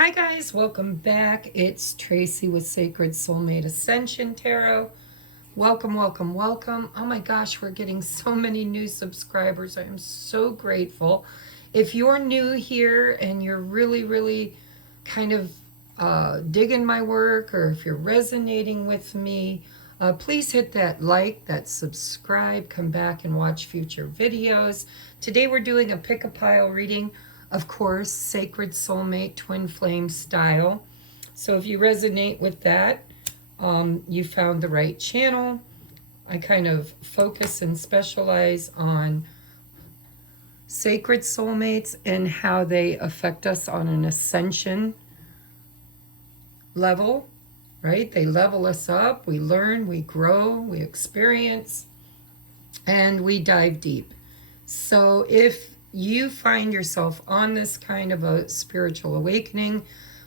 Hi guys, welcome back. It's Tracy with Sacred Soulmate Ascension Tarot. Welcome, welcome, welcome. Oh my gosh, we're getting so many new subscribers. I am so grateful. If you're new here and you're really kind of digging my work, or if you're resonating with me, please hit that like, that subscribe, come back and watch future videos. Today we're doing a pick-a-pile reading, of course, Sacred Soulmate Twin Flame style. So if you resonate with that, you found the right channel. I kind of focus and specialize on sacred soulmates and how they affect us on an ascension level, right? They level us up, we learn, we grow, we experience, and we dive deep. So if you find yourself on this kind of a spiritual awakening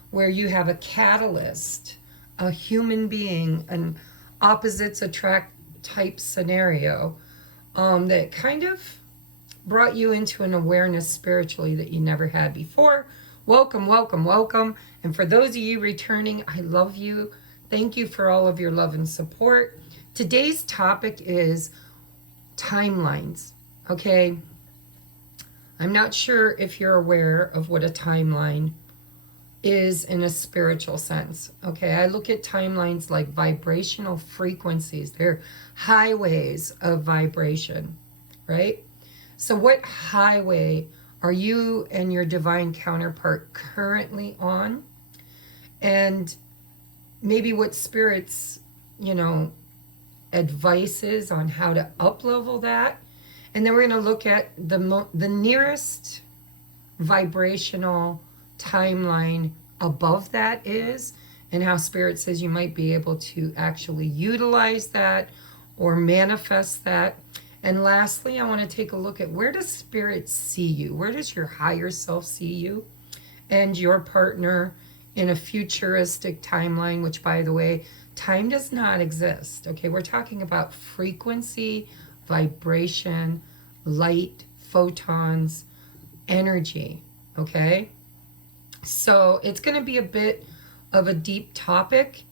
where you have a catalyst, a human being, an opposites attract type scenario that kind of brought you into an awareness spiritually that you never had before, welcome, welcome, welcome. And for those of you returning, I love you. Thank you for all of your love and support. Today's topic is timelines, okay? I'm not sure if you're aware of what a timeline is in a spiritual sense, okay? I look at timelines like vibrational frequencies. They're highways of vibration, right? So what highway are you and your divine counterpart currently on? And maybe what Spirit's, advice is on how to up-level that. And then we're going to look at the nearest vibrational timeline above that is, and how Spirit says you might be able to actually utilize that or manifest that. And lastly, I want to take a look at, where does Spirit see you? Where does your higher self see you and your partner in a futuristic timeline, which, by the way, time does not exist, okay? We're talking about frequency, vibration, light, photons, energy, okay? So it's going to be a bit of a deep topic.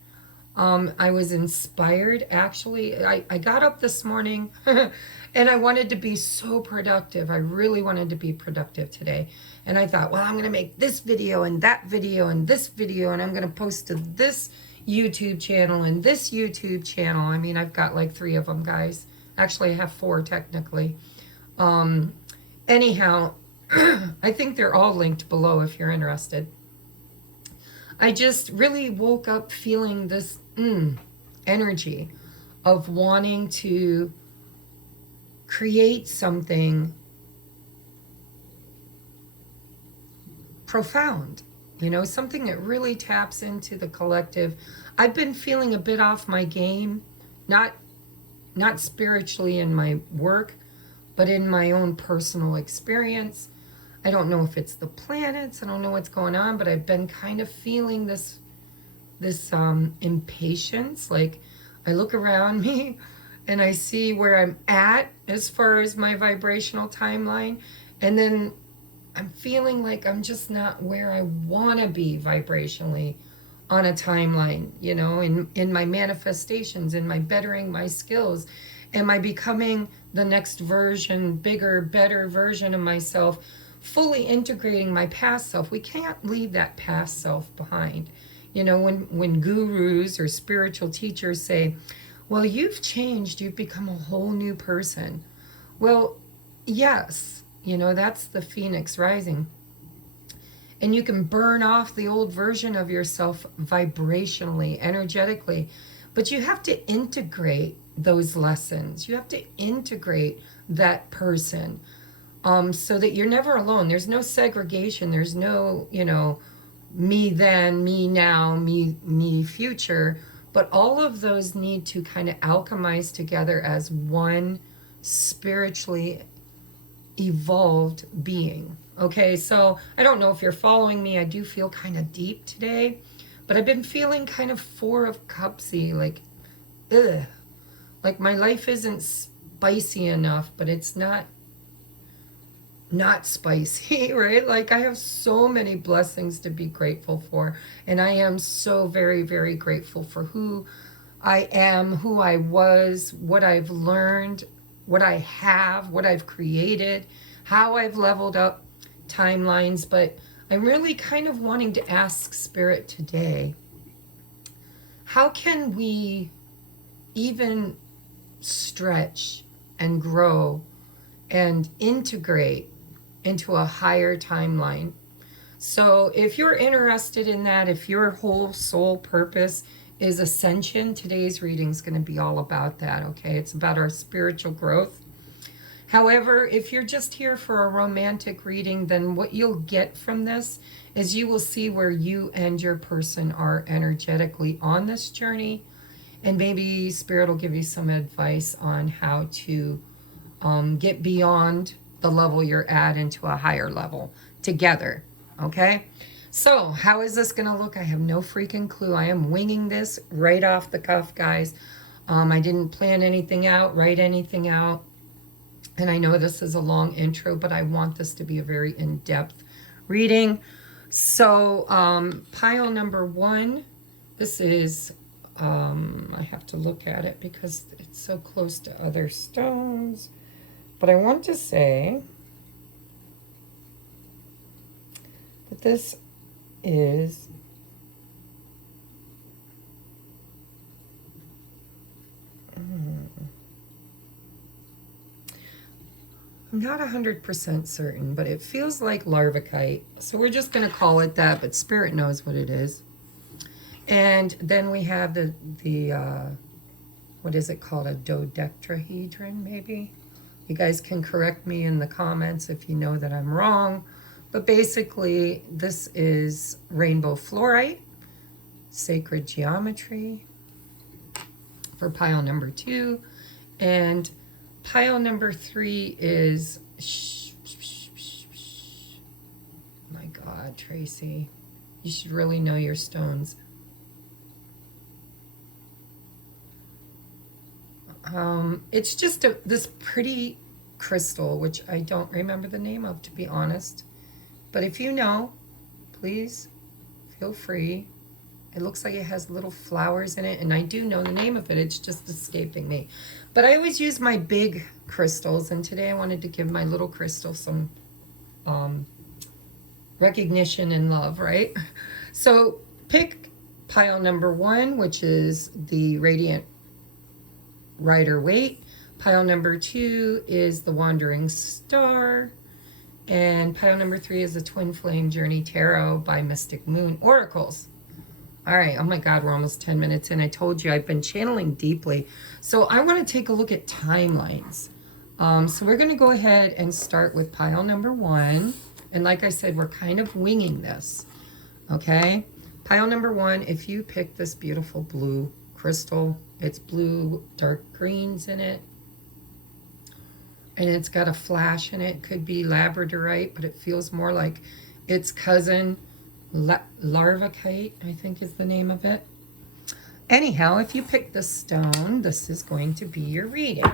I was inspired, actually. I got up this morning and I wanted to be so productive. I really wanted to be productive today. And I thought, well, I'm going to make this video and that video and this video, and I'm going to post to this YouTube channel and this YouTube channel. I mean, I've got like 3 of them, guys. Actually, I have 4 technically. Anyhow, I think they're all linked below if you're interested. I just really woke up feeling this energy of wanting to create something profound, something that really taps into the collective. I've been feeling a bit off my game, not spiritually in my work, but in my own personal experience. I don't know if it's the planets, I don't know what's going on, but I've been kind of feeling this impatience. Like, I look around me and I see where I'm at as far as my vibrational timeline, and then I'm feeling like I'm just not where I want to be vibrationally on a timeline, in my manifestations, in my bettering my skills. Am I becoming the next version, bigger, better version of myself, fully integrating my past self? We can't leave that past self behind. When gurus or spiritual teachers say, well, you've changed, you've become a whole new person. Well, yes, that's the phoenix rising. And you can burn off the old version of yourself vibrationally, energetically, but you have to integrate those lessons. You have to integrate that person, so that you're never alone. There's no segregation. There's no, me then, me now, me future. But all of those need to kind of alchemize together as one spiritually evolved being. Okay, so I don't know if you're following me. I do feel kind of deep today, but I've been feeling kind of 4 of Cupsy, like, ugh. Like my life isn't spicy enough, but it's not not spicy, right? Like I have so many blessings to be grateful for. And I am so very, very grateful for who I am, who I was, what I've learned, what I have, what I've created, how I've leveled up timelines. But I'm really kind of wanting to ask Spirit today, how can we even stretch and grow and integrate into a higher timeline? So if you're interested in that, if your whole soul purpose is ascension, today's reading is going to be all about that, okay? It's about our spiritual growth. However, if you're just here for a romantic reading, then what you'll get from this is you will see where you and your person are energetically on this journey. And maybe Spirit will give you some advice on how to get beyond the level you're at into a higher level together, okay? So how is this going to look? I have no freaking clue. I am winging this right off the cuff, guys. I didn't plan anything out, write anything out. And I know this is a long intro, but I want this to be a very in-depth reading. So pile number 1, this is, I have to look at it because it's so close to other stones. But I want to say that this is I'm not 100% certain, but it feels like larvicite. So we're just going to call it that, but Spirit knows what it is. And then we have the what is it called? A dodecahedron, maybe? You guys can correct me in the comments if you know that I'm wrong. But basically, this is rainbow fluorite, sacred geometry for pile number 2. And pile number 3 is, my God, Tracy, you should really know your stones. It's just this pretty crystal, which I don't remember the name of, to be honest. But if you know, please feel free. It looks like it has little flowers in it, and I do know the name of it. It's just escaping me. But I always use my big crystals, and today I wanted to give my little crystal some recognition and love, right? So pick pile number 1, which is the Radiant Rider Waite. Pile number 2 is the Wandering Star. And pile number 3 is the Twin Flame Journey Tarot by Mystic Moon Oracles. All right, oh my God, we're almost 10 minutes in. I told you I've been channeling deeply. So I want to take a look at timelines. So we're going to go ahead and start with pile number 1. And like I said, we're kind of winging this, okay? Pile number 1, if you pick this beautiful blue crystal, it's blue, dark greens in it. And it's got a flash in it. Could be labradorite, but it feels more like its cousin, larvicite, I think is the name of it. Anyhow, if you pick this stone, this is going to be your reading.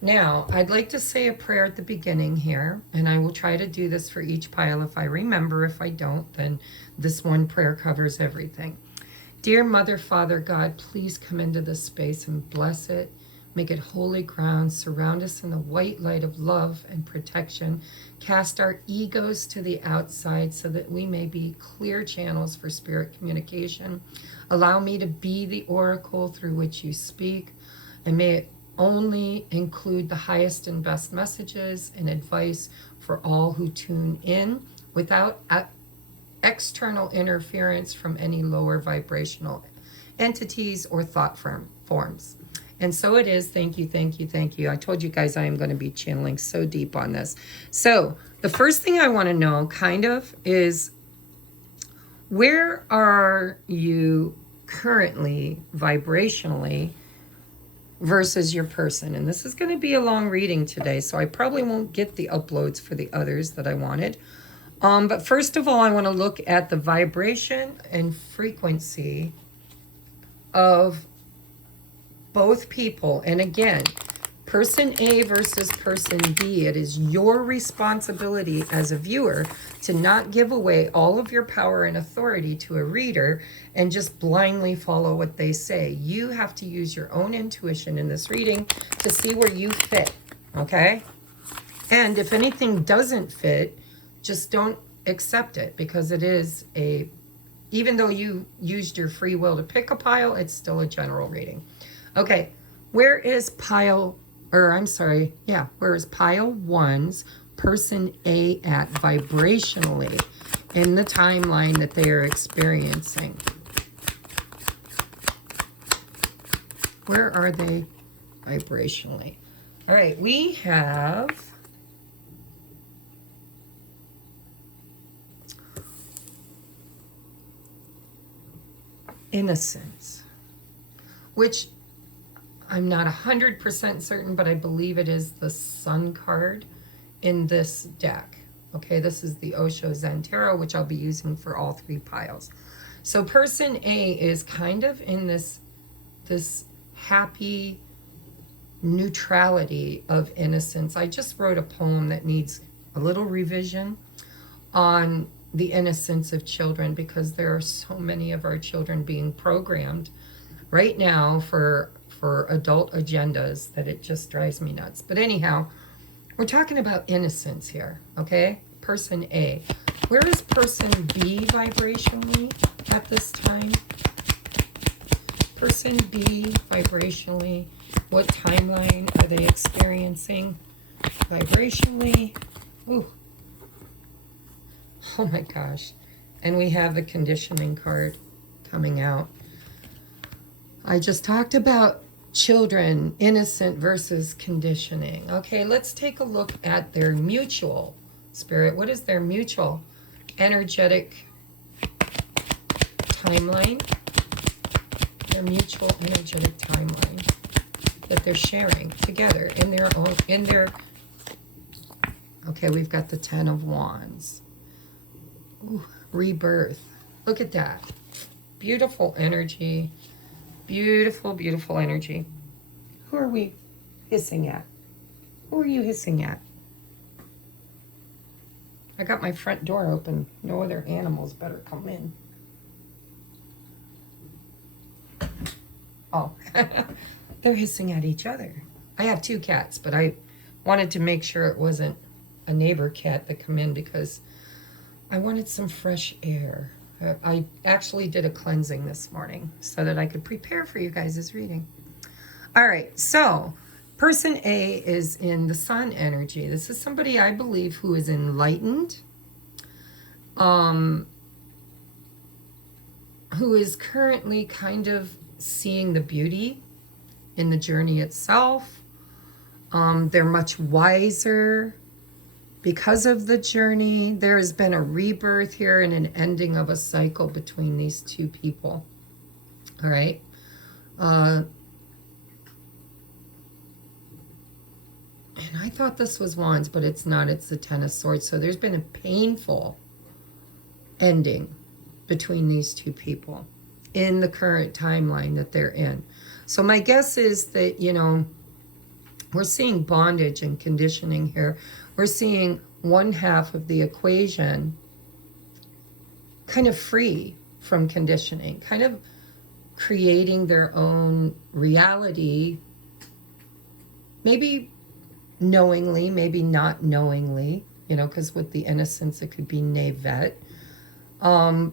Now, I'd like to say a prayer at the beginning here, and I will try to do this for each pile if I remember. If I don't, then this one prayer covers everything. Dear Mother, Father, God, please come into this space and bless it. Make it holy ground. Surround us in the white light of love and protection. Cast our egos to the outside so that we may be clear channels for spirit communication. Allow me to be the oracle through which you speak, and may it only include the highest and best messages and advice for all who tune in without external interference from any lower vibrational entities or thought forms. And so it is. Thank you, thank you, thank you. I told you guys I am going to be channeling so deep on this. So the first thing I want to know kind of is, where are you currently vibrationally versus your person? And this is going to be a long reading today, so I probably won't get the uploads for the others that I wanted. But first of all, I want to look at the vibration and frequency of both people. And again, Person A versus person B. It is your responsibility as a viewer to not give away all of your power and authority to a reader and just blindly follow what they say. You have to use your own intuition in this reading to see where you fit, okay? And if anything doesn't fit, just don't accept it, because it is a, even though you used your free will to pick a pile, it's still a general reading. Okay, where is pile, or I'm sorry, yeah, where is pile 1's person A at vibrationally in the timeline that they are experiencing? Where are they vibrationally? All right, we have innocence, which I'm not 100% certain, but I believe it is the Sun card in this deck. Okay, this is the Osho Zen Tarot, which I'll be using for all 3 piles. So person A is kind of in this happy neutrality of innocence. I just wrote a poem that needs a little revision on the innocence of children, because there are so many of our children being programmed right now for adult agendas that it just drives me nuts. But anyhow, we're talking about innocence here, okay? Person A. Where is person B vibrationally at this time? Person B vibrationally, what timeline are they experiencing vibrationally? Ooh. Oh my gosh. And we have the conditioning card coming out. I just talked about children, innocent versus conditioning. Okay, let's take a look at their mutual spirit. What is their mutual energetic timeline? Their mutual energetic timeline that they're sharing together in their own, okay, we've got the 10 of Wands. Ooh, rebirth. Look at that. Beautiful energy. Beautiful, beautiful energy. Who are we hissing at? Who are you hissing at? I got my front door open. No other animals better come in. Oh, they're hissing at each other. I have 2 cats, but I wanted to make sure it wasn't a neighbor cat that come in, because I wanted some fresh air. I actually did a cleansing this morning so that I could prepare for you guys' reading. All right, so person A is in the Sun energy. This is somebody I believe who is enlightened, who is currently kind of seeing the beauty in the journey itself. They're much wiser because of the journey. There has been a rebirth here and an ending of a cycle between these 2 people. All right. And I thought this was Wands, but it's not. It's the 10 of Swords. So there's been a painful ending between these 2 people in the current timeline that they're in. So my guess is that, you know, we're seeing bondage and conditioning here. We're seeing one half of the equation kind of free from conditioning, kind of creating their own reality, maybe knowingly, maybe not knowingly, you know, because with the innocence, it could be naivete. But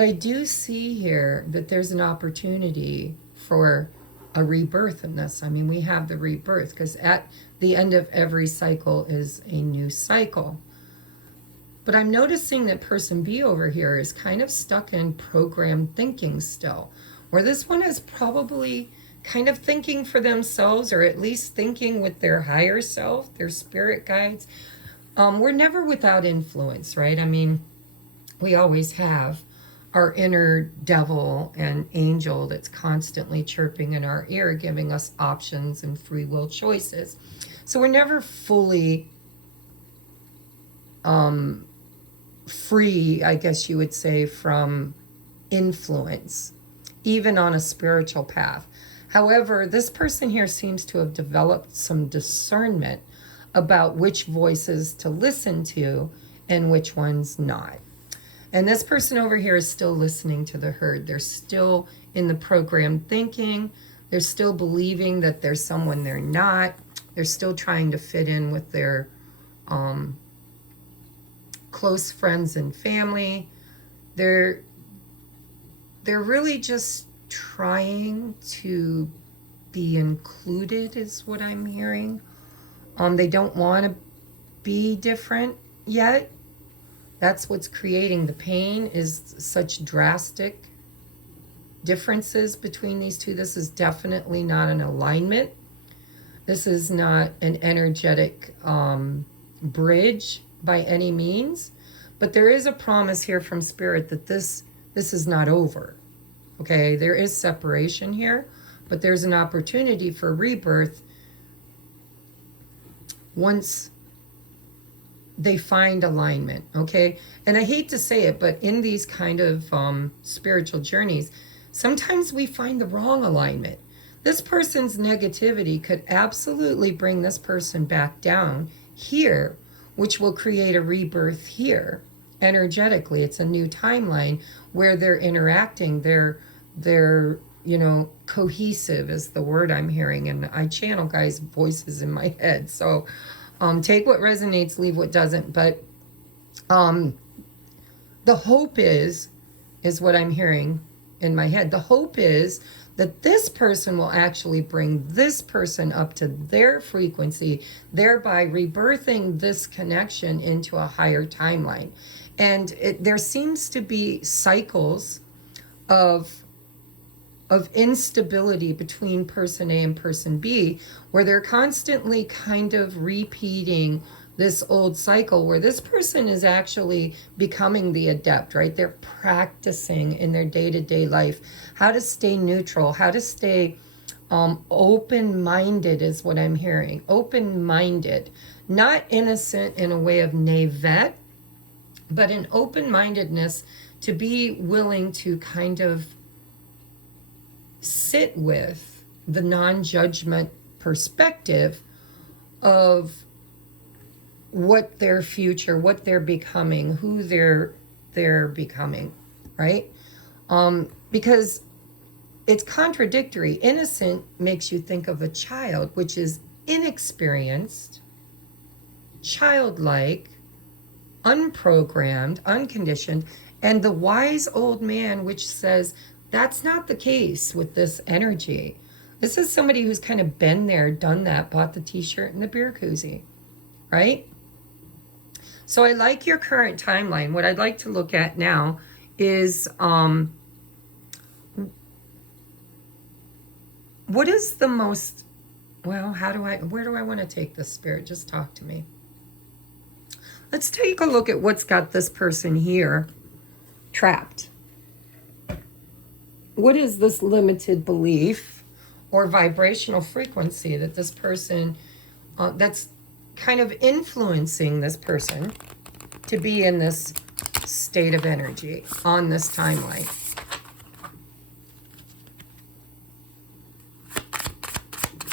I do see here that there's an opportunity for a rebirth in this. I mean, we have the rebirth, because at the end of every cycle is a new cycle. But I'm noticing that person B over here is kind of stuck in programmed thinking still, where this one is probably kind of thinking for themselves, or at least thinking with their higher self, their spirit guides. We're never without influence, right? I mean, we always have our inner devil and angel that's constantly chirping in our ear, giving us options and free will choices. So we're never fully free, I guess you would say, from influence, even on a spiritual path. However, this person here seems to have developed some discernment about which voices to listen to and which ones not. And this person over here is still listening to the herd. They're still in the programmed thinking. They're still believing that there's someone they're not. They're still trying to fit in with their close friends and family. They're really just trying to be included, is what I'm hearing. They don't want to be different yet. That's what's creating the pain, is such drastic differences between these two. This is definitely not an alignment. This is not an energetic bridge by any means. But there is a promise here from Spirit that this is not over. Okay, there is separation here, but there's an opportunity for rebirth once they find alignment, okay? And I hate to say it, but in these kind of spiritual journeys, sometimes we find the wrong alignment. This person's negativity could absolutely bring this person back down here, which will create a rebirth here. Energetically, it's a new timeline where they're interacting, they're you know, cohesive is the word I'm hearing, and I channel guys' voices in my head, so take what resonates, leave what doesn't. But the hope is what I'm hearing in my head. The hope is that this person will actually bring this person up to their frequency, thereby rebirthing this connection into a higher timeline. And there seems to be cycles of instability between person A and person B, where they're constantly kind of repeating this old cycle where this person is actually becoming the adept, right? They're practicing in their day-to-day life how to stay neutral, how to stay open-minded is what I'm hearing. Open-minded, not innocent in a way of naivete, but an open-mindedness to be willing to kind of sit with the non-judgment perspective of what their future, what they're becoming, who they're becoming, right? Because it's contradictory. Innocent makes you think of a child, which is inexperienced, childlike, unprogrammed, unconditioned, and the wise old man, which says that's not the case with this energy. This is somebody who's kind of been there, done that, bought the t-shirt and the beer koozie, right? So I like your current timeline. What I'd like to look at now is what is the most, well, where do I want to take this, Spirit? Just talk to me. Let's take a look at what's got this person here trapped. What is this limited belief or vibrational frequency that this person, that's kind of influencing this person to be in this state of energy on this timeline?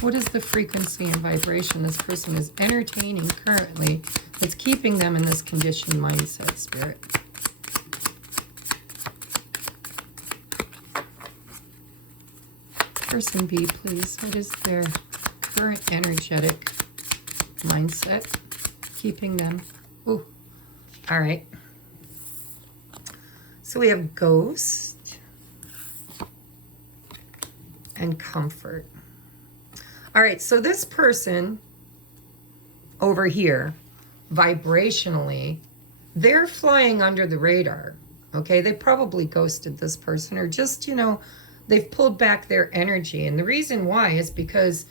What is the frequency and vibration this person is entertaining currently that's keeping them in this conditioned mindset, Spirit? Person B, please. What is their current energetic mindset keeping them? Ooh. All right. So we have ghost and comfort. All right, so this person over here, vibrationally, they're flying under the radar, okay? They probably ghosted this person, or just, you know, they've pulled back their energy. And the reason why is because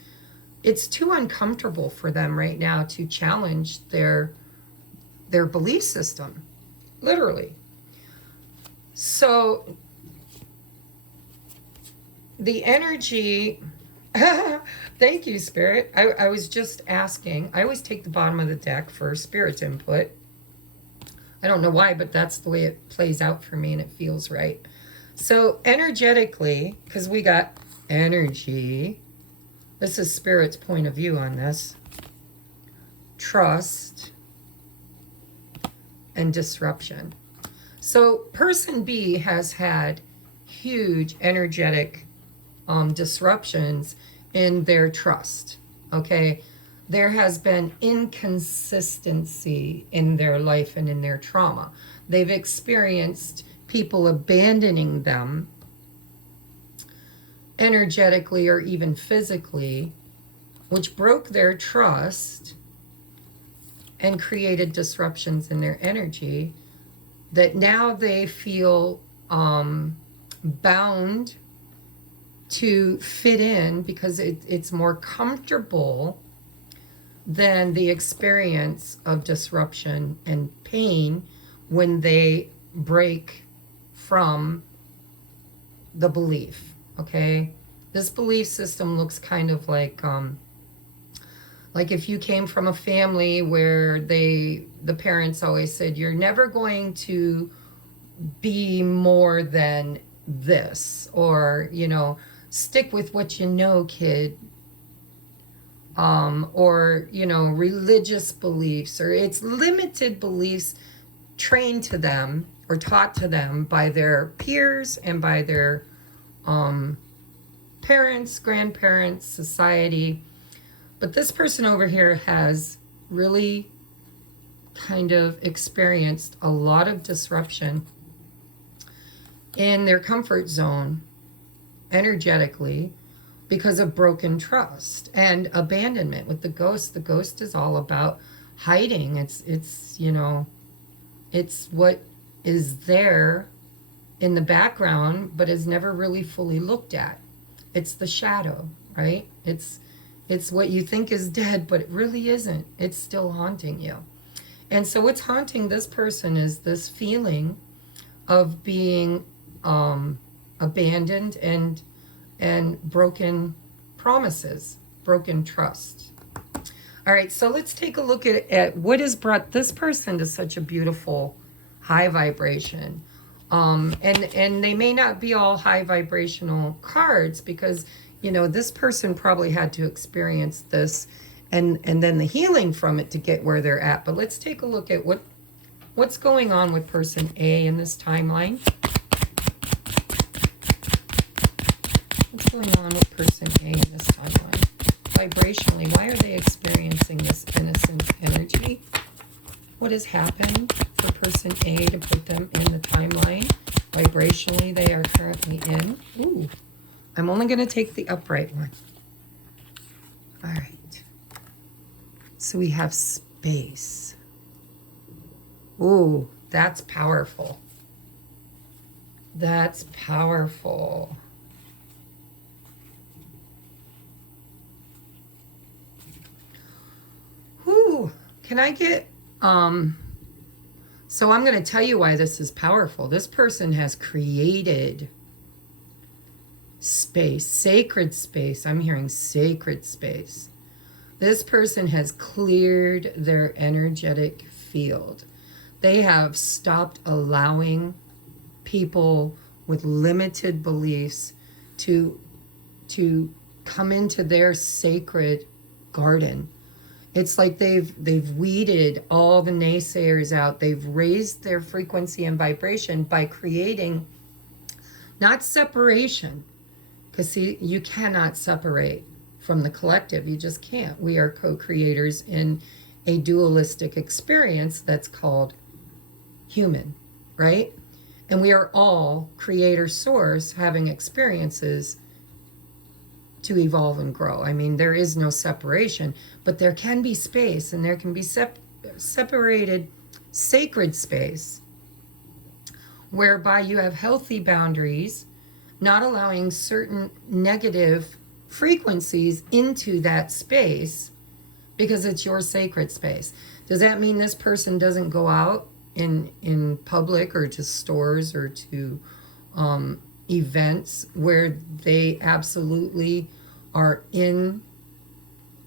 it's too uncomfortable for them right now to challenge their belief system, literally. So the energy... Thank you, Spirit. I was just asking. I always take the bottom of the deck for Spirit's input. I don't know why, but that's the way it plays out for me, and it feels right. So energetically, because we got energy. This is Spirit's point of view on this. Trust and disruption. So person B has had huge energetic disruptions in their trust. Okay, there has been inconsistency in their life and in their trauma. They've experienced people abandoning them energetically or even physically, which broke their trust and created disruptions in their energy, that now they feel bound to fit in because it's more comfortable than the experience of disruption and pain when they break from the belief. Okay, this belief system looks kind of like if you came from a family where the parents always said, you're never going to be more than this, or, you know, stick with what you know, kid. Or, you know, religious beliefs, or it's limited beliefs trained to them or taught to them by their peers and by their parents, grandparents, society. But this person over here has really kind of experienced a lot of disruption in their comfort zone energetically because of broken trust and abandonment. With the ghost is all about hiding. It's you know, it's what is there in the background but is never really fully looked at. It's the shadow, right? It's what you think is dead, but it really isn't. It's still haunting you. And so what's haunting this person is this feeling of being abandoned and broken promises, broken trust. All right, so let's take a look at what has brought this person to such a beautiful high vibration. And they may not be all high vibrational cards, because, you know, this person probably had to experience this and then the healing from it to get where they're at. But let's take a look at what's going on with person A in this timeline. What's going on with person A in this timeline? Vibrationally, why are they experiencing this innocent energy? What has happened for person A to put them in the timeline? Vibrationally, they are currently in. Ooh, I'm only going to take the upright one. All right. So we have space. Ooh, that's powerful. That's powerful. Whew. Can I get, so I'm going to tell you why this is powerful. This person has created space, sacred space. I'm hearing sacred space. This person has cleared their energetic field. They have stopped allowing people with limited beliefs to come into their sacred garden. It's like they've weeded all the naysayers out. They've raised their frequency and vibration by creating not separation, because see, you cannot separate from the collective. You just can't. We are co-creators in a dualistic experience that's called human, right? And we are all creator source having experiences to evolve and grow. I mean, there is no separation, but there can be space, and there can be separated sacred space whereby you have healthy boundaries, not allowing certain negative frequencies into that space because it's your sacred space. Does that mean this person doesn't go out in public or to stores or to events where they absolutely are in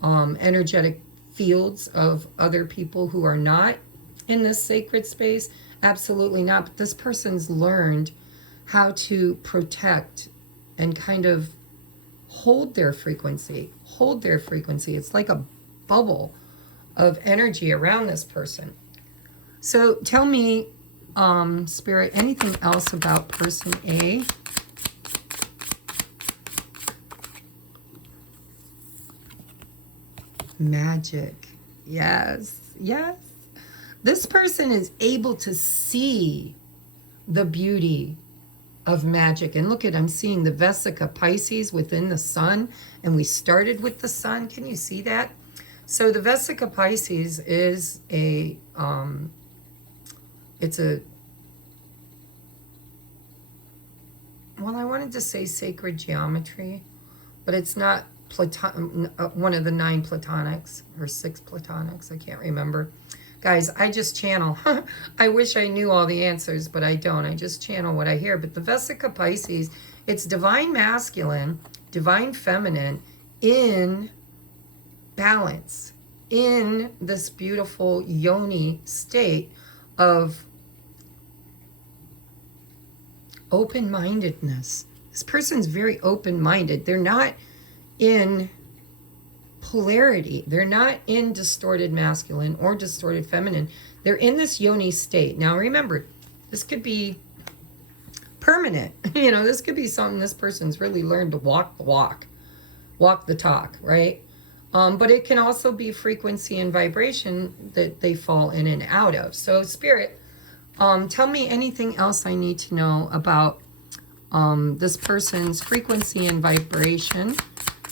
energetic fields of other people who are not in this sacred space? Absolutely not. But this person's learned how to protect and kind of hold their frequency. Hold their frequency. It's like a bubble of energy around this person. So tell me, Spirit, anything else about person A? Magic. Yes, yes. This person is able to see the beauty of magic. And look at, I'm seeing the Vesica Pisces within the sun. And we started with the sun. Can you see that? So the Vesica Pisces is a, it's a, well, I wanted to say sacred geometry, but it's not one of the 9 platonics or 6 platonics. I can't remember. Guys, I just channel. I wish I knew all the answers, but I don't. I just channel what I hear. But the Vesica Pisces, it's divine masculine, divine feminine in balance, in this beautiful yoni state of open-mindedness. This person's very open-minded. They're not in polarity. They're not in distorted masculine or distorted feminine. They're in this yoni state. Now remember, this could be permanent. You know, this could be something this person's really learned to walk the walk, walk the talk, right? But it can also be frequency and vibration that they fall in and out of. So Spirit, tell me anything else I need to know about this person's frequency and vibration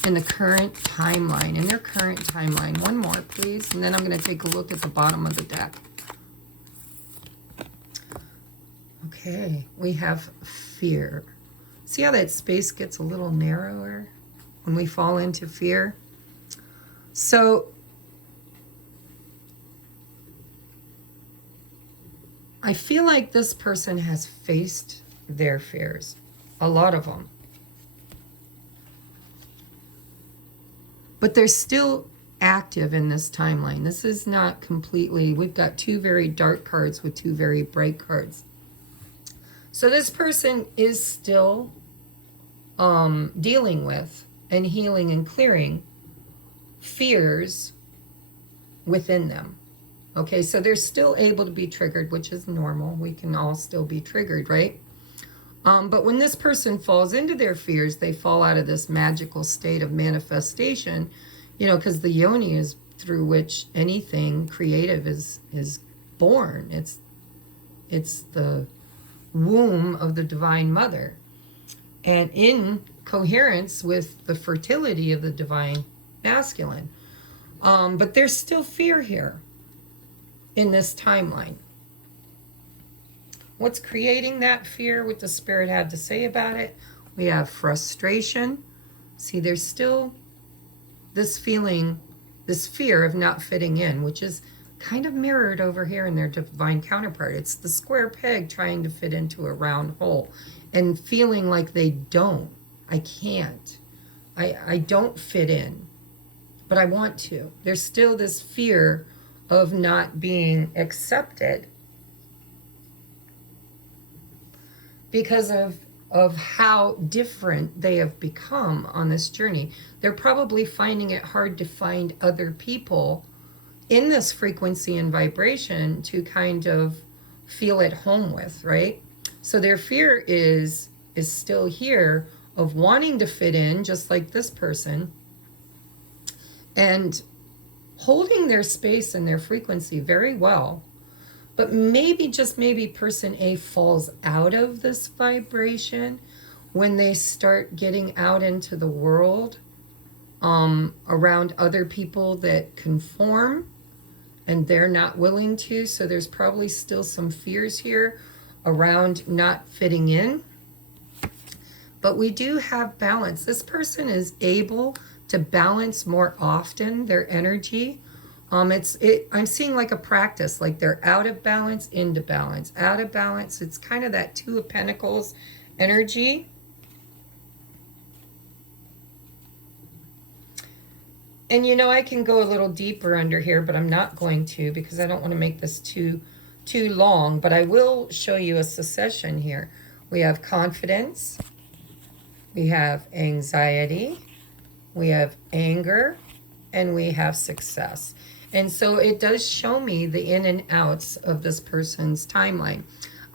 in the current timeline, in their current timeline. One more, please, and then I'm going to take a look at the bottom of the deck. Okay, we have fear. See how that space gets a little narrower when we fall into fear? So I feel like this person has faced their fears, a lot of them. But they're still active in this timeline. This is not completely, we've got 2 very dark cards with 2 very bright cards. So this person is still dealing with and healing and clearing fears within them. Okay, so they're still able to be triggered, which is normal. We can all still be triggered, right? But when this person falls into their fears, they fall out of this magical state of manifestation, you know, because the yoni is through which anything creative is born. It's the womb of the Divine Mother. And in coherence with the fertility of the Divine Masculine. But there's still fear here in this timeline. What's creating that fear? What the Spirit had to say about it? We have frustration. See, there's still this feeling, this fear of not fitting in, which is kind of mirrored over here in their divine counterpart. It's the square peg trying to fit into a round hole and feeling like they don't. I can't. I don't fit in, but I want to. There's still this fear of not being accepted because of how different they have become on this journey. They're probably finding it hard to find other people in this frequency and vibration to kind of feel at home with, right? So their fear is still here of wanting to fit in, just like this person, and holding their space and their frequency very well. But maybe, just maybe, person A falls out of this vibration when they start getting out into the world around other people that conform and they're not willing to. So there's probably still some fears here around not fitting in. But we do have balance. This person is able to balance more often their energy. I'm seeing like a practice, like they're out of balance, into balance, out of balance. It's kind of that 2 of Pentacles energy. And you know, I can go a little deeper under here, but I'm not going to because I don't want to make this too long. But I will show you a succession here. We have confidence. We have anxiety. we have anger, and we have success. And so it does show me the in and outs of this person's timeline.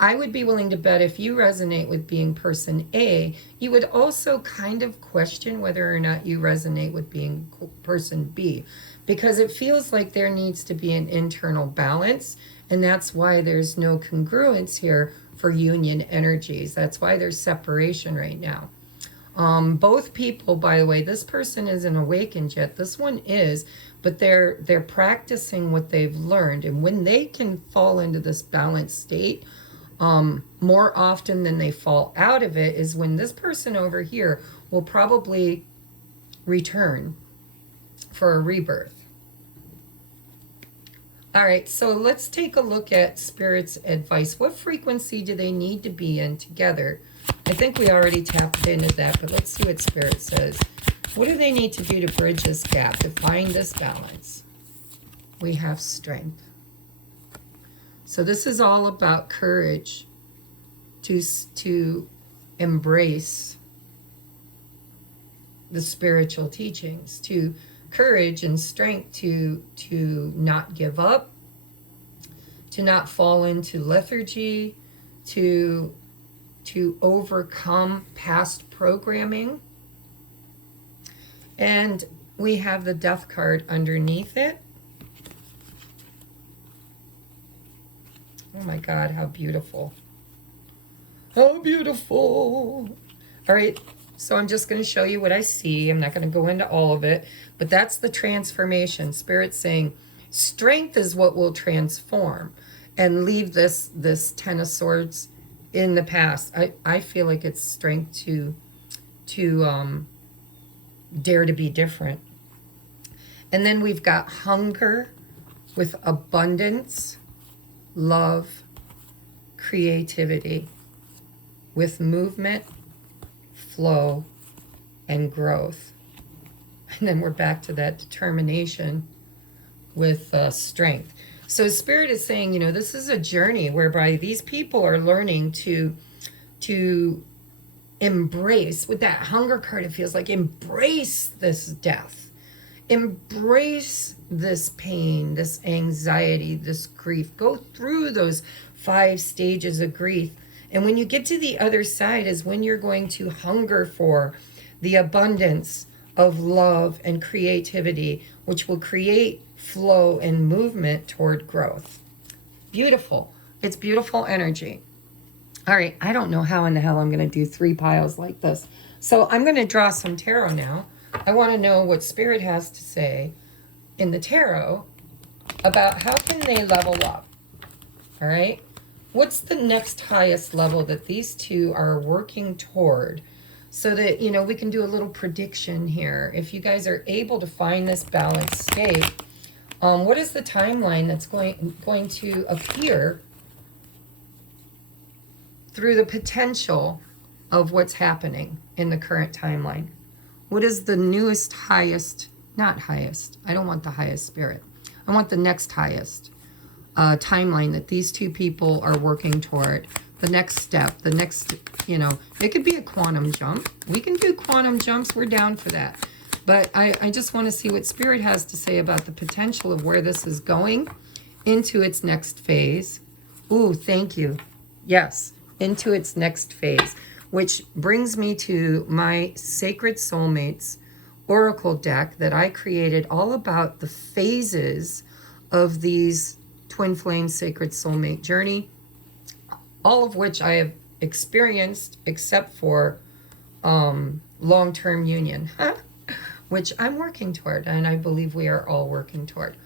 I would be willing to bet if you resonate with being person A, you would also kind of question whether or not you resonate with being person B, because it feels like there needs to be an internal balance, and that's why there's no congruence here for union energies. That's why there's separation right now. Both people, by the way, this person isn't awakened yet. This one is, but they're practicing what they've learned, and when they can fall into this balanced state, more often than they fall out of it, is when this person over here will probably return for a rebirth. All right, so let's take a look at Spirit's advice. What frequency do they need to be in together? I think we already tapped into that, but let's see what Spirit says. What do they need to do to bridge this gap, to find this balance? We have strength. So this is all about courage to embrace the spiritual teachings, to courage and strength to not give up, to not fall into lethargy, to overcome past programming. And we have the Death card underneath it. Oh my God, how beautiful. How beautiful. All right, so I'm just going to show you what I see. I'm not going to go into all of it, but that's the transformation. Spirit's saying strength is what will transform, and leave this Ten of Swords in the past. I feel like it's strength to dare to be different. And then we've got hunger with abundance, love, creativity, with movement, flow, and growth. And then we're back to that determination with strength. So Spirit is saying, you know, this is a journey whereby these people are learning to embrace, with that hunger card, it feels like embrace this death, embrace this pain, this anxiety, this grief. Go through those 5 stages of grief. And when you get to the other side is when you're going to hunger for the abundance of love and creativity, which will create flow and movement toward growth. Beautiful. It's beautiful energy. All right, I don't know how in the hell I'm going to do 3 piles like this. So I'm going to draw some tarot now. I want to know what Spirit has to say in the tarot about how can they level up. All right, what's the next highest level that these two are working toward, so that, you know, we can do a little prediction here. If you guys are able to find this balanced state, what is the timeline that's going to appear through the potential of what's happening in the current timeline? What is the newest highest, not highest, I don't want the highest, Spirit. I want the next highest timeline that these two people are working toward. The next step, the next, you know, it could be a quantum jump. We can do quantum jumps. We're down for that. But I just want to see what Spirit has to say about the potential of where this is going into its next phase. Ooh, thank you. Yes, into its next phase, which brings me to my Sacred Soulmates Oracle deck that I created, all about the phases of these Twin Flame Sacred Soulmate journey, all of which I have experienced except for long-term union, which I'm working toward, and I believe we are all working toward.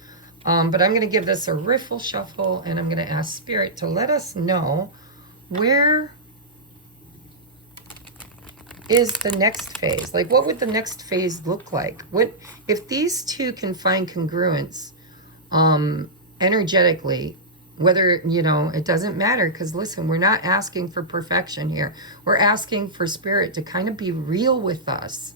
But I'm going to give this a riffle shuffle, and I'm going to ask Spirit to let us know where is the next phase. Like, what would the next phase look like? What if these two can find congruence energetically? Whether, you know, it doesn't matter, because listen, we're not asking for perfection here. We're asking for Spirit to kind of be real with us.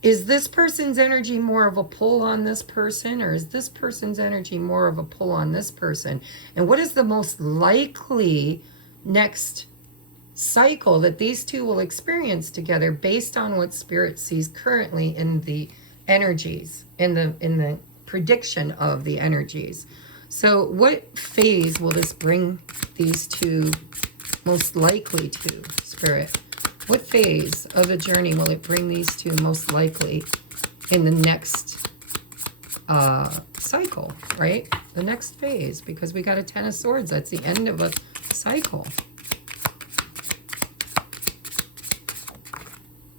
Is this person's energy more of a pull on this person, or is this person's energy more of a pull on this person? And what is the most likely next cycle that these two will experience together based on what Spirit sees currently in the energies, in the prediction of the energies. So what phase will this bring these two most likely to, Spirit? What phase of the journey will it bring these two most likely in the next cycle, right? The next phase, because we got a Ten of Swords. That's the end of a cycle.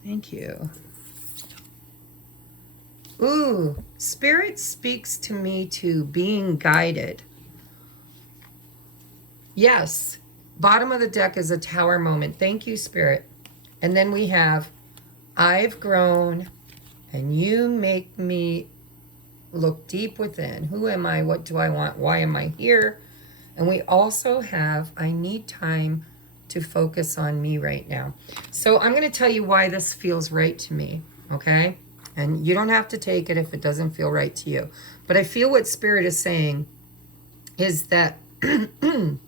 Thank you. Ooh, Spirit speaks to me to being guided. Yes, bottom of the deck is a Tower moment. Thank you, Spirit. And then we have, I've grown and you make me look deep within. Who am I? What do I want? Why am I here? And we also have, I need time to focus on me right now. So I'm going to tell you why this feels right to me, okay? And you don't have to take it if it doesn't feel right to you. But I feel what Spirit is saying is that the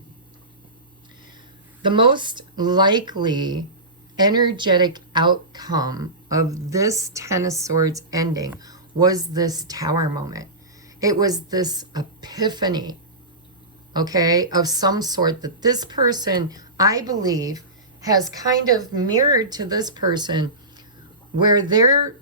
most likely energetic outcome of this Ten of Swords ending was this Tower moment. It was this epiphany, okay, of some sort that this person, I believe, has kind of mirrored to this person where they're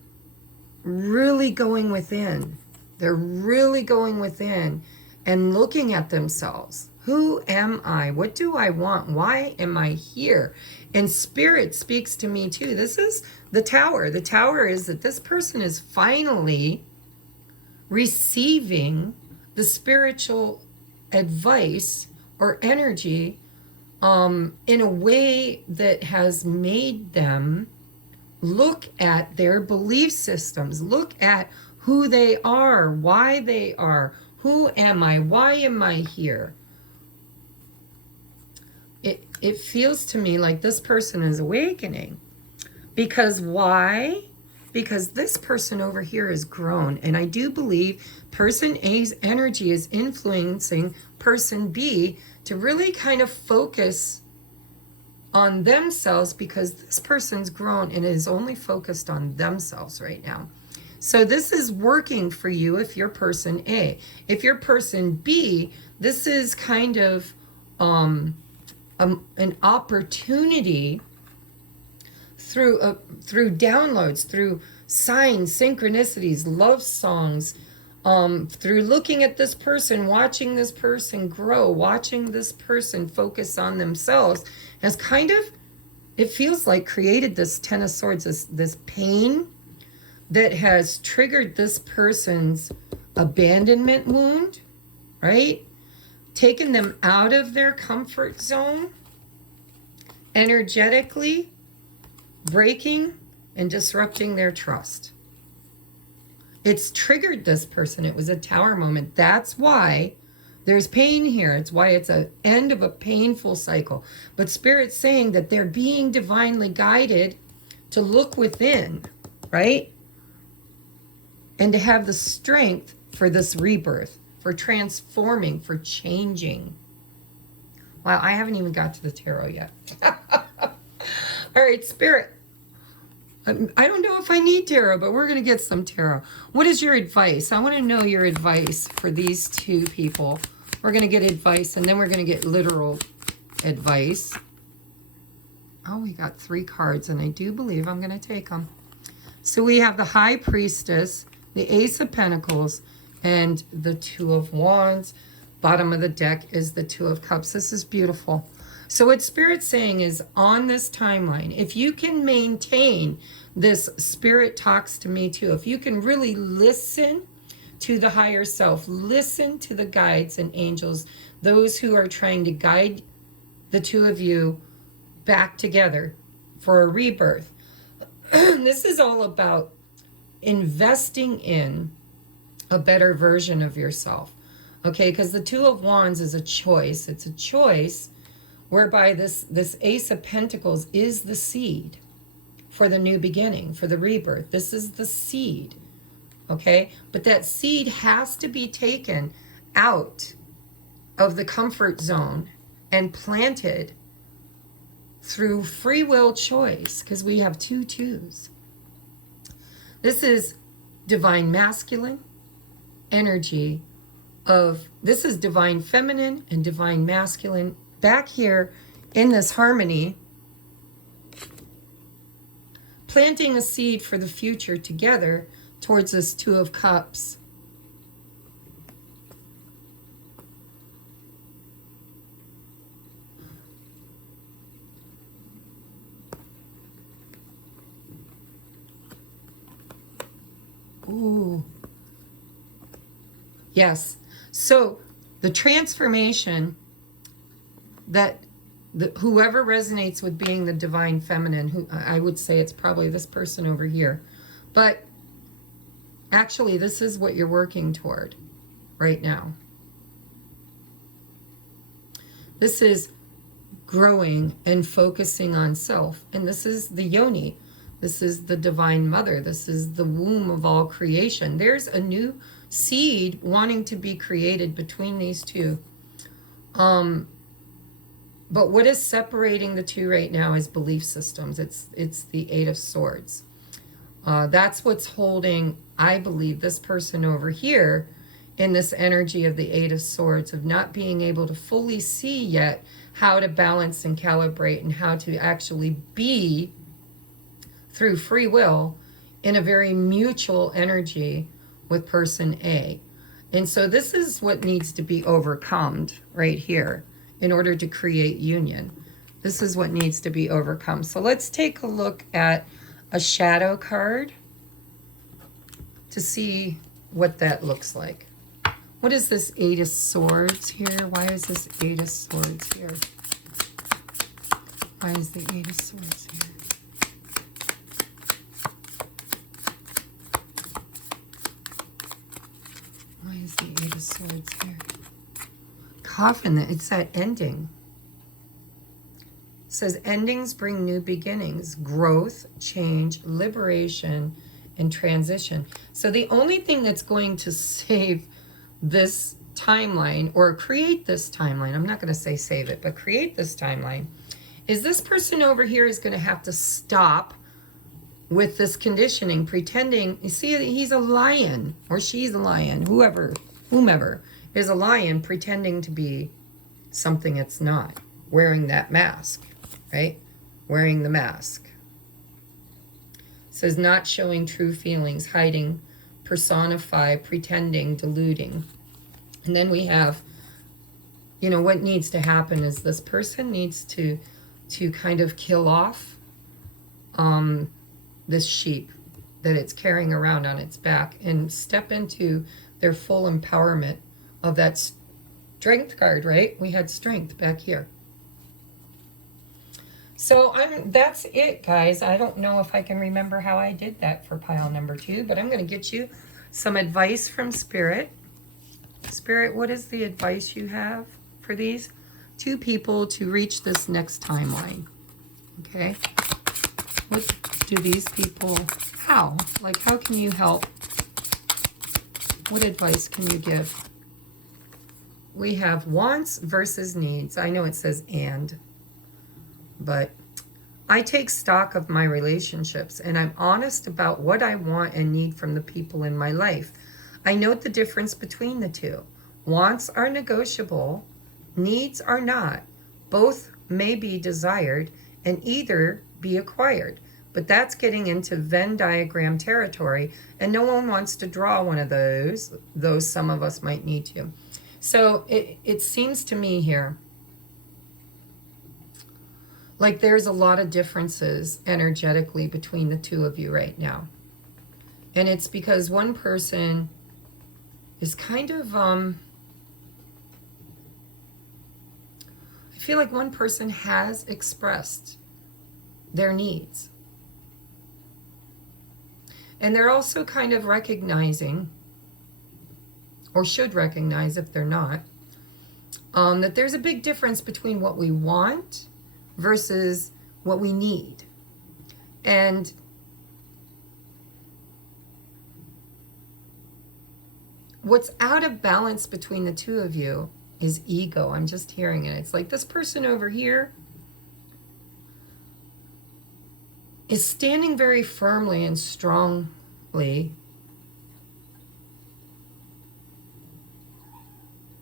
really going within. They're really going within and looking at themselves. Who am I? What do I want? Why am I here? And Spirit speaks to me too. This is the Tower. The Tower is that this person is finally receiving the spiritual advice or energy in a way that has made them look at their belief systems, look at who they are, why they are, who am I, why am I here? It feels to me like this person is awakening. Because why? Because this person over here is grown. And I do believe person A's energy is influencing person B to really kind of focus on themselves, because this person's grown and is only focused on themselves right now. So this is working for you if you're person A. If you're person B, this is kind of an opportunity through downloads, through signs, synchronicities, love songs, through looking at this person, watching this person grow, watching this person focus on themselves, has kind of, it feels like, created this Ten of Swords, this pain that has triggered this person's abandonment wound, right? Taken them out of their comfort zone, energetically breaking and disrupting their trust. It's triggered this person. It was a Tower moment. That's why there's pain here. It's why it's an end of a painful cycle. But Spirit's saying that they're being divinely guided to look within, right? And to have the strength for this rebirth, for transforming, for changing. Wow, I haven't even got to the tarot yet. All right, Spirit. I don't know if I need tarot, but we're going to get some tarot. What is your advice? I want to know your advice for these two people. We're going to get advice, and then we're going to get literal advice. Oh, we got 3 cards, and I do believe I'm going to take them. So we have the High Priestess, the Ace of Pentacles, and the Two of Wands. Bottom of the deck is the Two of Cups. This is beautiful. So what Spirit's saying is, on this timeline, if you can maintain this Spirit talks to me too, if you can really listen to the higher self, listen to the guides and angels, those who are trying to guide the two of you back together for a rebirth. This is all about investing in a better version of yourself. Okay, because the Two of Wands is a choice. It's a choice whereby this Ace of Pentacles is the seed for the new beginning, for the rebirth. This is the seed, okay? But that seed has to be taken out of the comfort zone and planted through free will choice, because we have two twos. This is divine masculine energy of, this is divine feminine and divine masculine back here in this harmony, planting a seed for the future together towards this Two of Cups. Ooh. Yes. So the transformation that whoever resonates with being the divine feminine, who I would say it's probably this person over here, but actually this is what you're working toward right now. This is growing and focusing on self, and this is the yoni. This is the divine mother. This is the womb of all creation. There's a new seed wanting to be created between these two. But what is separating the two right now is belief systems. It's the Eight of Swords. That's what's holding, I believe, this person over here in this energy of the Eight of Swords, of not being able to fully see yet how to balance and calibrate and how to actually be, through free will, in a very mutual energy with person A. And so this is what needs to be overcome right here in order to create union. This is what needs to be overcome. So let's take a look at a shadow card to see what that looks like. What is this Eight of Swords here? Why is this Eight of Swords here? Why is the Eight of Swords here? Why is the Eight of Swords here? Coffin, it's that ending. It says endings bring new beginnings, growth, change, liberation, and transition. So the only thing that's going to save this timeline, or create this timeline, I'm not going to say save it, but create this timeline, is this person over here is going to have to stop with this conditioning, pretending, you see, he's a lion, or she's a lion, whomever is a lion, pretending to be something it's not, wearing that mask, right? Wearing the mask. It says not showing true feelings, hiding, personify, pretending, deluding. And then we have, you know, what needs to happen is this person needs to kind of kill off this sheep that it's carrying around on its back and step into their full empowerment of that strength card, right? We had strength back here. So that's it, guys. I don't know if I can remember how I did that for pile number 2, but I'm going to get you some advice from Spirit. Spirit, what is the advice you have for these two people to reach this next timeline? Okay. What do these people, how? Like, how can you help? What advice can you give? We have wants versus needs. I know it says and, but I take stock of my relationships and I'm honest about what I want and need from the people in my life. I note the difference between the two. Wants are negotiable, needs are not. Both may be desired and either be acquired. But that's getting into Venn diagram territory, and no one wants to draw one of those, though some of us might need to. So it seems to me here like there's a lot of differences energetically between the two of you right now. And it's because one person is kind of, I feel like one person has expressed their needs. And they're also kind of recognizing, or should recognize if they're not, that there's a big difference between what we want versus what we need. And what's out of balance between the two of you is ego. I'm just hearing it. It's like this person over here is standing very firmly and strongly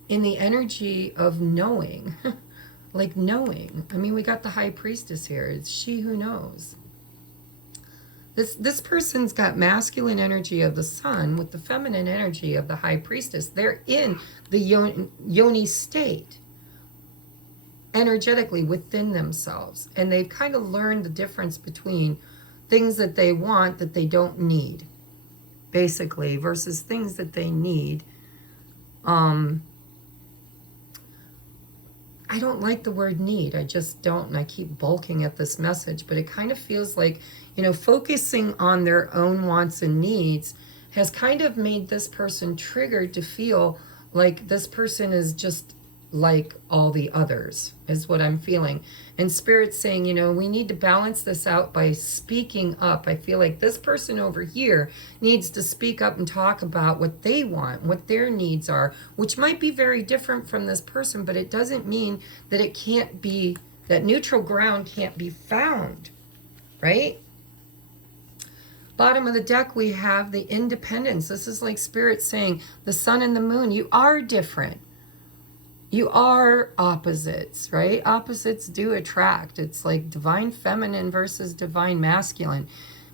in the energy of knowing. Like knowing. I mean, we got the High Priestess here. It's she who knows. This person's got masculine energy of the sun with the feminine energy of the High Priestess. They're in the yoni state energetically within themselves. And they've kind of learned the difference between things that they want that they don't need, basically, versus things that they need. I don't like the word need. I just don't. And I keep bulking at this message, but it kind of feels like, you know, focusing on their own wants and needs has kind of made this person triggered to feel like this person is just like all the others, is what I'm feeling. And Spirit's saying, you know, we need to balance this out by speaking up. I feel like this person over here needs to speak up and talk about what they want, what their needs are, which might be very different from this person, but it doesn't mean that it can't be, that neutral ground can't be found, right? Bottom of the deck, we have the Independence. This is like Spirit saying, the sun and the moon, you are different. You are opposites, right? Opposites do attract. It's like divine feminine versus divine masculine.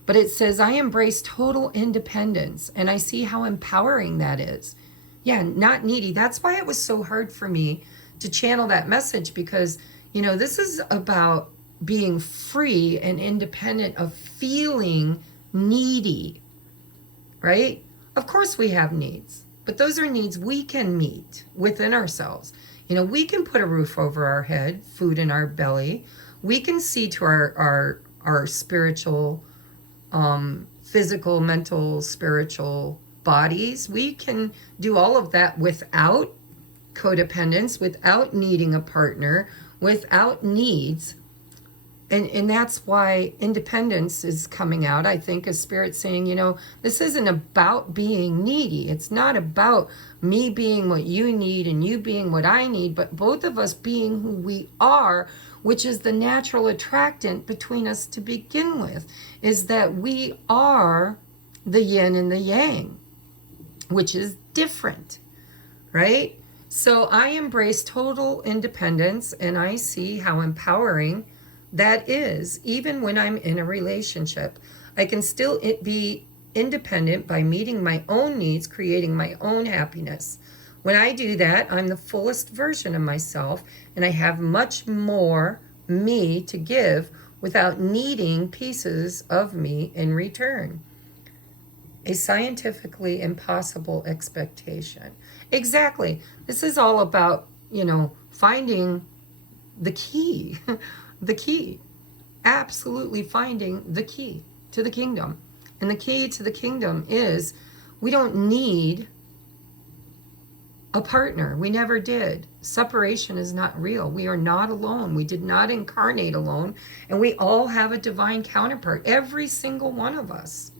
But it says, I embrace total independence. And I see how empowering that is. Yeah, not needy. That's why it was so hard for me to channel that message. Because, you know, this is about being free and independent of feeling needy, right? Of course we have needs. But those are needs we can meet within ourselves. You know, we can put a roof over our head, food in our belly. We can see to our spiritual, physical, mental, spiritual bodies. We can do all of that without codependence, without needing a partner, without needs. And that's why independence is coming out, I think, as Spirit saying, you know, this isn't about being needy. It's not about me being what you need and you being what I need, but both of us being who we are, which is the natural attractant between us to begin with, is that we are the yin and the yang, which is different, right? So I embrace total independence, and I see how empowering that is. Even when I'm in a relationship, I can still be independent by meeting my own needs, creating my own happiness. When I do that, I'm the fullest version of myself, and I have much more me to give without needing pieces of me in return. A scientifically impossible expectation. Exactly. This is all about, you know, finding the key. The key, absolutely finding the key to the kingdom. And the key to the kingdom is we don't need a partner. We never did. Separation is not real. We are not alone. We did not incarnate alone. And we all have a divine counterpart. Every single one of us.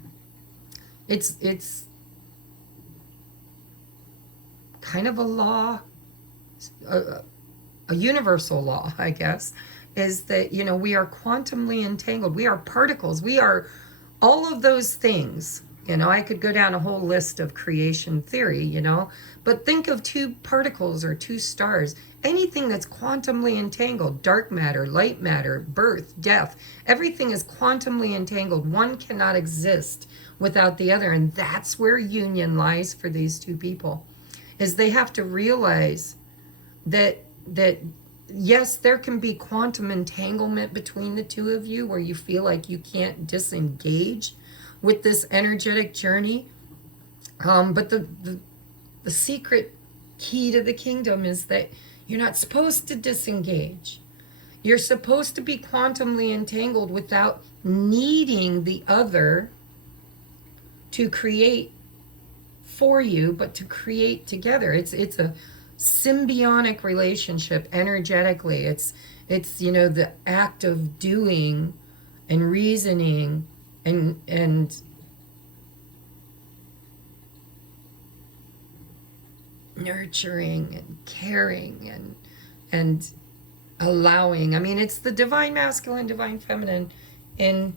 It's kind of a law, a universal law, I guess, is that, you know, we are quantumly entangled. We are particles. We are all of those things. You know, I could go down a whole list of creation theory, you know, but think of two particles or two stars. Anything that's quantumly entangled, dark matter, light matter, birth, death, everything is quantumly entangled. One cannot exist without the other. And that's where union lies for these two people, is they have to realize that yes, there can be quantum entanglement between the two of you where you feel like you can't disengage with this energetic journey. But the secret key to the kingdom is that you're not supposed to disengage. You're supposed to be quantumly entangled without needing the other to create for you, but to create together. It's a symbiotic relationship energetically. It's you know, the act of doing and reasoning and nurturing and caring and allowing. I mean, it's the divine masculine, divine feminine in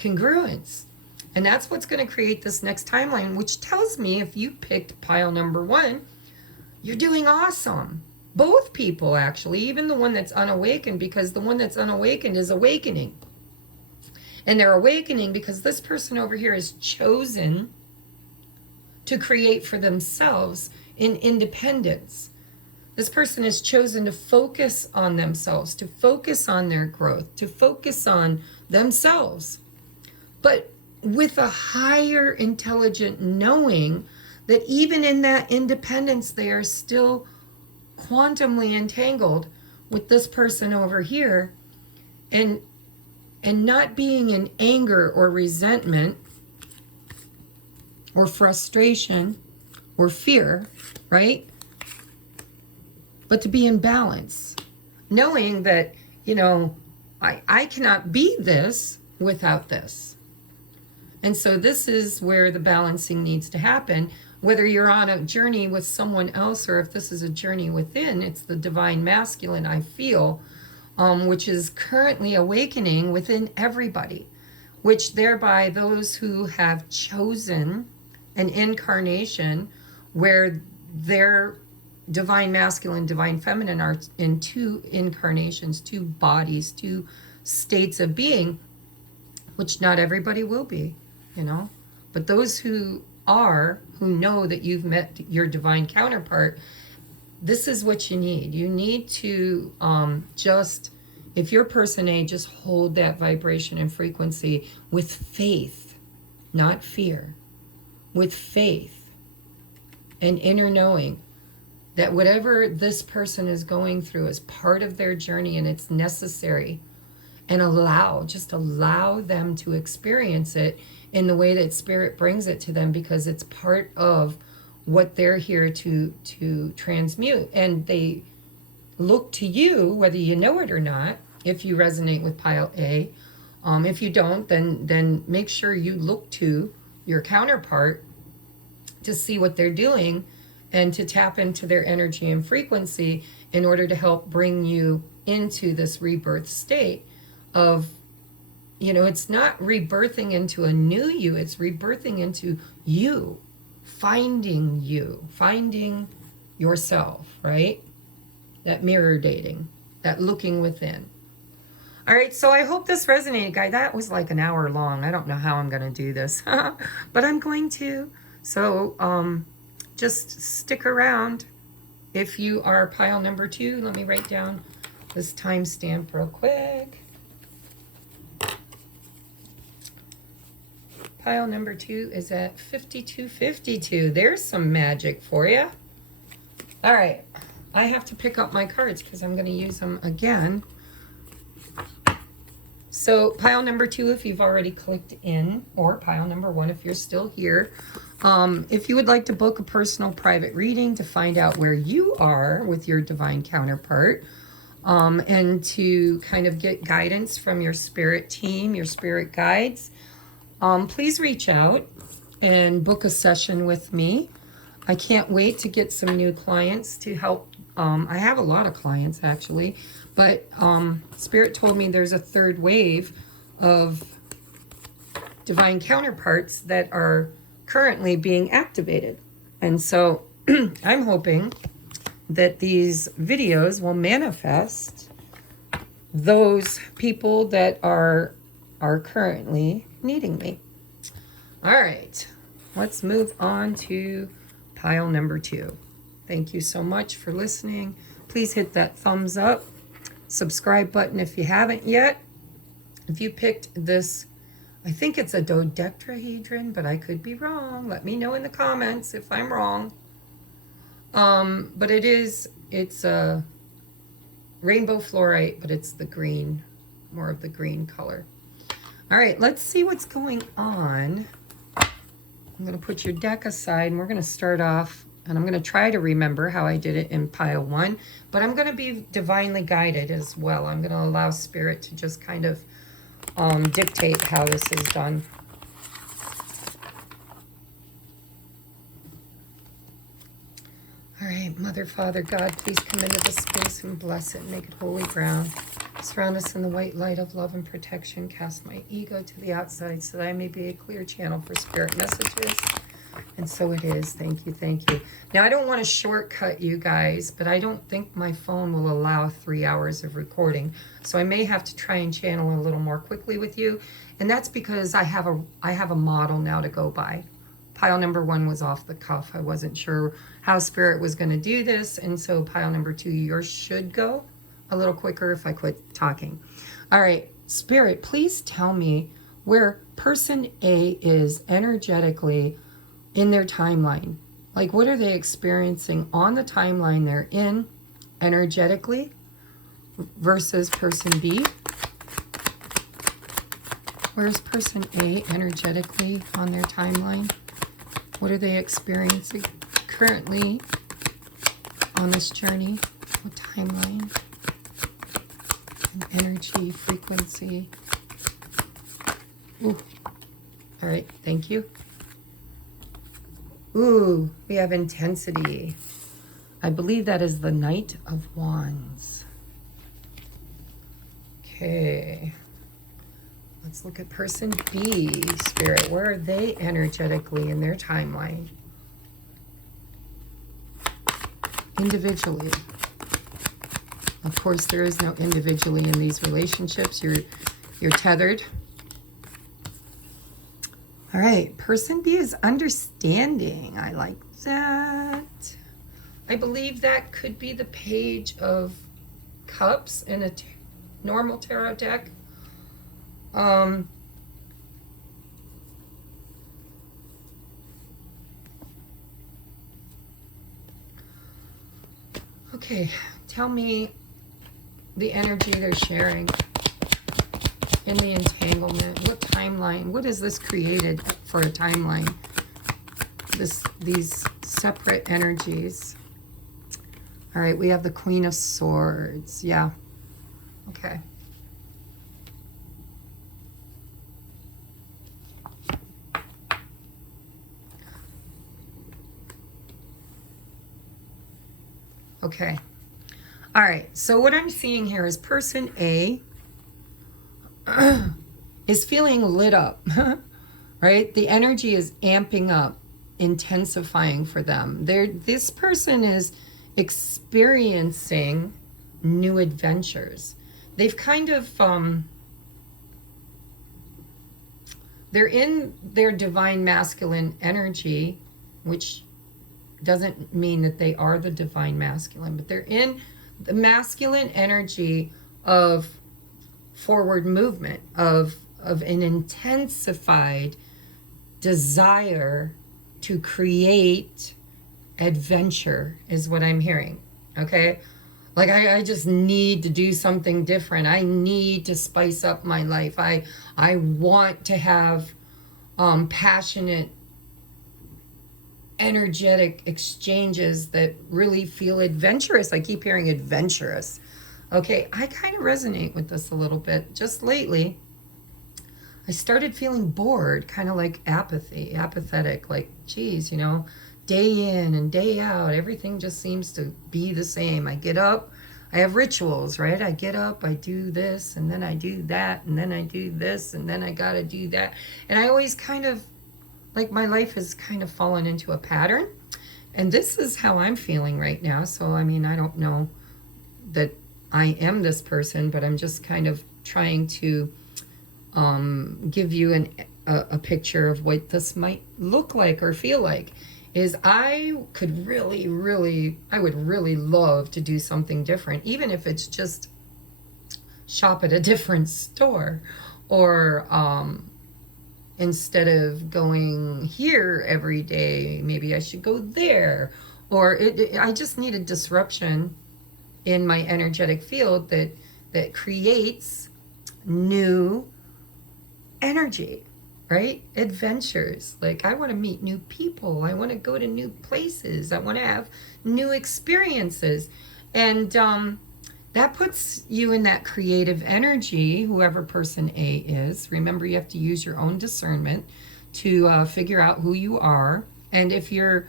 congruence. And that's what's going to create this next timeline, which tells me if you picked pile number 1, you're doing awesome. Both people, actually, even the one that's unawakened, because the one that's unawakened is awakening. And they're awakening because this person over here is chosen to create for themselves in independence. This person has chosen to focus on themselves, to focus on their growth, to focus on themselves. But with a higher intelligent knowing that even in that independence, they are still quantumly entangled with this person over here, and not being in anger or resentment or frustration or fear, right? But to be in balance, knowing that, you know, I cannot be this without this. And so this is where the balancing needs to happen. Whether you're on a journey with someone else or if this is a journey within, it's the divine masculine, I feel, which is currently awakening within everybody, which thereby those who have chosen an incarnation where their divine masculine, divine feminine are in 2 incarnations, 2 bodies, 2 states of being, which not everybody will be, you know. But those who are, who know that you've met your divine counterpart, this is what you need. You need to just, if you're person A, just hold that vibration and frequency with faith, not fear, with faith and inner knowing that whatever this person is going through is part of their journey and it's necessary. And just allow them to experience it in the way that Spirit brings it to them, because it's part of what they're here to transmute. And they look to you, whether you know it or not, if you resonate with pile A. If you don't, then make sure you look to your counterpart to see what they're doing and to tap into their energy and frequency in order to help bring you into this rebirth state of, you know, it's not rebirthing into a new you, it's rebirthing into you, finding yourself, right? That mirror dating, that looking within. All right, so I hope this resonated, guys. That was like an hour long. I don't know how I'm going to do this, but I'm going to. So just stick around. If you are pile number 2, let me write down this timestamp real quick. Pile number 2 is at 5252. There's some magic for you. All right, I have to pick up my cards because I'm going to use them again. So pile number 2, if you've already clicked in, or pile number 1, if you're still here. If you would like to book a personal private reading to find out where you are with your divine counterpart, and to kind of get guidance from your spirit team, your spirit guides, please reach out and book a session with me. I can't wait to get some new clients to help. I have a lot of clients actually, but Spirit told me there's a 3rd wave of divine counterparts that are currently being activated. And so I'm hoping that these videos will manifest those people that are currently needing me. All right, let's move on to pile number 2. Thank you so much for listening. Please hit that thumbs up, subscribe button if you haven't yet. If you picked this, I think it's a dodecahedron, but I could be wrong. Let me know in the comments if I'm wrong. But it's a rainbow fluorite, but it's the green, more of the green color. All right, let's see what's going on. I'm going to put your deck aside, and we're going to start off, and I'm going to try to remember how I did it in pile 1, but I'm going to be divinely guided as well. I'm going to allow Spirit to just kind of dictate how this is done. All right, Mother, Father, God, please come into the space and bless it, make it holy ground. Surround us in the white light of love and protection. Cast my ego to the outside so that I may be a clear channel for spirit messages. And so it is. Thank you, thank you. Now, I don't want to shortcut you guys, but I don't think my phone will allow 3 hours of recording. So I may have to try and channel a little more quickly with you. And that's because I have a model now to go by. Pile number 1 was off the cuff. I wasn't sure how Spirit was going to do this. And so pile number 2, yours should go a little quicker if I quit talking. All right, Spirit, please tell me where person A is energetically in their timeline. Like, what are they experiencing on the timeline they're in energetically versus person B? Where's person A energetically on their timeline? What are they experiencing currently on this journey? What timeline? Energy, frequency. Ooh. All right, thank you. Ooh, we have intensity. I believe that is the Knight of Wands. Okay. Let's look at person B, Spirit. Where are they energetically in their timeline? Individually. Of course, there is no individually in these relationships. You're tethered. All right, person B is understanding. I like that. I believe that could be the Page of Cups in a normal tarot deck. Okay, tell me the energy they're sharing in the entanglement. What timeline? What is this created for a timeline? These separate energies. All right, we have the Queen of Swords. Yeah. Okay. Okay. All right. So what I'm seeing here is person A is feeling lit up, right? The energy is amping up, intensifying for them. This person is experiencing new adventures. They've kind of, they're in their divine masculine energy, which doesn't mean that they are the divine masculine, but they're in the masculine energy of forward movement, of an intensified desire to create adventure is what I'm hearing. Okay, like I just need to do something different. I need to spice up my life. I want to have passionate, energetic exchanges that really feel adventurous. I keep hearing adventurous. Okay, I kind of resonate with this a little bit. Just lately, I started feeling bored, kind of like apathetic, like, geez, you know, day in and day out, everything just seems to be the same. I get up, I have rituals, right? I get up, I do this, and then I do that, and then I do this, and then I gotta do that. And I always kind of, like, my life has kind of fallen into a pattern. And this is how I'm feeling right now. So, I mean, I don't know that I am this person, but I'm just kind of trying to give you a picture of what this might look like or feel like. Is I would really love to do something different, even if it's just shop at a different store, or instead of going here every day, maybe I should go there. Or I just need a disruption in my energetic field that creates new energy, right? Adventures. Like, I want to meet new people. I want to go to new places. I want to have new experiences. And that puts you in that creative energy, whoever person A is. Remember, you have to use your own discernment to figure out who you are. And if you're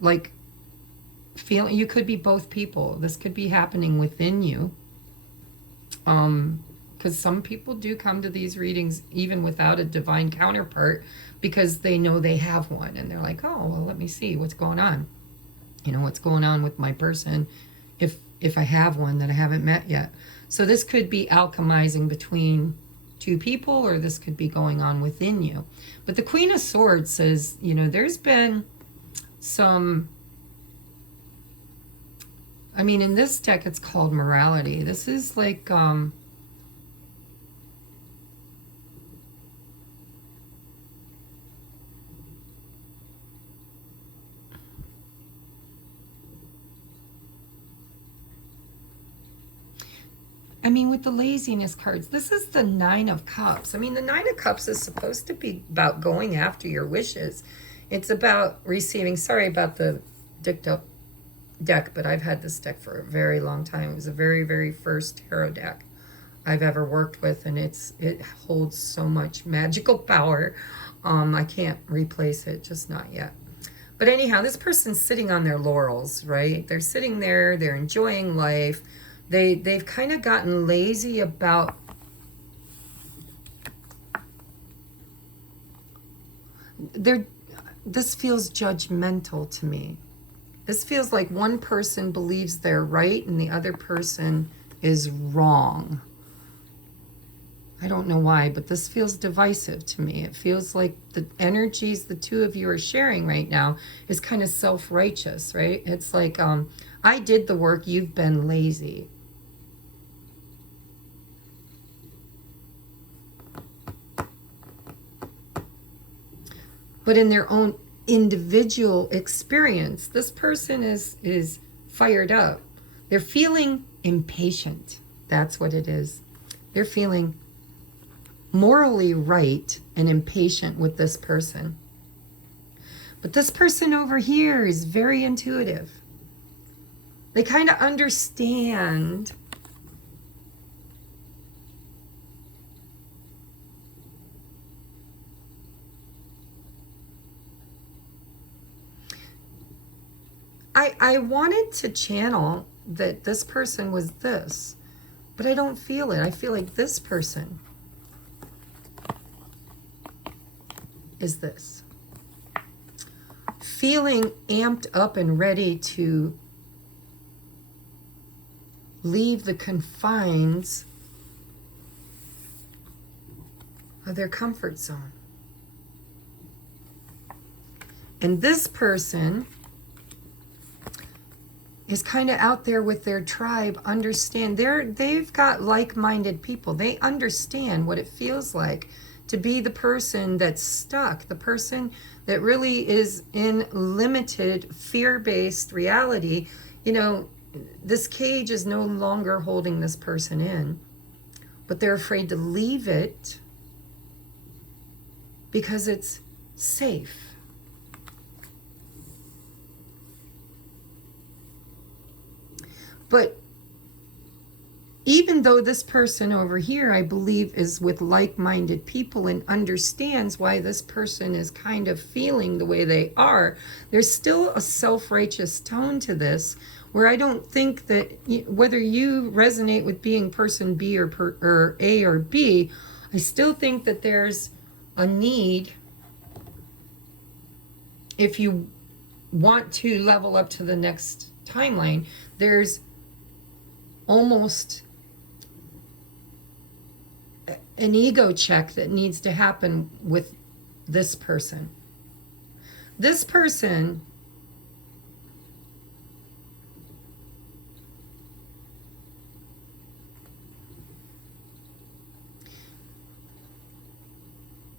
like feeling, you could be both people. This could be happening within you. Because some people do come to these readings even without a divine counterpart, because they know they have one, and they're like, oh, well, let me see what's going on. You know, what's going on with my person, if I have one that I haven't met yet. So this could be alchemizing between two people, or this could be going on within you. But the Queen of Swords says, you know, there's been some, I mean, in this deck it's called morality. This is like I mean, with the laziness cards, this is the Nine of Cups. I mean, the Nine of Cups is supposed to be about going after your wishes. It's about receiving, sorry about the dicto deck, but I've had this deck for a very long time. It was the very, very first tarot deck I've ever worked with, and it holds so much magical power. I can't replace it, just not yet. But anyhow, this person's sitting on their laurels, right? They're sitting there, they're enjoying life. They've kind of gotten lazy about this feels judgmental to me. This feels like one person believes they're right and the other person is wrong. I don't know why, but this feels divisive to me. It feels like the energies the two of you are sharing right now is kind of self-righteous, right? It's like, I did the work, you've been lazy. But in their own individual experience, this person is fired up. They're feeling impatient. That's what it is. They're feeling morally right and impatient with this person. But this person over here is very intuitive. They kind of understand I wanted to channel that this person was this, but I don't feel it. I feel like this person is this. Feeling amped up and ready to leave the confines of their comfort zone. And this person is kind of out there with their tribe, they've got like-minded people. They understand what it feels like to be the person that's stuck, the person that really is in limited, fear-based reality. You know, this cage is no longer holding this person in, but they're afraid to leave it because it's safe. But even though this person over here, I believe, is with like-minded people and understands why this person is kind of feeling the way they are, there's still a self-righteous tone to this, where I don't think that whether you resonate with being person B or A or B, I still think that there's a need, if you want to level up to the next timeline, there's almost an ego check that needs to happen with this person. This person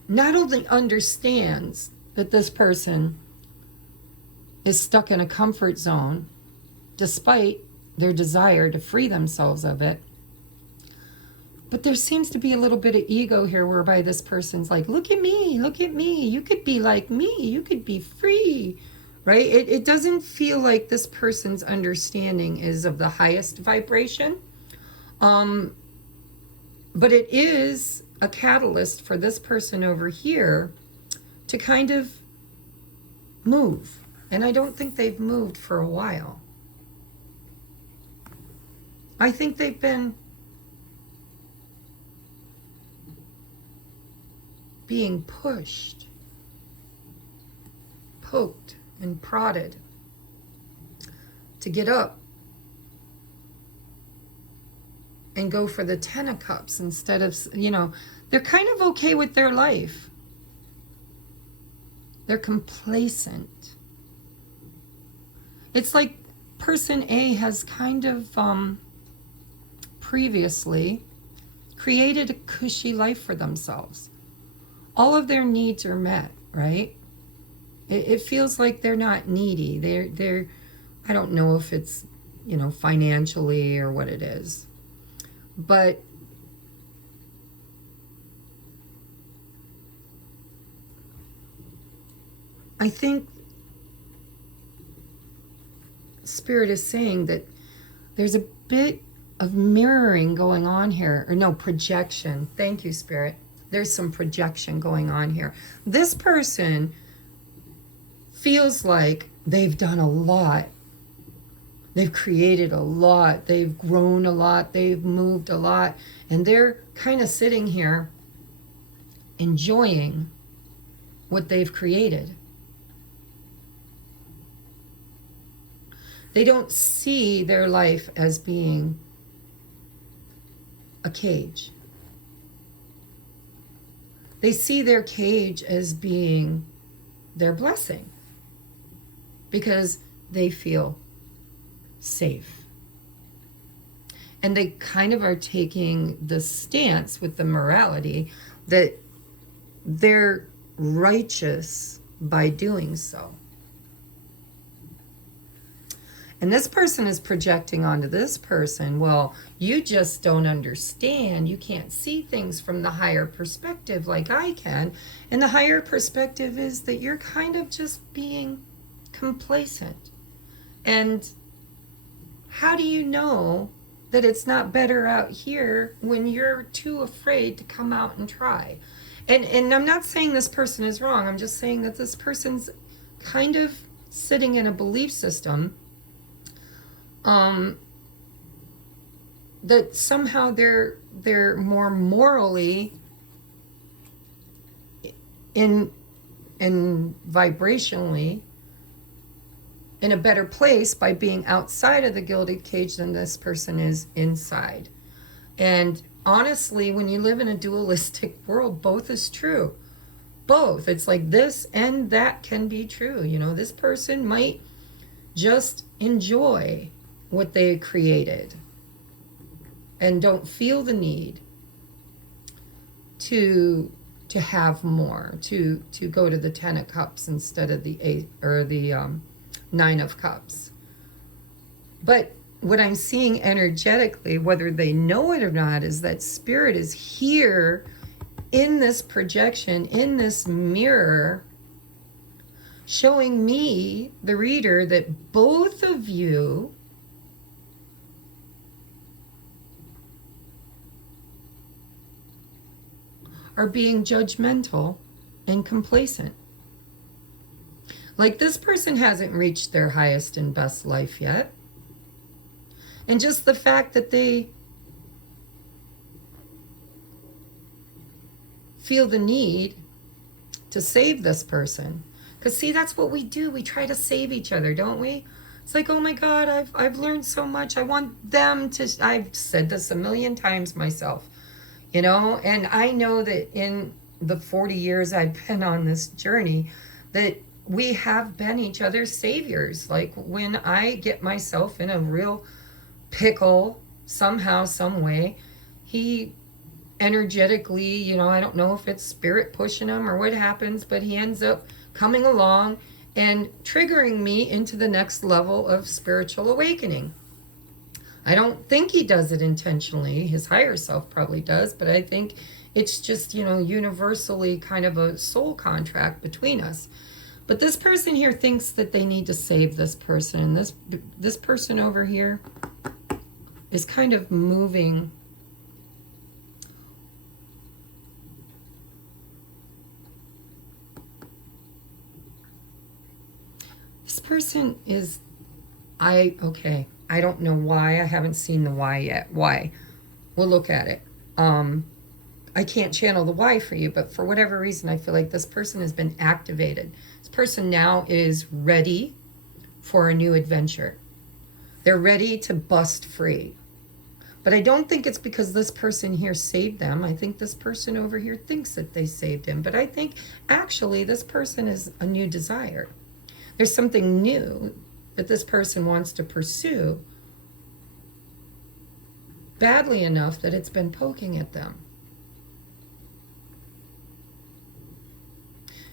not only understands that this person is stuck in a comfort zone despite their desire to free themselves of it, but there seems to be a little bit of ego here whereby this person's like, look at me, you could be like me, you could be free, right? It doesn't feel like this person's understanding is of the highest vibration, but it is a catalyst for this person over here to kind of move, and I don't think they've moved for a while. I think they've been being pushed, poked, and prodded to get up and go for the 10 of Cups instead of, you know, they're kind of okay with their life. They're complacent. It's like person A has kind of previously created a cushy life for themselves. All of their needs are met, right? It feels like they're not needy. They're I don't know if it's, you know, financially or what it is. But I think Spirit is saying that there's a bit of mirroring going on here. Or no, projection. Thank you, Spirit. There's some projection going on here. This person feels like they've done a lot. They've created a lot. They've grown a lot. They've moved a lot. And they're kind of sitting here enjoying what they've created. They don't see their life as being a cage. They see their cage as being their blessing because they feel safe. And they kind of are taking the stance with the morality that they're righteous by doing so. And this person is projecting onto this person, well, you just don't understand. You can't see things from the higher perspective like I can. And the higher perspective is that you're kind of just being complacent. And how do you know that it's not better out here when you're too afraid to come out and try? And I'm not saying this person is wrong. I'm just saying that this person's kind of sitting in a belief system that somehow they're more morally and vibrationally in a better place by being outside of the gilded cage than this person is inside. And honestly, when you live in a dualistic world, both is true. Both. It's like this and that can be true. You know, this person might just enjoy what they created and don't feel the need to have more, to go to the 10 of Cups instead of the 8 or the 9 of Cups. But what I'm seeing energetically, whether they know it or not, is that Spirit is here in this projection, in this mirror, showing me, the reader, that both of you are being judgmental and complacent. Like this person hasn't reached their highest and best life yet. And just the fact that they feel the need to save this person. Because see, that's what we do. We try to save each other, don't we? It's like, oh my God, I've learned so much. I want them to, I've said this a million times myself, you know, and I know that in the 40 years I've been on this journey that we have been each other's saviors. Like when I get myself in a real pickle somehow, some way, he energetically, you know, I don't know if it's Spirit pushing him or what happens, but he ends up coming along and triggering me into the next level of spiritual awakening. I don't think he does it intentionally. His higher self probably does, but I think it's just, you know, universally kind of a soul contract between us. But this person here thinks that they need to save this person. This person over here is kind of moving this person is, I don't know why. I haven't seen the why yet. Why? We'll look at it. I can't channel the why for you, but for whatever reason, I feel like this person has been activated. This person now is ready for a new adventure. They're ready to bust free. But I don't think it's because this person here saved them. I think this person over here thinks that they saved him. But I think actually this person is a new desire. There's something new that this person wants to pursue badly enough that it's been poking at them.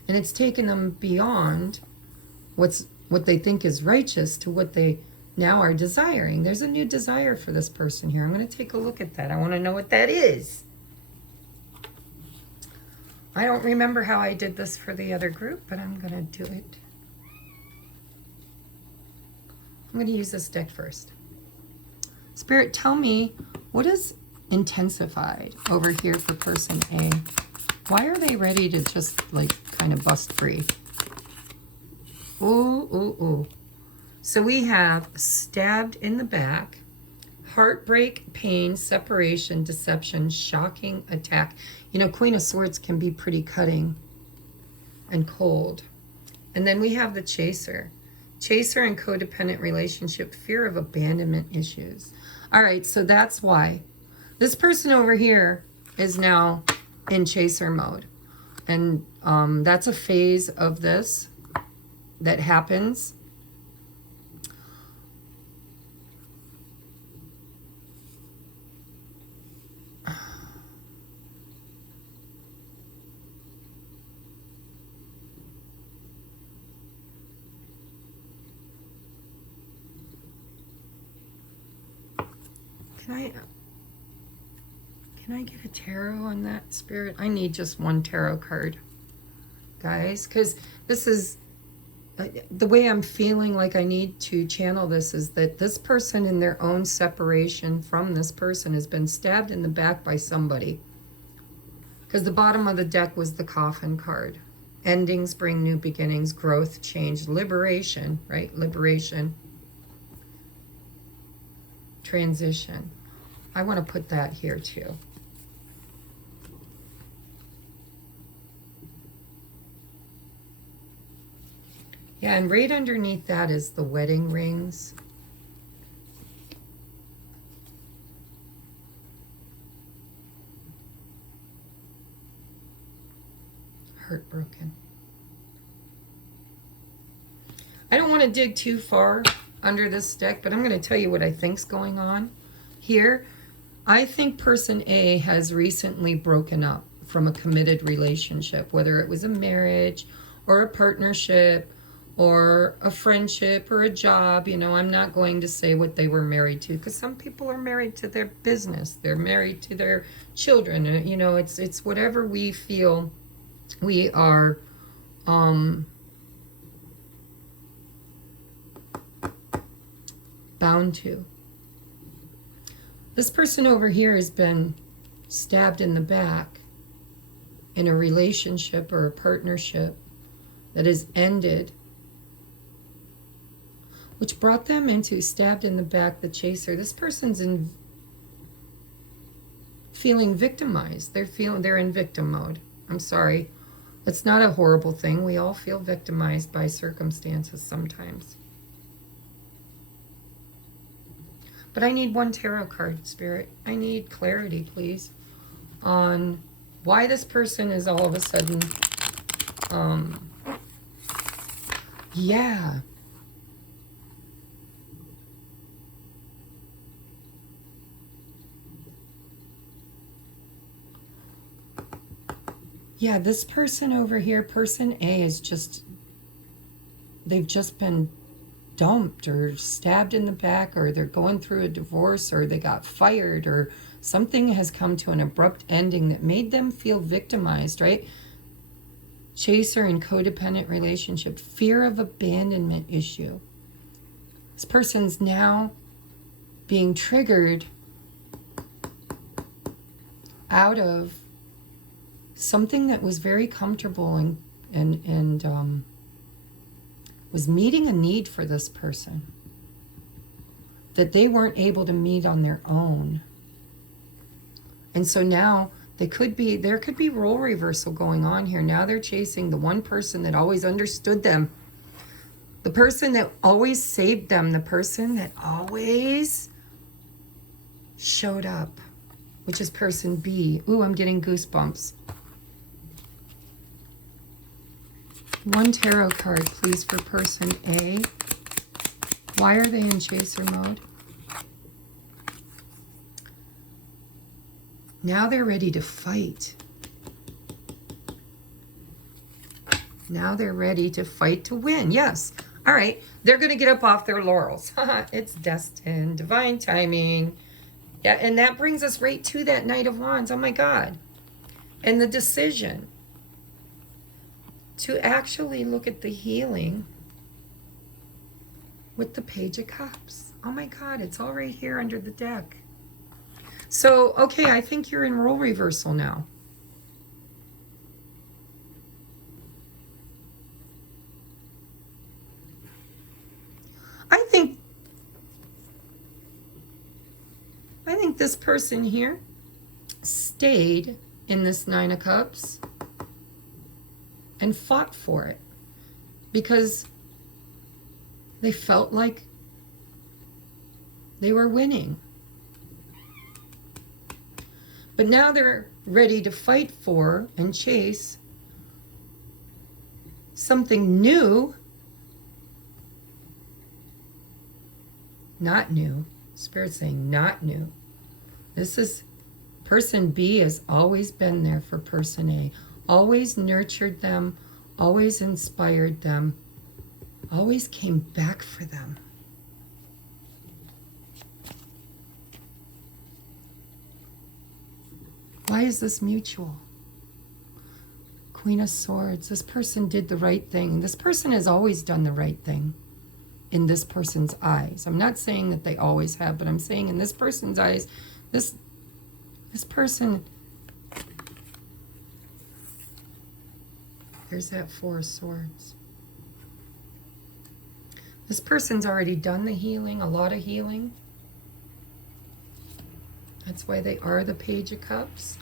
And it's taken them beyond what they think is righteous to what they now are desiring. There's a new desire for this person here. I'm going to take a look at that. I want to know what that is. I don't remember how I did this for the other group, but I'm going to do it. I'm going to use this deck first. Spirit, tell me, what is intensified over here for person A? Why are they ready to just like kind of bust free? Ooh, ooh, ooh. So we have stabbed in the back, heartbreak, pain, separation, deception, shocking, attack. You know, Queen of Swords can be pretty cutting and cold. And then we have the chaser. Chaser and codependent relationship, fear of abandonment issues. All right, so that's why. This person over here is now in chaser mode. And that's a phase of this that happens. Can I get a tarot on that, Spirit? I need just one tarot card, guys, because this is the way I'm feeling like I need to channel this is that this person in their own separation from this person has been stabbed in the back by somebody. Because the bottom of the deck was the coffin card. Endings bring new beginnings, growth, change, liberation, right? Liberation. Transition. I want to put that here too. Yeah, and right underneath that is the wedding rings. Heartbroken. I don't want to dig too far under this deck, but I'm going to tell you what I think's going on here. I think person A has recently broken up from a committed relationship, whether it was a marriage or a partnership or a friendship or a job. You know, I'm not going to say what they were married to, because some people are married to their business. They're married to their children. You know, it's whatever we feel we are bound to. This person over here has been stabbed in the back in a relationship or a partnership that has ended, which brought them into stabbed in the back, the chaser. This person's feeling victimized. They're in victim mode. I'm sorry. It's not a horrible thing. We all feel victimized by circumstances sometimes. But I need one tarot card, Spirit. I need clarity, please, on why this person is all of a sudden, yeah. Yeah, this person over here, person A, is just, they've just been dumped or stabbed in the back, or they're going through a divorce, or they got fired, or something has come to an abrupt ending that made them feel victimized, right? Chaser and codependent relationship, fear of abandonment issue. This person's now being triggered out of something that was very comfortable and was meeting a need for this person that they weren't able to meet on their own. And so now There could be role reversal going on here. Now they're chasing the one person that always understood them. The person that always saved them. The person that always showed up, which is person B. Ooh, I'm getting goosebumps. One tarot card, please, for person A. Why are they in chaser mode? Now they're ready to fight. Now they're ready to fight to win. Yes. All right. They're going to get up off their laurels. It's destined. Divine timing. Yeah, and that brings us right to that Knight of Wands. Oh, my God. And the decision to actually look at the healing with the Page of Cups. Oh, my God. It's all right here under the deck. So, okay, I think you're in role reversal now. I think this person here stayed in this Nine of Cups and fought for it because they felt like they were winning. But now they're ready to fight for and chase something new. Not new. Spirit's saying not new. This is, person B has always been there for person A. Always nurtured them. Always inspired them. Always came back for them. Why is this mutual? Queen of Swords. This person did the right thing. This person has always done the right thing in this person's eyes. I'm not saying that they always have, but I'm saying in this person's eyes, this person, there's that Four of Swords. This person's already done the healing, a lot of healing. That's why they are the Page of Cups.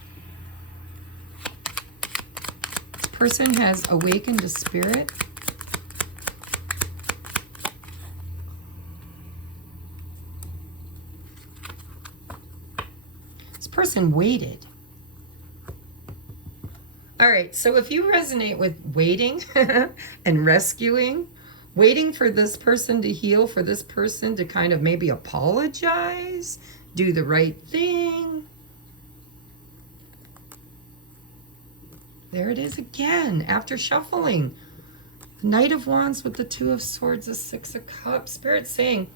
This person has awakened to spirit. This person waited. All right, so if you resonate with waiting and rescuing, waiting for this person to heal, for this person to kind of maybe apologize, do the right thing. There it is again, after shuffling. The Knight of Wands with the Two of Swords, the Six of Cups. Spirit saying,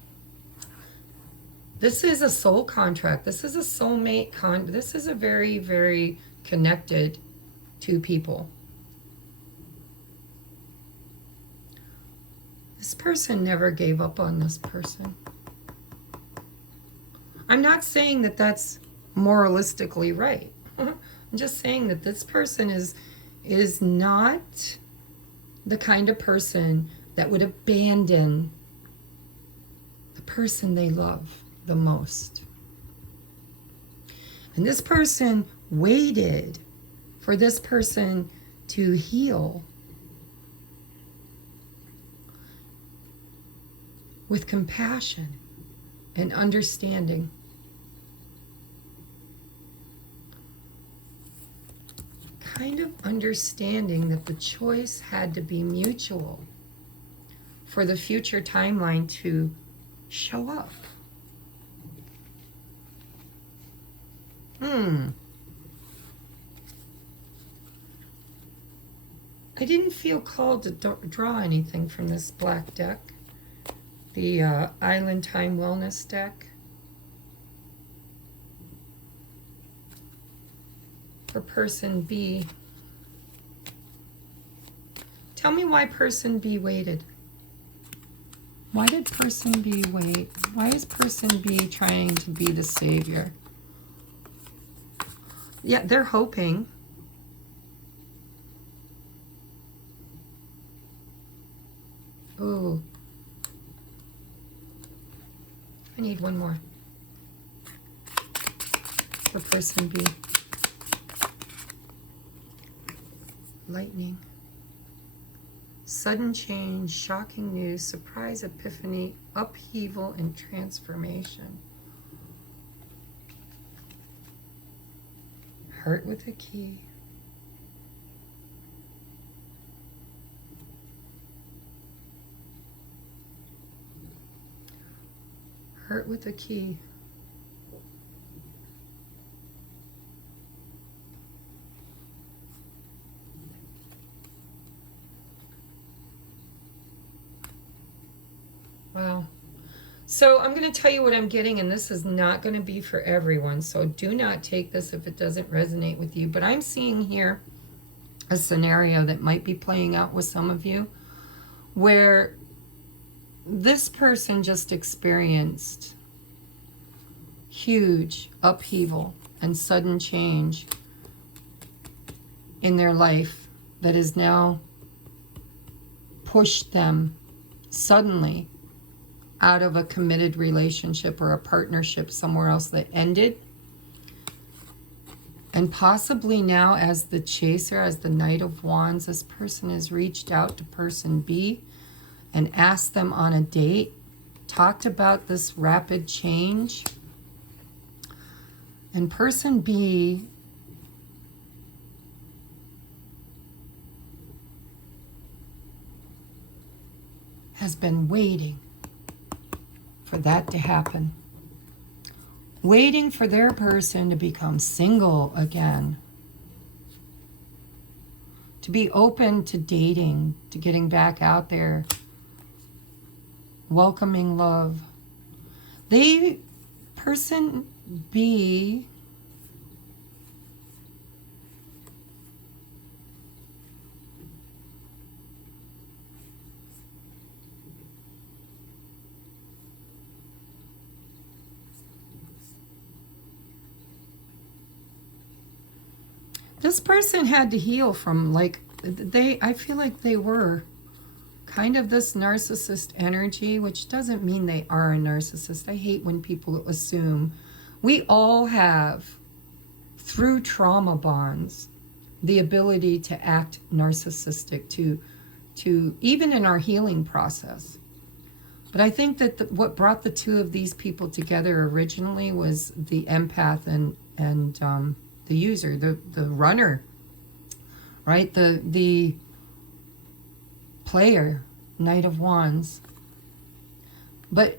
this is a soul contract. This is a soulmate this is a very, very connected two people. This person never gave up on this person. I'm not saying that that's moralistically right. I'm just saying that this person is not the kind of person that would abandon the person they love the most. And this person waited for this person to heal with compassion and understanding. Kind of understanding that the choice had to be mutual for the future timeline to show up. I didn't feel called to draw anything from this black deck, the Island Time Wellness deck. For person B. Tell me why person B waited. Why did person B wait? Why is person B trying to be the savior? Yeah, they're hoping. Oh. I need one more. For person B. lightning. Sudden change, shocking news, surprise, epiphany, upheaval, and transformation. Heart with a key. Heart with a key. Wow. So I'm going to tell you what I'm getting, and this is not going to be for everyone, so do not take this if it doesn't resonate with you. But I'm seeing here a scenario that might be playing out with some of you, where this person just experienced huge upheaval and sudden change in their life that has now pushed them suddenly out of a committed relationship or a partnership somewhere else that ended. And possibly now, as the chaser, as the Knight of Wands, this person has reached out to person B and asked them on a date, talked about this rapid change. And person B has been waiting for that to happen. Waiting for their person to become single again. To be open to dating, to getting back out there. Welcoming love. Person B this person had to heal from, like, I feel like they were kind of this narcissist energy, which doesn't mean they are a narcissist. I hate when people assume. We all have, through trauma bonds, the ability to act narcissistic, to even in our healing process. But I think that what brought the two of these people together originally was the empath and the user, the runner, right? The player, Knight of Wands. But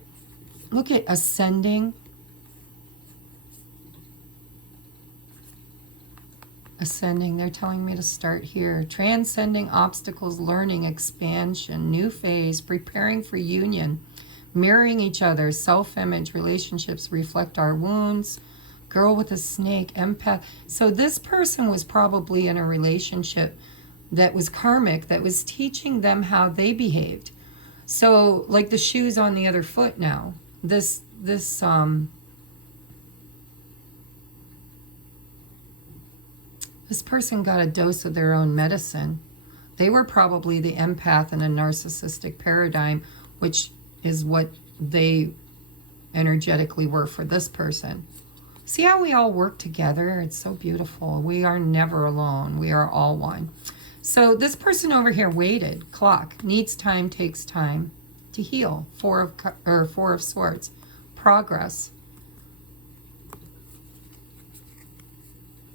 look at ascending. Ascending, they're telling me to start here. Transcending obstacles, learning, expansion, new phase, preparing for union, mirroring each other, self-image, relationships reflect our wounds. Girl with a snake, empath. So this person was probably in a relationship that was karmic, that was teaching them how they behaved. So like the shoes on the other foot now. This person got a dose of their own medicine. They were probably the empath in a narcissistic paradigm, which is what they energetically were for this person. See how we all work together? It's so beautiful. We are never alone. We are all one. So this person over here waited. Clock. Needs time, takes time to heal. Four of Swords. Progress.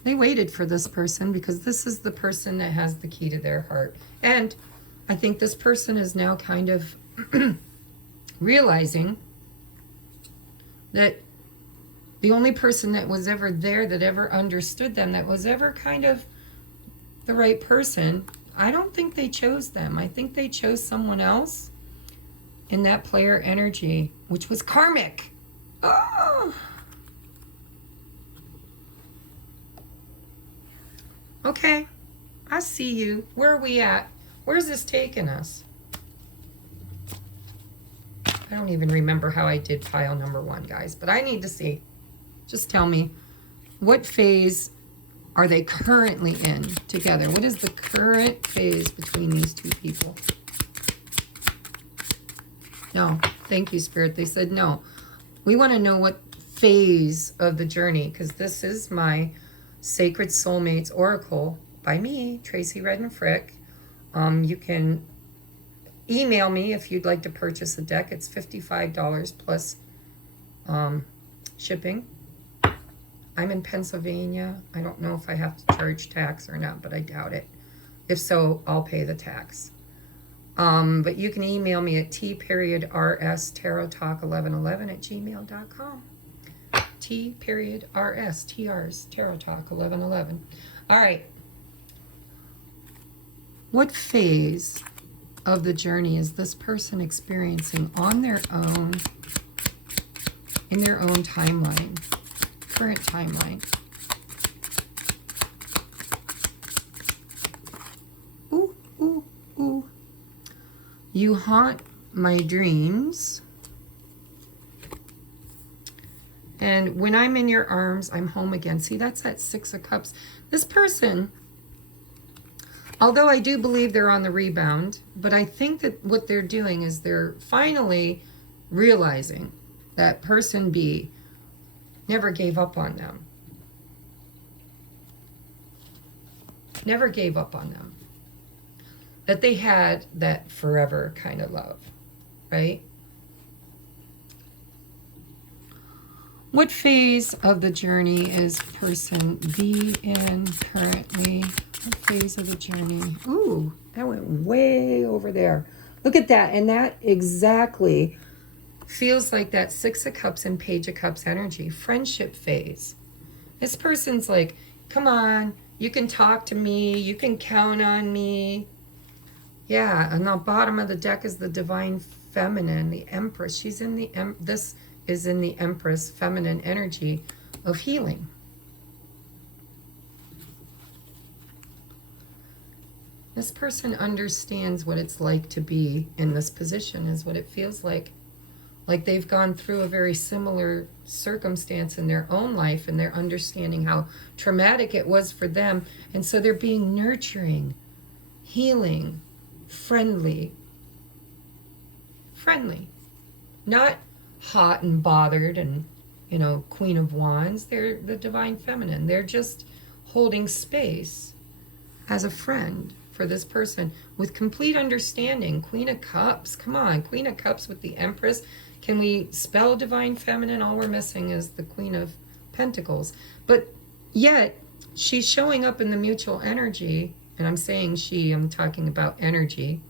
They waited for this person because this is the person that has the key to their heart. And I think this person is now kind of realizing that the only person that was ever there, that ever understood them, that was ever kind of the right person, I don't think they chose them. I think they chose someone else in that player energy, which was karmic. Oh. Okay, I see you. Where are we at? Where's this taking us? I don't even remember how I did pile number 1, guys, but I need to see. Just tell me, what phase are they currently in together? What is the current phase between these two people? No, thank you, Spirit. They said no. We want to know what phase of the journey, because this is my Sacred Soulmates Oracle by me, Tracie Redden Frick. You can email me if you'd like to purchase a deck. It's $55 plus shipping. I'm in Pennsylvania. I don't know if I have to charge tax or not, but I doubt it. If so, I'll pay the tax. But you can email me at t.rs.tarottalk1111@gmail.com. t.rs, Tarot Talk 1111. All right. What phase of the journey is this person experiencing on their own, in their own timeline, current timeline? Ooh, ooh, ooh. You haunt my dreams. And when I'm in your arms, I'm home again. See, that's that Six of Cups. This person, although I do believe they're on the rebound, but I think that what they're doing is they're finally realizing that person B never gave up on them. Never gave up on them. That they had that forever kind of love, right? What phase of the journey is person B in currently? What phase of the journey? Ooh, that went way over there. Look at that. And that exactly feels like that Six of Cups and Page of Cups energy. Friendship phase. This person's like, come on, you can talk to me. You can count on me. Yeah, on the bottom of the deck is the Divine Feminine, the Empress. She's in the, this is in the Empress feminine energy of healing. This person understands what it's like to be in this position, is what it feels like. Like they've gone through a very similar circumstance in their own life, and they're understanding how traumatic it was for them. And so they're being nurturing, healing, friendly. Friendly. Not hot and bothered and, you know, Queen of Wands. They're the Divine Feminine. They're just holding space as a friend for this person with complete understanding. Queen of Cups. Come on. Queen of Cups with the Empress. Can we spell Divine Feminine? All we're missing is the Queen of Pentacles. But yet, she's showing up in the mutual energy. And I'm saying she, I'm talking about energy.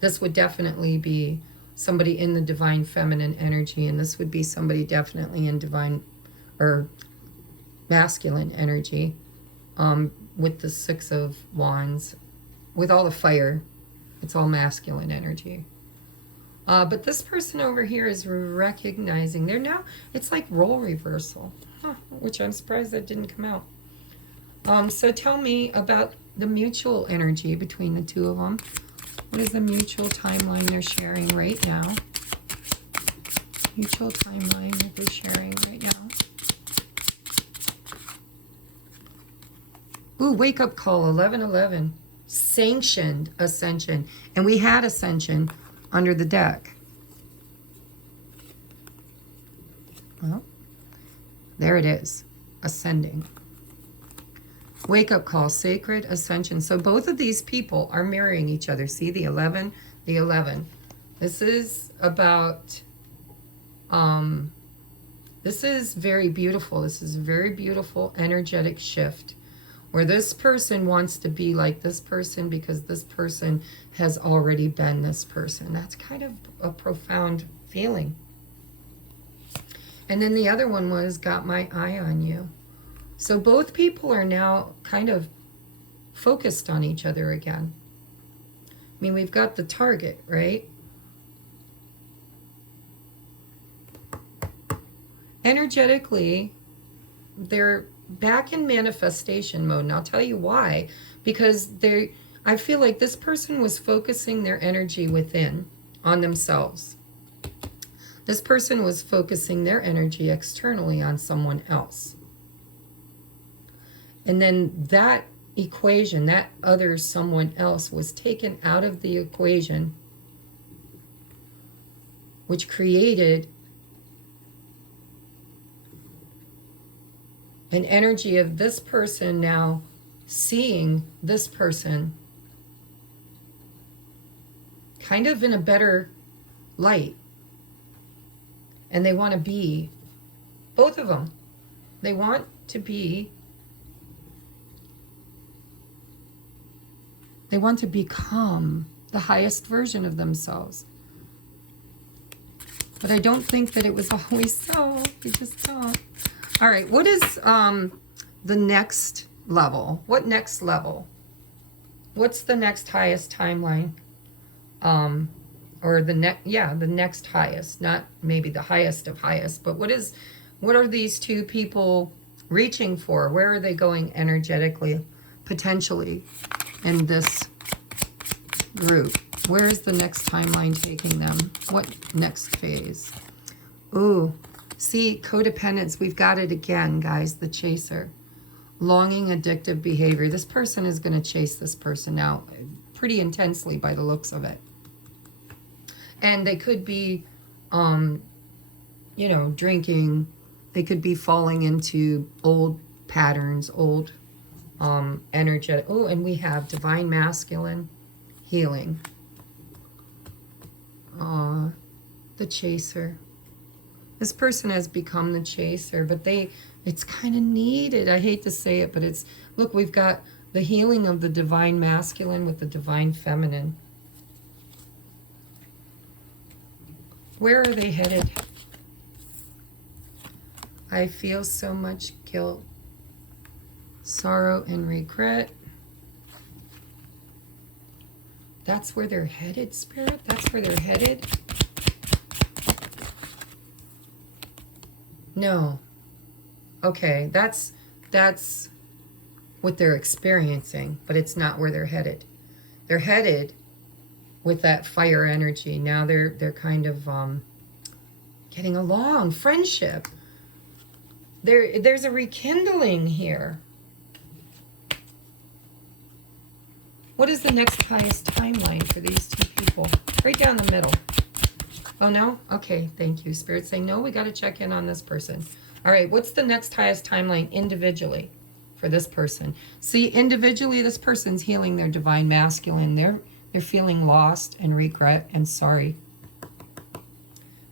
This would definitely be somebody in the Divine Feminine energy, and this would be somebody definitely in divine or masculine energy, with the Six of Wands. With all the fire, it's all masculine energy. But this person over here is recognizing they're now, it's like role reversal, which I'm surprised that didn't come out. So tell me about the mutual energy between the two of them. What is the mutual timeline they're sharing right now? Mutual timeline that they're sharing right now. Ooh, wake up call, 1111. Sanctioned Ascension. And we had Ascension under the deck. Well, there it is. Ascending. Wake up call, sacred ascension. So both of these people are mirroring each other. See the 11, the 11. This is about, this is very beautiful. This is a very beautiful energetic shift where this person wants to be like this person because this person has already been this person. That's kind of a profound feeling. And then the other one was, got my eye on you. So both people are now kind of focused on each other again. I mean, we've got the target, right? Energetically, they're back in manifestation mode. And I'll tell you why. Because I feel like this person was focusing their energy within on themselves. This person was focusing their energy externally on someone else. And then that equation, that other someone else, was taken out of the equation, which created an energy of this person now seeing this person kind of in a better light. And they want to be, both of them, they want to be, they want to become the highest version of themselves. But I don't think that it was always so. We just don't. All right, what is the next level? What next level? What's the next highest timeline? Or the next highest, not maybe the highest of highest, but what are these two people reaching for? Where are they going energetically, potentially, in this group? Where is the next timeline taking them? What next phase? Ooh, see, codependence. We've got it again, guys, the chaser. Longing, addictive behavior. This person is going to chase this person out pretty intensely by the looks of it. And they could be, you know, drinking. They could be falling into old patterns, old energetic. Oh, and we have divine masculine healing. The chaser. This person has become the chaser, but it's kind of needed. I hate to say it, but it's, look, we've got the healing of the divine masculine with the divine feminine. Where are they headed? I feel so much guilt, sorrow, and regret. That's where they're headed, Spirit? That's where they're headed? No. Okay, that's what they're experiencing, but it's not where they're headed. They're headed with that fire energy. Now they're kind of getting along. Friendship. There's a rekindling here. What is the next highest timeline for these two people? Right down the middle. Oh, no? Okay, thank you. Spirit saying, no, we got to check in on this person. All right, what's the next highest timeline individually for this person? See, individually, this person's healing their divine masculine. They're feeling lost and regret and sorry.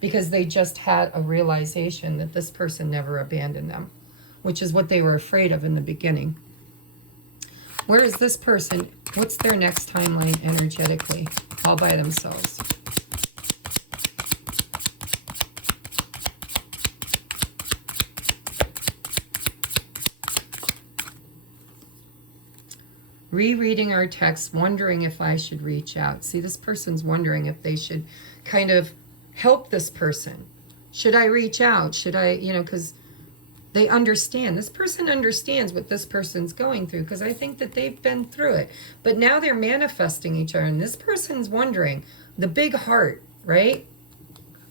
Because they just had a realization that this person never abandoned them, which is what they were afraid of in the beginning. Where is this person? What's their next timeline energetically, all by themselves? Rereading our text, wondering if I should reach out. See, this person's wondering if they should kind of help this person. Should I reach out? Should I, you know, because they understand. This person understands what this person's going through, because I think that they've been through it. But now they're manifesting each other, and this person's wondering. The big heart, right?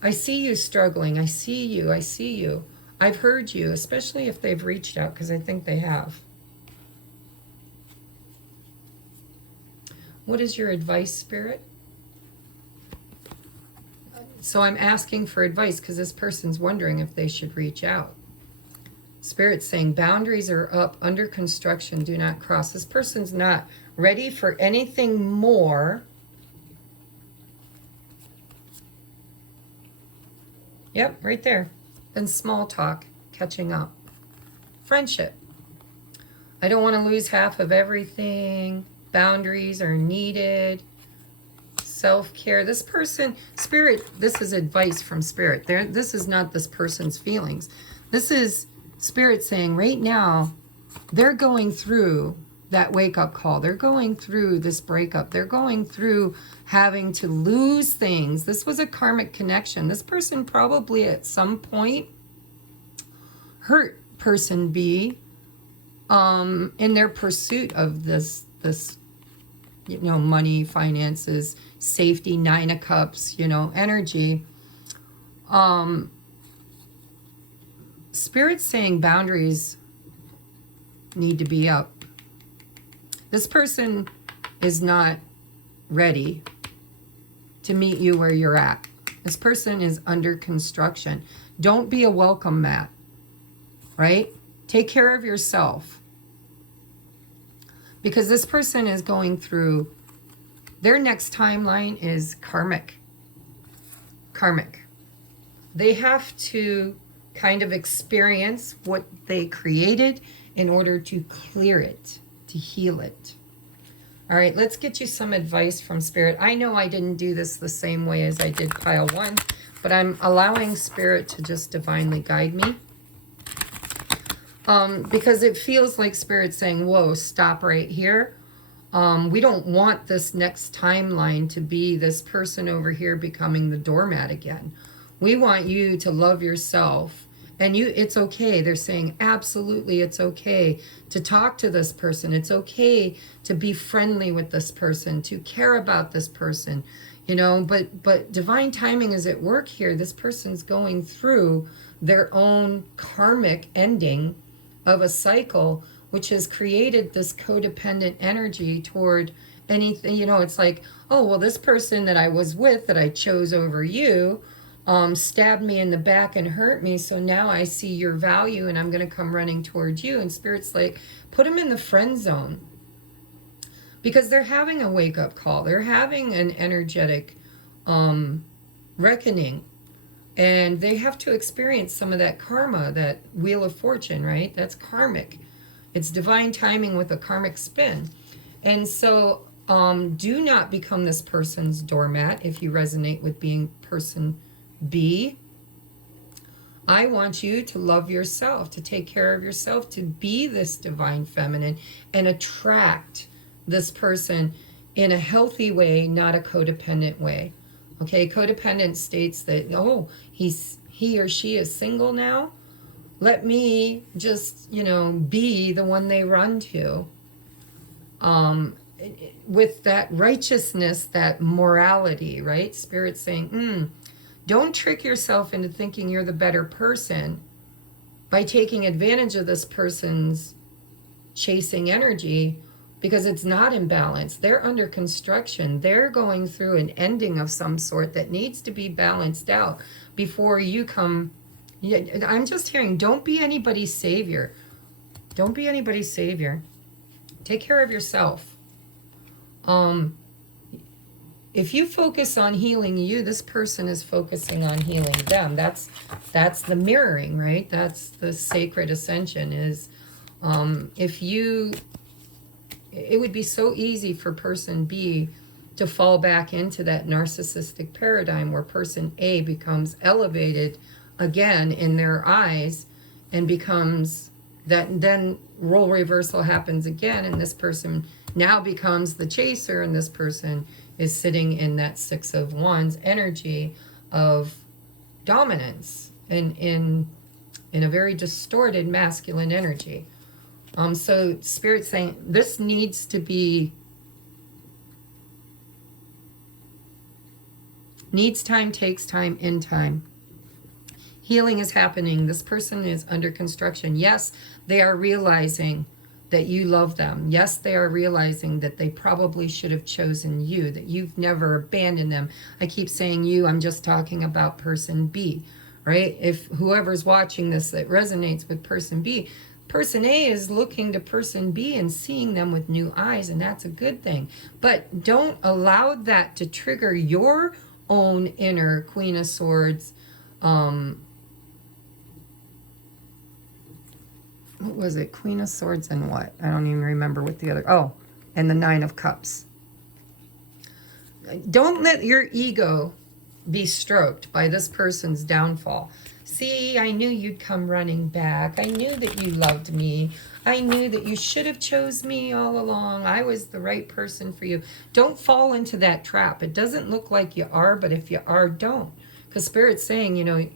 I see you struggling. I see you. I see you. I've heard you, especially if they've reached out, because I think they have. What is your advice, Spirit? So I'm asking for advice because this person's wondering if they should reach out. Spirit's saying boundaries are up, under construction, do not cross. This person's not ready for anything more. Yep, right there. Then small talk, catching up. Friendship. I don't want to lose half of everything. Boundaries are needed. Self-care. This person, Spirit, this is advice from Spirit. This is not this person's feelings. This is Spirit saying right now, they're going through that wake-up call. They're going through this breakup. They're going through having to lose things. This was a karmic connection. This person probably at some point hurt person B in their pursuit of this you know, money, finances, safety, 9 of Cups, you know, energy. Spirit's saying boundaries need to be up. This person is not ready to meet you where you're at. This person is under construction. Don't be a welcome mat, right? Take care of yourself. Because this person is going through, their next timeline is karmic. Karmic. They have to kind of experience what they created in order to clear it, to heal it. All right, let's get you some advice from Spirit. I know I didn't do this the same way as I did pile 1, but I'm allowing Spirit to just divinely guide me. Because it feels like Spirit's saying, whoa, stop right here. We don't want this next timeline to be this person over here becoming the doormat again. We want you to love yourself. And it's okay. They're saying, absolutely, it's okay to talk to this person. It's okay to be friendly with this person, to care about this person, you know, but divine timing is at work here. This person's going through their own karmic ending of a cycle, which has created this codependent energy toward anything. You know, it's like, oh, well, this person that I was with, that I chose over you, stabbed me in the back and hurt me, so now I see your value and I'm going to come running towards you. And Spirit's like, put them in the friend zone. Because they're having a wake-up call. They're having an energetic reckoning. And they have to experience some of that karma, that wheel of fortune, right? That's karmic. It's divine timing with a karmic spin. And so do not become this person's doormat if you resonate with being person B. I want you to love yourself, to take care of yourself, to be this divine feminine and attract this person in a healthy way, not a codependent way. Okay, codependent states that, oh, he or she is single now. Let me just, you know, be the one they run to. With that righteousness, that morality, right? Spirit saying, don't trick yourself into thinking you're the better person by taking advantage of this person's chasing energy, because it's not in balance. They're under construction. They're going through an ending of some sort that needs to be balanced out before you come. I'm just hearing, don't be anybody's savior. Don't be anybody's savior. Take care of yourself. If you focus on healing you, this person is focusing on healing them. That's the mirroring, right? That's the sacred ascension is, it would be so easy for person B to fall back into that narcissistic paradigm where person A becomes elevated again in their eyes and becomes that, then role reversal happens again, and this person now becomes the chaser, and this person is sitting in that 6 of Wands energy of dominance and in a very distorted masculine energy. So Spirit's saying this needs to be, needs time, takes time, in time. Healing is happening. This person is under construction. Yes, they are realizing that you love them. Yes, they are realizing that they probably should have chosen you, that you've never abandoned them. I keep saying you, I'm just talking about person B, right? If whoever's watching this that resonates with person B, person A is looking to person B and seeing them with new eyes, and that's a good thing. But don't allow that to trigger your own inner Queen of Swords. What was it? Queen of Swords and what? I don't even remember what the other... Oh, and the 9 of Cups. Don't let your ego be stroked by this person's downfall. See, I knew you'd come running back. I knew that you loved me. I knew that you should have chose me all along. I was the right person for you. Don't fall into that trap. It doesn't look like you are, but if you are, don't. Because Spirit's saying, you know,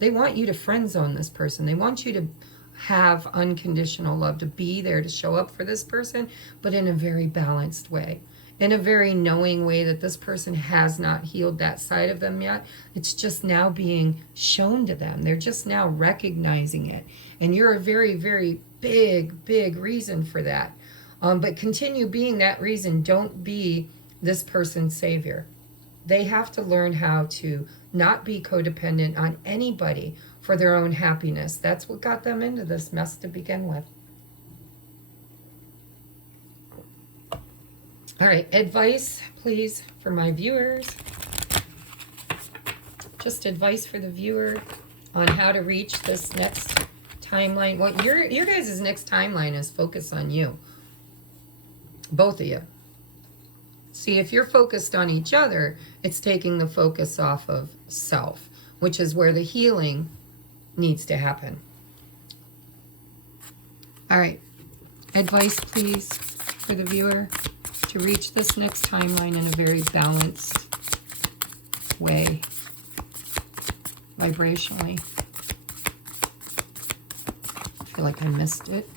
they want you to friend zone this person. They want you to have unconditional love, to be there, to show up for this person, but in a very balanced way. In a very knowing way that this person has not healed that side of them yet. It's just now being shown to them. They're just now recognizing it. And you're a very, very big, big reason for that. But continue being that reason. Don't be this person's savior. They have to learn how to not be codependent on anybody for their own happiness. That's what got them into this mess to begin with. All right, advice, please, for my viewers. Just advice for the viewer on how to reach this next timeline. What your guys' next timeline is focus on you. Both of you. See, if you're focused on each other, it's taking the focus off of self, which is where the healing needs to happen. All right. Advice, please, for the viewer to reach this next timeline in a very balanced way, vibrationally. I feel like I missed it.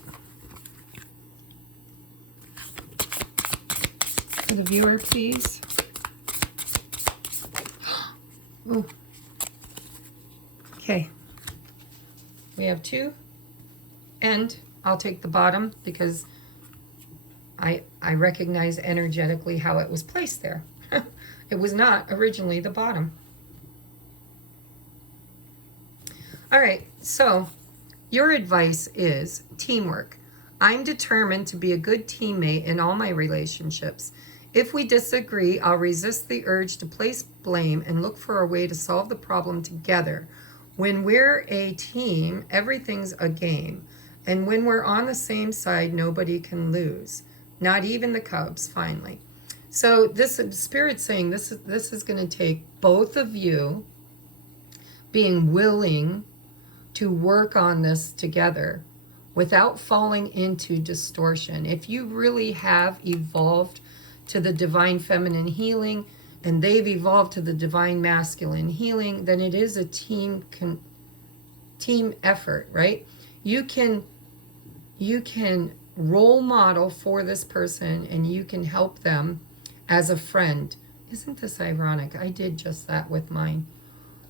For the viewer, please. Ooh. Okay. We have 2. And I'll take the bottom because I recognize energetically how it was placed there. It was not originally the bottom. All right, so your advice is teamwork. I'm determined to be a good teammate in all my relationships. If we disagree, I'll resist the urge to place blame and look for a way to solve the problem together. When we're a team, everything's a game. And when we're on the same side, nobody can lose. Not even the Cubs, finally. So this Spirit's saying this is going to take both of you being willing to work on this together without falling into distortion. If you really have evolved to the divine feminine healing and they've evolved to the divine masculine healing, then it is a team effort, right? You can role model for this person and you can help them as a friend. Isn't this ironic? I did just that with mine.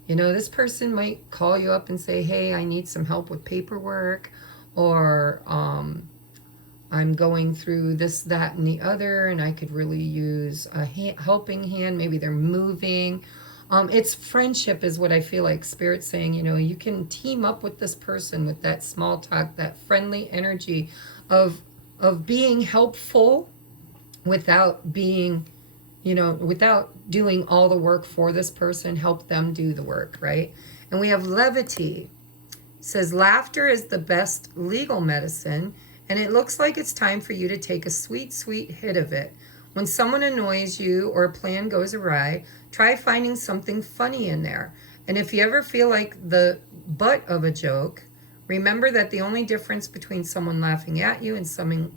You know, this person might call you up and say, hey, I need some help with paperwork, or I'm going through this, that, and the other, and I could really use a helping hand. Maybe they're moving. It's friendship is what I feel like Spirit's saying. You know, you can team up with this person with that small talk, that friendly energy of being helpful without being, you know, without doing all the work for this person. Help them do the work, right? And we have levity. It says laughter is the best legal medicine, and it looks like it's time for you to take a sweet, sweet hit of it. When someone annoys you or a plan goes awry, try finding something funny in there. And if you ever feel like the butt of a joke, remember that the only difference between someone laughing at you and someone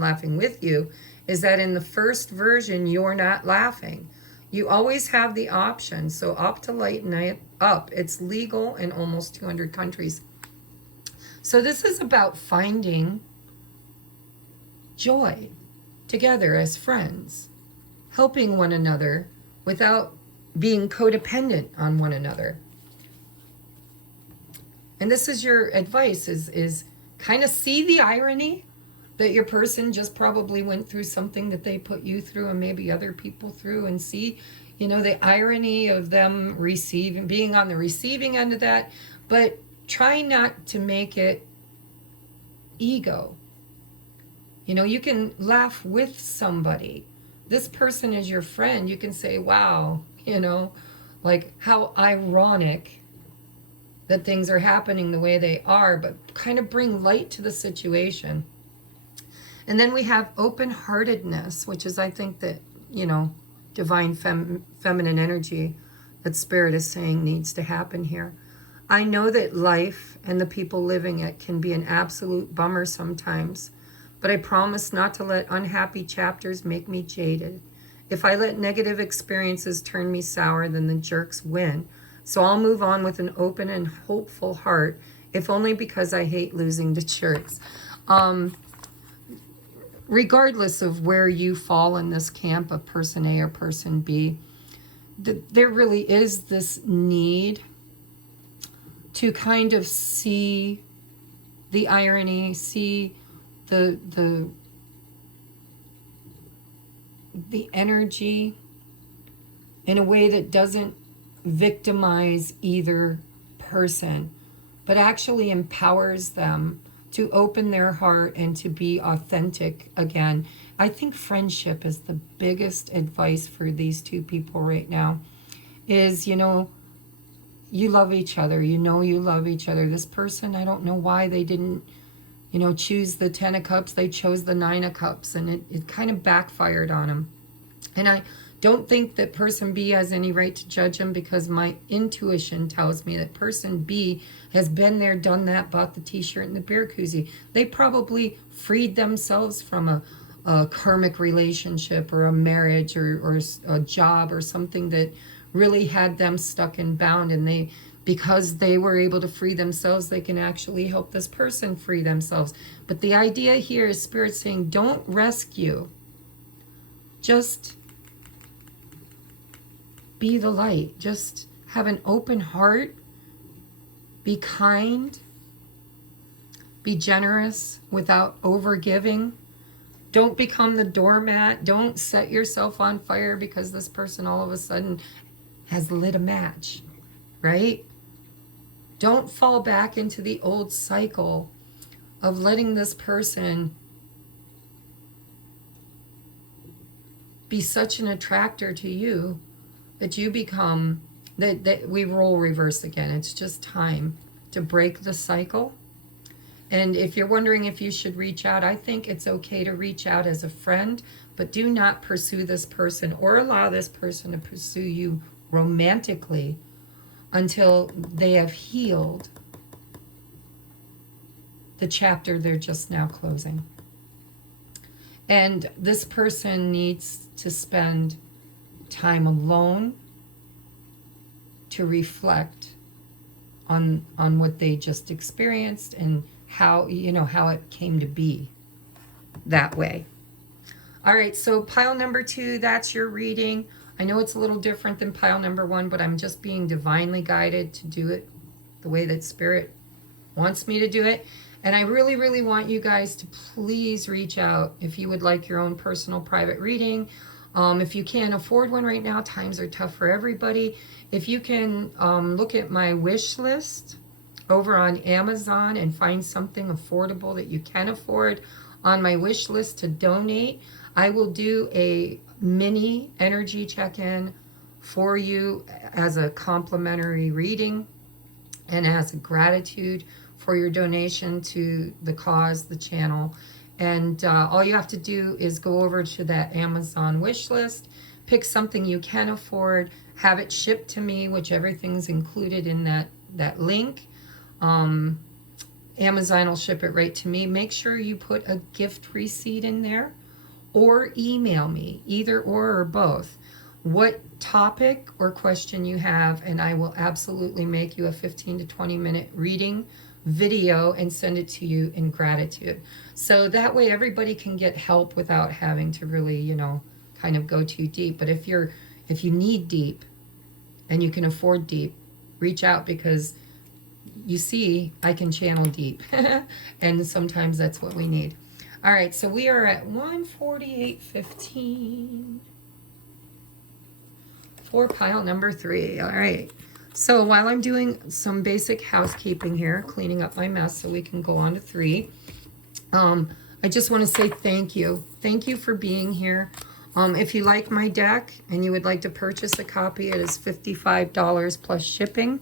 laughing with you is that in the first version, you're not laughing. You always have the option. So opt to lighten it up. It's legal in almost 200 countries. So this is about finding joy together as friends, helping one another without being codependent on one another. And this is your advice, is kind of see the irony that your person just probably went through something that they put you through and maybe other people through, and see, you know, the irony of them being on the receiving end of that, but try not to make it ego. You know, you can laugh with somebody. This person is your friend. You can say, wow, you know, like how ironic that things are happening the way they are, but kind of bring light to the situation. And then we have open-heartedness, which is, I think, that, you know, divine feminine energy that Spirit is saying needs to happen here. I know that life and the people living it can be an absolute bummer sometimes, but I promise not to let unhappy chapters make me jaded. If I let negative experiences turn me sour, then the jerks win. So I'll move on with an open and hopeful heart, if only because I hate losing to jerks. Regardless of where you fall in this camp of person A or person B, there really is this need to kind of see the irony, see the energy in a way that doesn't victimize either person, but actually empowers them to open their heart and to be authentic again. I think friendship is the biggest advice for these two people right now. Is, you know, you love each other. You know you love each other. This person, I don't know why they didn't, you know, choose the 10 of Cups. They chose the 9 of Cups, and it kind of backfired on them. And I don't think that person B has any right to judge him, because my intuition tells me that person B has been there, done that, bought the t-shirt and the beer koozie. They probably freed themselves from a karmic relationship or a marriage or a job or something that really had them stuck and bound, and because they were able to free themselves, they can actually help this person free themselves. But the idea here is Spirit saying, don't rescue. Just be the light. Just have an open heart. Be kind. Be generous without over-giving. Don't become the doormat. Don't set yourself on fire because this person all of a sudden has lit a match, right? Don't fall back into the old cycle of letting this person be such an attractor to you that you become, that we role reverse again. It's just time to break the cycle. And if you're wondering if you should reach out, I think it's okay to reach out as a friend, but do not pursue this person or allow this person to pursue you romantically until they have healed the chapter they're just now closing. And this person needs to spend time alone to reflect on what they just experienced and how, you know, how it came to be that way. All right, so pile number 2, that's your reading. I know it's a little different than pile number 1, but I'm just being divinely guided to do it the way that Spirit wants me to do it. And I really, really want you guys to please reach out if you would like your own personal private reading. If you can't afford one right now, times are tough for everybody. If you can look at my wish list over on Amazon and find something affordable that you can afford on my wish list to donate, I will do a mini energy check-in for you as a complimentary reading and as a gratitude for your donation to the cause, the channel. And all you have to do is go over to that Amazon wish list, pick something you can afford, have it shipped to me, which everything's included in that link. Amazon will ship it right to me. Make sure you put a gift receipt in there, or email me, either or both, what topic or question you have, and I will absolutely make you a 15 to 20 minute reading video and send it to you in gratitude. So that way everybody can get help without having to really, you know, kind of go too deep. But if you need deep and you can afford deep, reach out, because you see, I can channel deep. And sometimes that's what we need. All right, so we are at 148.15 for pile number 3. All right. So while I'm doing some basic housekeeping here, cleaning up my mess so we can go on to 3, I just want to say thank you. Thank you for being here. If you like my deck and you would like to purchase a copy, it is $55 plus shipping.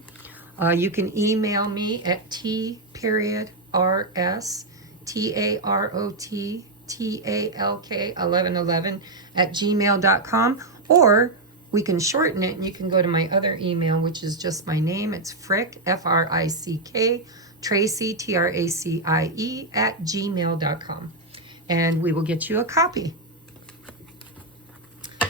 You can email me at t.rstarottalk1111@gmail.com, or we can shorten it and you can go to my other email, which is just my name. It's Frick, F-R-I-C-K, Tracie, T-R-A-C-I-E, @gmail.com. And we will get you a copy.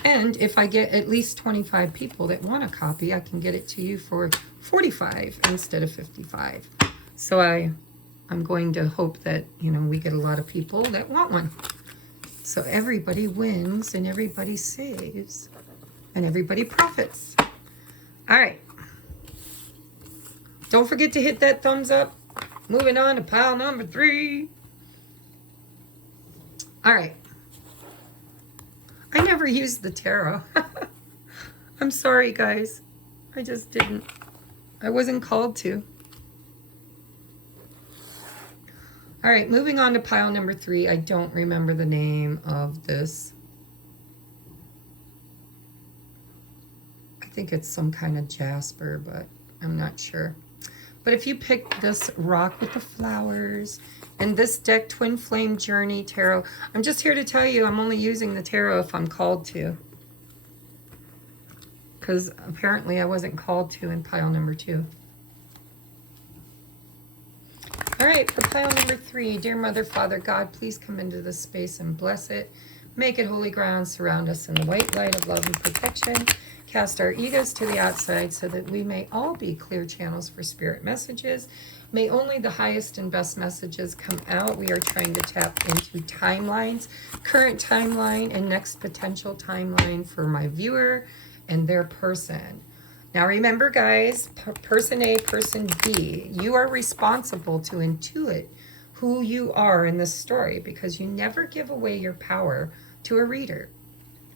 And if I get at least 25 people that want a copy, I can get it to you for $45 instead of $55. So I'm going to hope that, you know, we get a lot of people that want one. So everybody wins and everybody saves and everybody profits. All right. Don't forget to hit that thumbs up. Moving on to pile number 3. All right. I never used the tarot. I'm sorry, guys. I just didn't. I wasn't called to. All right, moving on to pile number 3. I don't remember the name of this. I think it's some kind of jasper, but I'm not sure. But if you pick this rock with the flowers and this deck, Twin Flame Journey Tarot, I'm just here to tell you I'm only using the tarot if I'm called to. Because apparently I wasn't called to in pile number 2. All right, for pile number 3, dear Mother, Father, God, please come into this space and bless it. Make it holy ground, surround us in the white light of love and protection. Cast our egos to the outside so that we may all be clear channels for spirit messages. May only the highest and best messages come out. We are trying to tap into timelines, current timeline and next potential timeline for my viewer and their person. Now remember, guys, person A, person B, you are responsible to intuit who you are in this story, because you never give away your power to a reader.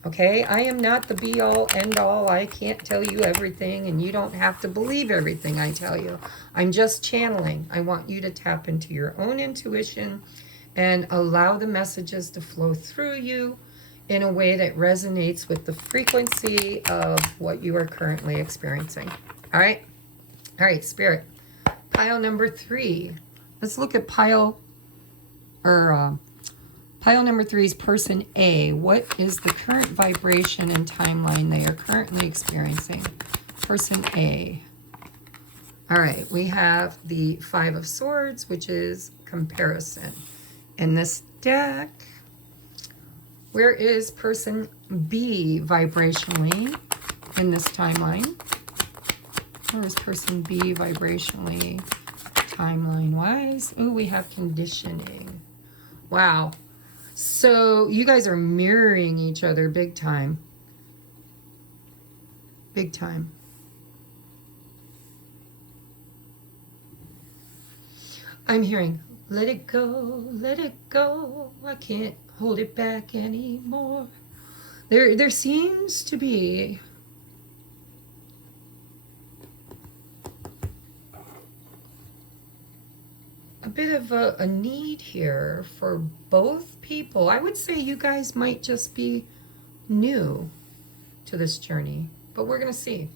Okay, I am not the be-all, end-all. I can't tell you everything, and you don't have to believe everything I tell you. I'm just channeling. I want you to tap into your own intuition and allow the messages to flow through you in a way that resonates with the frequency of what you are currently experiencing. All right? All right, Spirit. Pile number 3. Let's look at pile number 3's person A. What is the current vibration and timeline they are currently experiencing? Person A. All right, we have the 5 of Swords, which is comparison. In this deck, where is person B vibrationally in this timeline? Where is person B vibrationally, timeline-wise? Oh, we have conditioning. Wow. So you guys are mirroring each other big time. Big time. I'm hearing, let it go, let it go. I can't hold it back anymore. There seems to be a bit of a need here for both people. I would say you guys might just be new to this journey, but we're gonna see.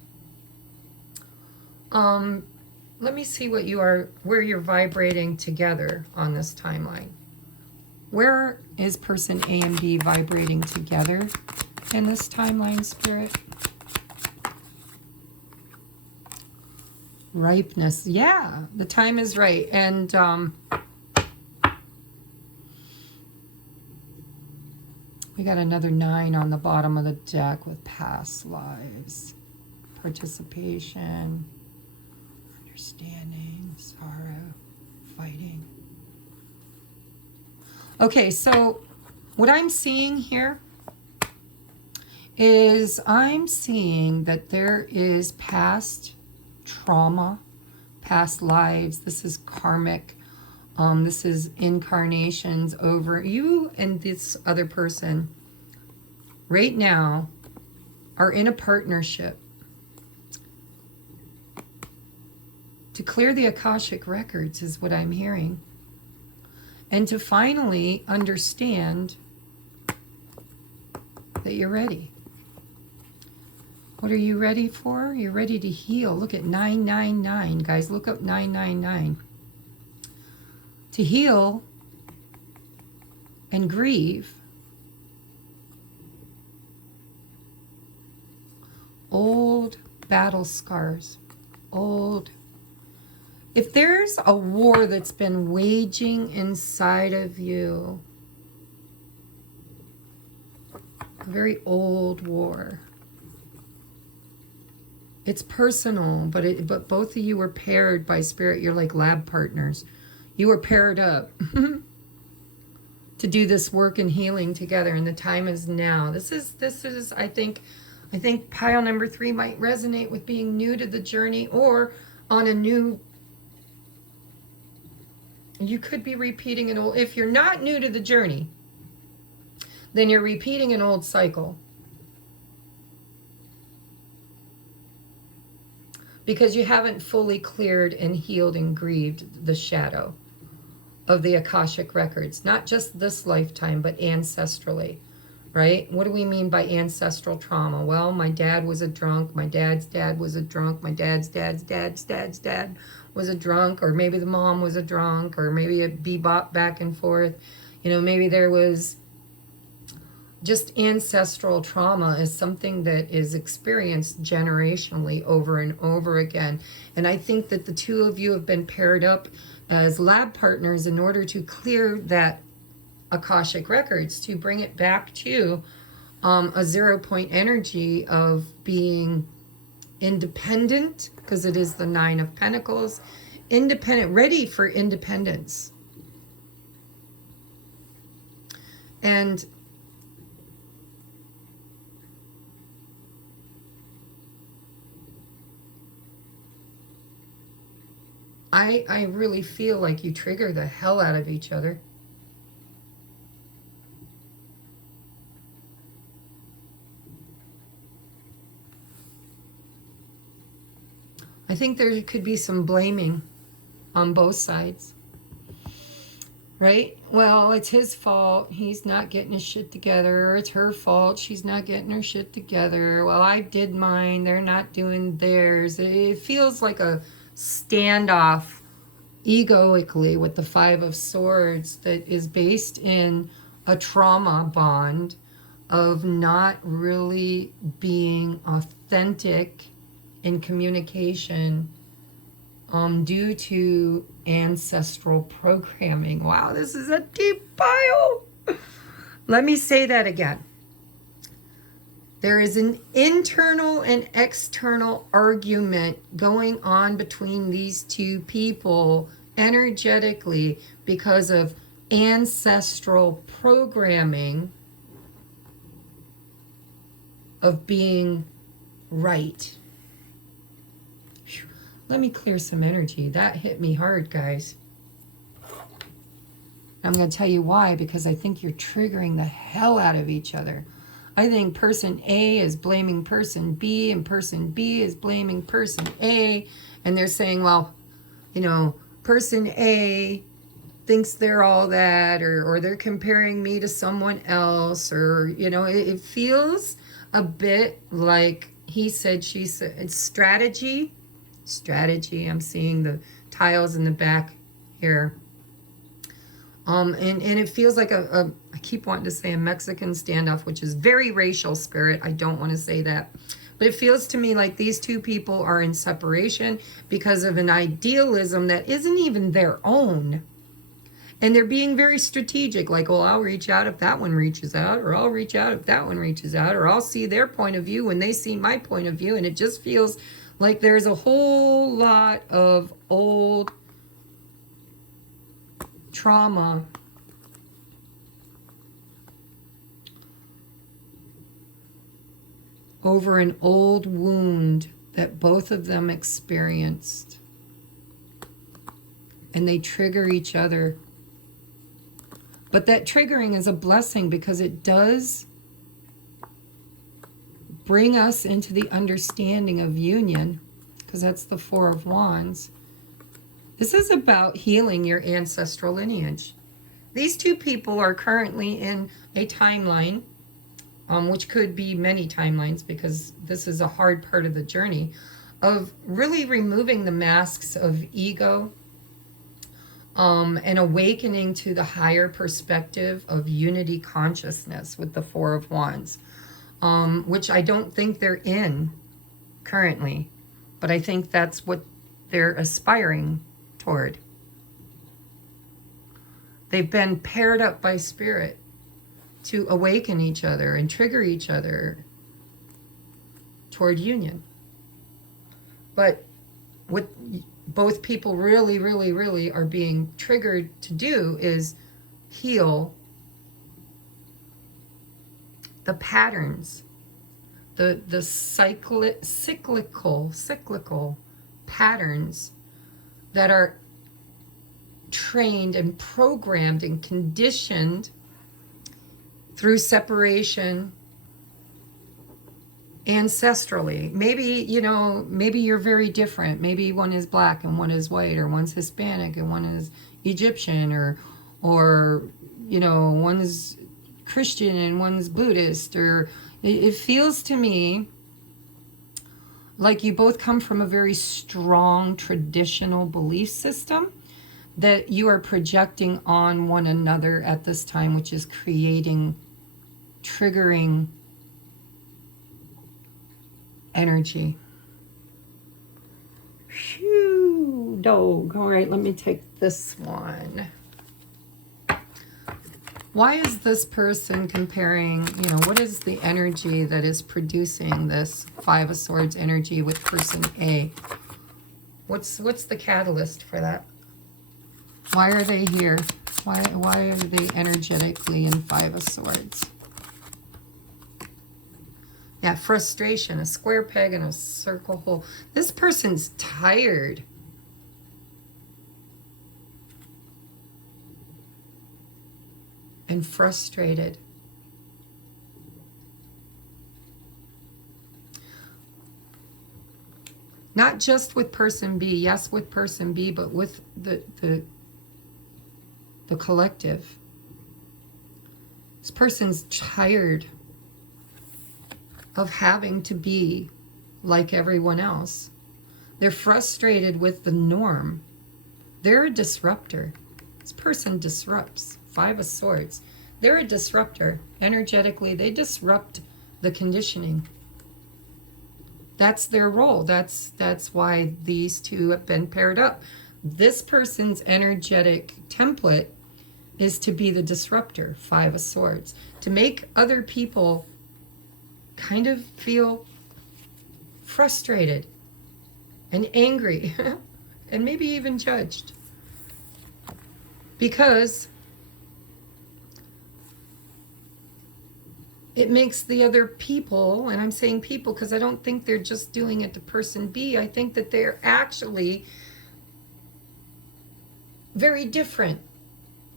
Let me see what you are, where you're vibrating together on this timeline. Where is person A and B vibrating together in this timeline, Spirit? Ripeness. Yeah, the time is right. And we got another 9 on the bottom of the deck with past lives, participation, understanding, sorrow, fighting. Okay, so what I'm seeing here is I'm seeing that there is past trauma, past lives. This is karmic. This is incarnations over you, and this other person right now are in a partnership to clear the Akashic records, is what I'm hearing. And to finally understand that you're ready. What are you ready for? You're ready to heal. Look at 999, guys. Look up 999. To heal and grieve old battle scars, old. If there's a war that's been waging inside of you, a very old war, it's personal, but both of you were paired by Spirit. You're like lab partners. You were paired up to do this work and healing together, and the time is now. This is I think pile number 3 might resonate with being new to the journey, or on a new. You could be repeating an old. If you're not new to the journey, then you're repeating an old cycle. Because you haven't fully cleared and healed and grieved the shadow. of the Akashic records, not just this lifetime, but ancestrally, right? What do we mean by ancestral trauma? Well, my dad was a drunk, my dad's dad was a drunk, my dad's dad's dad was a drunk, or maybe the mom was a drunk, or maybe it bebop back and forth. You know, maybe there was just ancestral trauma is something that is experienced generationally over and over again. And I think that the two of you have been paired up as lab partners in order to clear that Akashic records, to bring it back to a 0 point energy of being independent, because it is the 9 of Pentacles, independent, ready for independence. And I really feel like you trigger the hell out of each other. I think there could be some blaming on both sides, right? Well, it's his fault, he's not getting his shit together, or it's her fault, she's not getting her shit together. Well, I did mine, they're not doing theirs. It feels like a standoff egoically with the 5 of Swords that is based in a trauma bond of not really being authentic in communication due to ancestral programming. Wow, this is a deep pile. Let me say that again. There is an internal and external argument going on between these two people energetically because of ancestral programming of being right. Whew. Let me clear some energy. That hit me hard, guys. I'm going to tell you why, because I think you're triggering the hell out of each other. I think person A is blaming person B, and person B is blaming person A, and they're saying, well, you know, person A thinks they're all that, or they're comparing me to someone else, or, you know, it feels a bit like he said, she said. It's strategy. I'm seeing the tiles in the back here. And it feels like I keep wanting to say a Mexican standoff, which is very racial spirit. I don't want to say that. But it feels to me like these two people are in separation because of an idealism that isn't even their own. And they're being very strategic, like, well, I'll reach out if that one reaches out, or I'll reach out if that one reaches out, or I'll see their point of view when they see my point of view. And it just feels like there's a whole lot of old trauma over an old wound that both of them experienced, and they trigger each other. But that triggering is a blessing because it does bring us into the understanding of union, because that's the 4 of Wands. This is about healing your ancestral lineage. These two people are currently in a timeline, which could be many timelines, because this is a hard part of the journey, of really removing the masks of ego, and awakening to the higher perspective of unity consciousness with the 4 of Wands, which I don't think they're in currently, but I think that's what they're aspiring toward. They've been paired up by spirit to awaken each other and trigger each other toward union. But what both people really, really, really are being triggered to do is heal the patterns, the cyclical patterns that are trained and programmed and conditioned through separation ancestrally. Maybe, you know, maybe you're very different. Maybe one is black and one is white, or one's Hispanic and one is Egyptian, or you know, one's Christian and one's Buddhist, or it feels to me like you both come from a very strong traditional belief system that you are projecting on one another at this time, which is creating, triggering energy. Phew, dog. All right, let me take this one. Why is this person comparing, you know, what is the energy that is producing this Five of Swords energy with person A? What's the catalyst for that? Why are they here? Why are they energetically in Five of Swords? Yeah, frustration, a square peg in a circle hole. This person's tired. And frustrated. Not just with person B, yes, with person B, but with the collective. This person's tired of having to be like everyone else. They're frustrated with the norm. They're a disruptor. This person disrupts. Five of Swords. They're a disruptor. Energetically, they disrupt the conditioning. That's their role. That's why these two have been paired up. This person's energetic template is to be the disruptor, Five of Swords, to make other people kind of feel frustrated and angry and maybe even judged. Because it makes the other people, and I'm saying people because I don't think they're just doing it to person B. I think that they're actually very different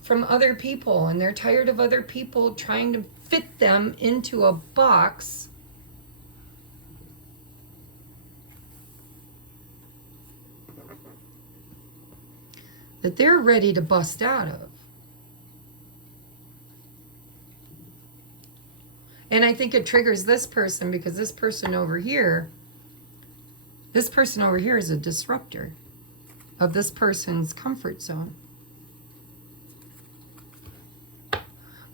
from other people, and they're tired of other people trying to fit them into a box that they're ready to bust out of. And I think it triggers this person because this person over here is a disruptor of this person's comfort zone.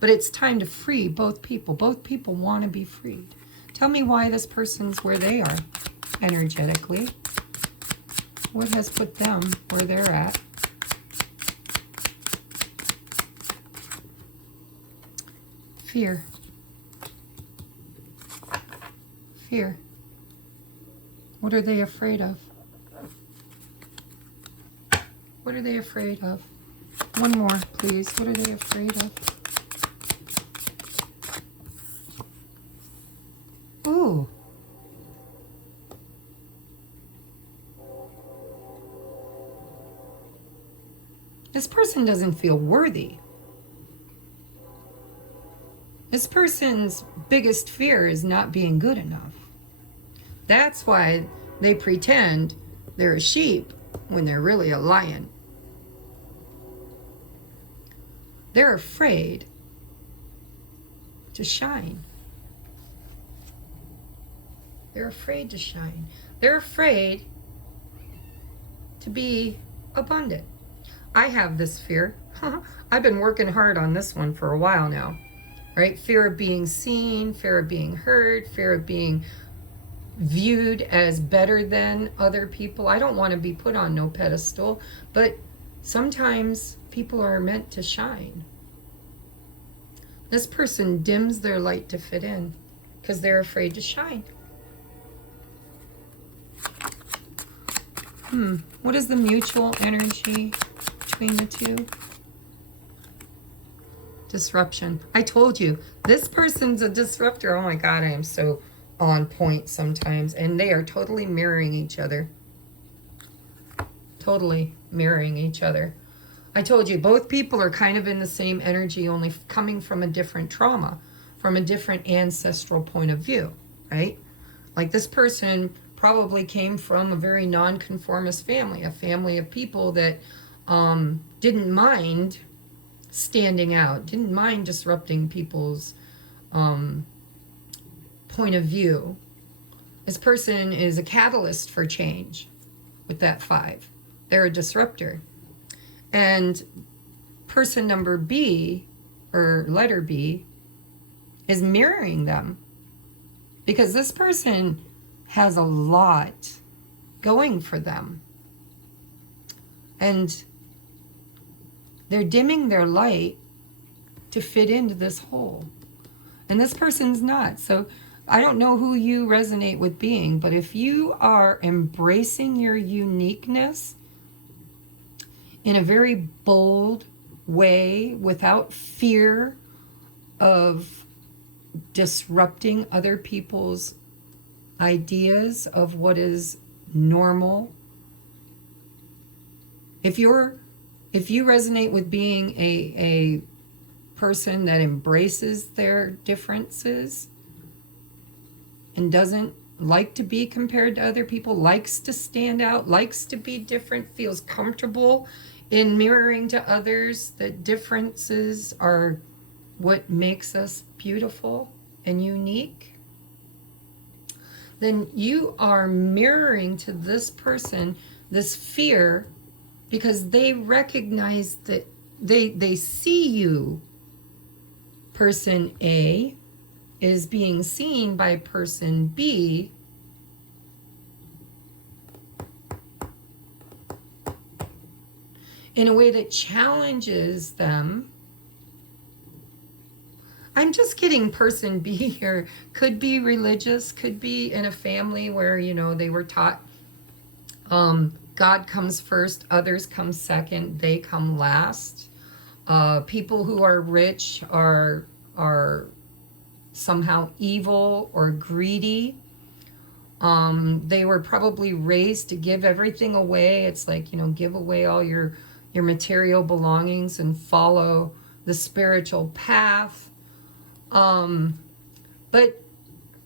But it's time to free both people. Both people want to be freed. Tell me why this person's where they are energetically. What has put them where they're at? Fear. Fear. What are they afraid of? What are they afraid of? One more, please. What are they afraid of? Ooh. This person doesn't feel worthy. This person's biggest fear is not being good enough. That's why they pretend they're a sheep when they're really a lion. They're afraid to shine. They're afraid to shine. They're afraid to be abundant. I have this fear. I've been working hard on this one for a while now. Right? Fear of being seen, fear of being heard, fear of being viewed as better than other people. I don't want to be put on no pedestal, but sometimes people are meant to shine. This person dims their light to fit in because they're afraid to shine. What is the mutual energy between the two? Disruption. I told you, this person's a disruptor. Oh my God, I am so on point sometimes. And they are totally mirroring each other. Totally mirroring each other. I told you, both people are kind of in the same energy, only coming from a different trauma, from a different ancestral point of view, right? Like this person probably came from a very nonconformist family, a family of people that didn't mind standing out, didn't mind disrupting people's point of view. This person is a catalyst for change with that 5. They're a disruptor. And person number B, or letter B, is mirroring them. Because this person has a lot going for them. And they're dimming their light to fit into this hole. And this person's not. So I don't know who you resonate with being, but if you are embracing your uniqueness in a very bold way without fear of disrupting other people's ideas of what is normal, if you resonate with being a person that embraces their differences and doesn't like to be compared to other people, likes to stand out, likes to be different, feels comfortable in mirroring to others that differences are what makes us beautiful and unique, then you are mirroring to this person this fear, because they recognize that they see you, person A, is being seen by person B, in a way that challenges them. I'm just getting person B here. Could be religious, could be in a family where, you know, they were taught God comes first, others come second, they come last. People who are rich are somehow evil or greedy. They were probably raised to give everything away. It's like, you know, give away all your material belongings and follow the spiritual path. But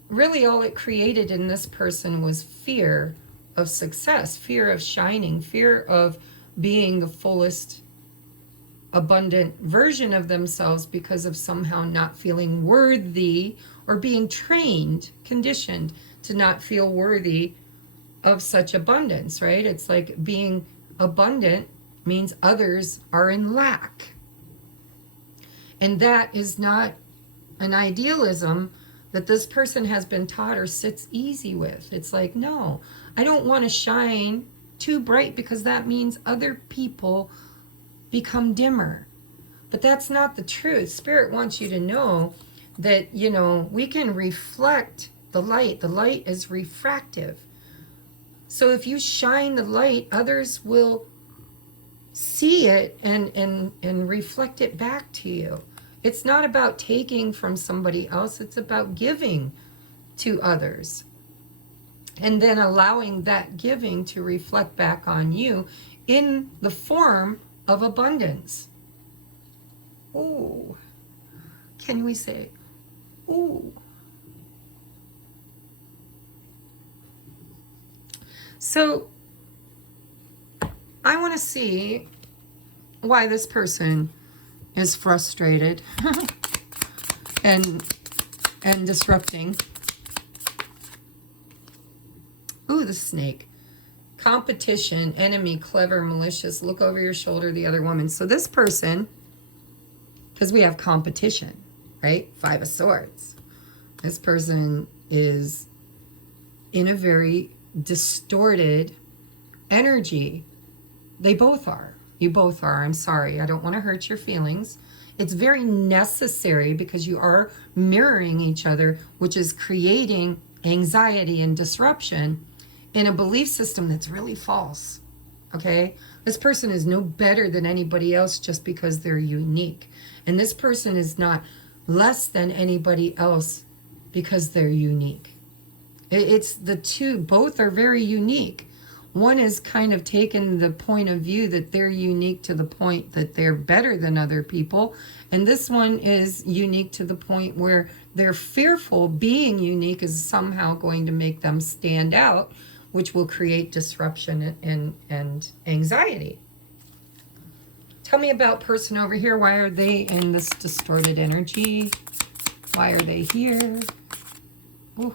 really all it created in this person was fear of success, fear of shining, fear of being the fullest abundant version of themselves because of somehow not feeling worthy, or being trained, conditioned to not feel worthy of such abundance, right? It's like being abundant means others are in lack. And that is not an idealism that this person has been taught or sits easy with. It's like, no, I don't want to shine too bright because that means other people become dimmer. But that's not the truth. Spirit wants you to know that, you know, we can reflect the light. The light is refractive. So if you shine the light, others will see it and reflect it back to you. It's not about taking from somebody else. It's about giving to others. And then allowing that giving to reflect back on you in the form of abundance. Ooh. Can we say, ooh. So I want to see why this person is frustrated and disrupting. Ooh, the snake. Competition, enemy, clever, malicious, look over your shoulder, the other woman. So this person, because we have competition, right? 5 of Swords. This person is in a very distorted energy. They both are. You both are. I'm sorry. I don't want to hurt your feelings. It's very necessary because you are mirroring each other, which is creating anxiety and disruption in a belief system that's really false. Okay? This person is no better than anybody else just because they're unique. And this person is not less than anybody else because they're unique. It's the two. Both are very unique. One is kind of taken the point of view that they're unique to the point that they're better than other people. And this one is unique to the point where they're fearful being unique is somehow going to make them stand out, which will create disruption and anxiety. Tell me about person over here. Why are they in this distorted energy? Why are they here? Ooh,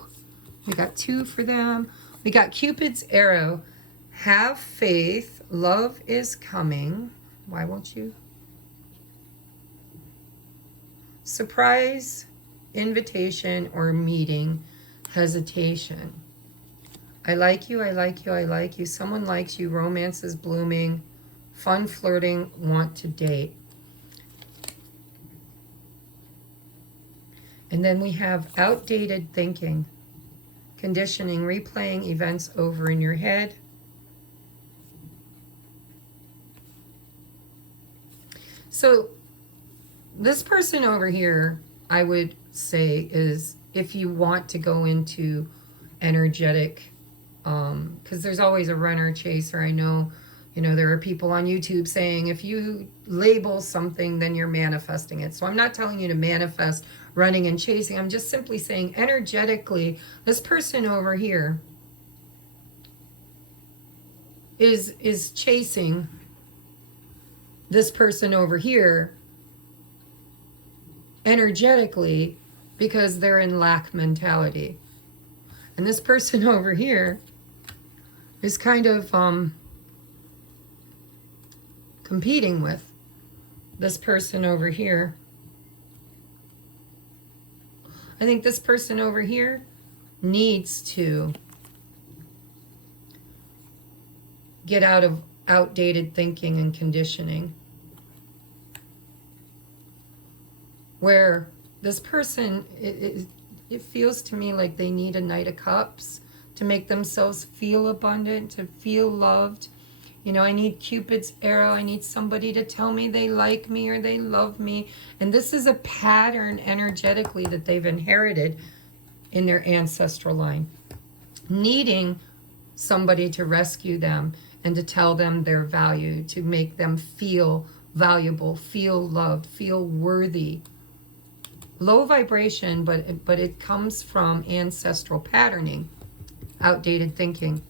we got 2 for them. We got Cupid's arrow. Have faith. Love is coming. Why won't you? Surprise, invitation, or meeting. Hesitation. I like you, I like you, I like you. Someone likes you. Romance is blooming. Fun flirting. Want to date. And then we have outdated thinking. Conditioning. Replaying events over in your head. So this person over here, I would say, is if you want to go into energetic, because there's always a runner chaser. I know, there are people on YouTube saying if you label something, then you're manifesting it. So I'm not telling you to manifest running and chasing. I'm just simply saying energetically, this person over here is chasing this person over here energetically because they're in lack mentality. And this person over here is kind of competing with this person over here. I think this person over here needs to get out of outdated thinking and conditioning, where this person, it feels to me like they need a Knight of Cups to make themselves feel abundant, to feel loved. I need Cupid's arrow. I need somebody to tell me they like me or they love me. And this is a pattern energetically that they've inherited in their ancestral line. Needing somebody to rescue them and to tell them their value, to make them feel valuable, feel loved, feel worthy. Low vibration, but it comes from ancestral patterning, outdated thinking.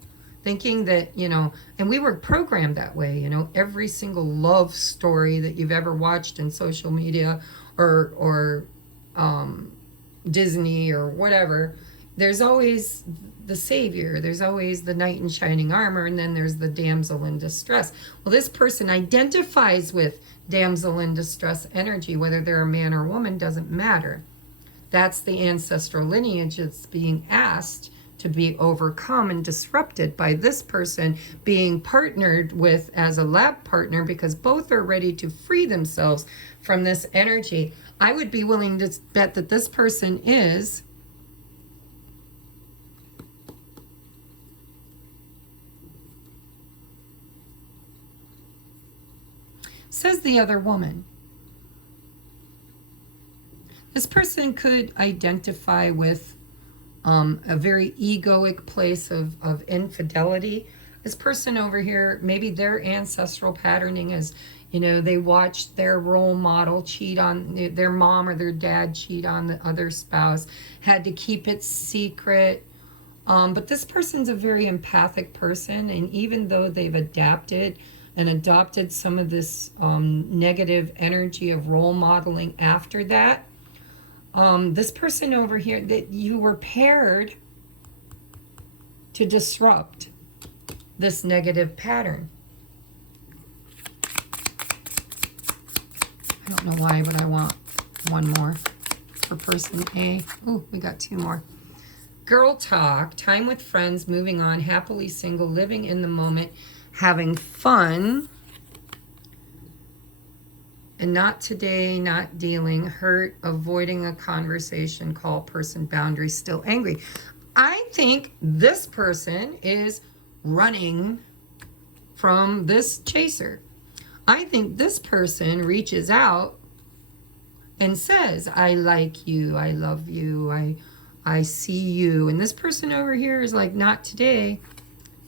Thinking that, and we were programmed that way, every single love story that you've ever watched in social media or Disney or whatever, there's always the savior, there's always the knight in shining armor, and then there's the damsel in distress. Well, this person identifies with damsel in distress energy, whether they're a man or woman, doesn't matter. That's the ancestral lineage that's being asked to be overcome and disrupted by this person being partnered with as a lab partner, because both are ready to free themselves from this energy. I would be willing to bet that this person is says the other woman. This person could identify with a very egoic place of infidelity. This person over here, maybe their ancestral patterning is, they watched their role model cheat on their mom or their dad, cheat on the other spouse, had to keep it secret. But this person's a very empathic person, and even though they've adapted and adopted some of this negative energy of role modeling after that, this person over here, that you were paired to disrupt this negative pattern. I don't know why, but I want one more for person A. Ooh, we got 2 more. Girl talk, time with friends, moving on, happily single, living in the moment, having fun. And not today, not dealing, hurt, avoiding a conversation, call person, boundaries, still angry. I think this person is running from this chaser. I think this person reaches out and says, I like you, I love you, I see you. And this person over here is like, not today.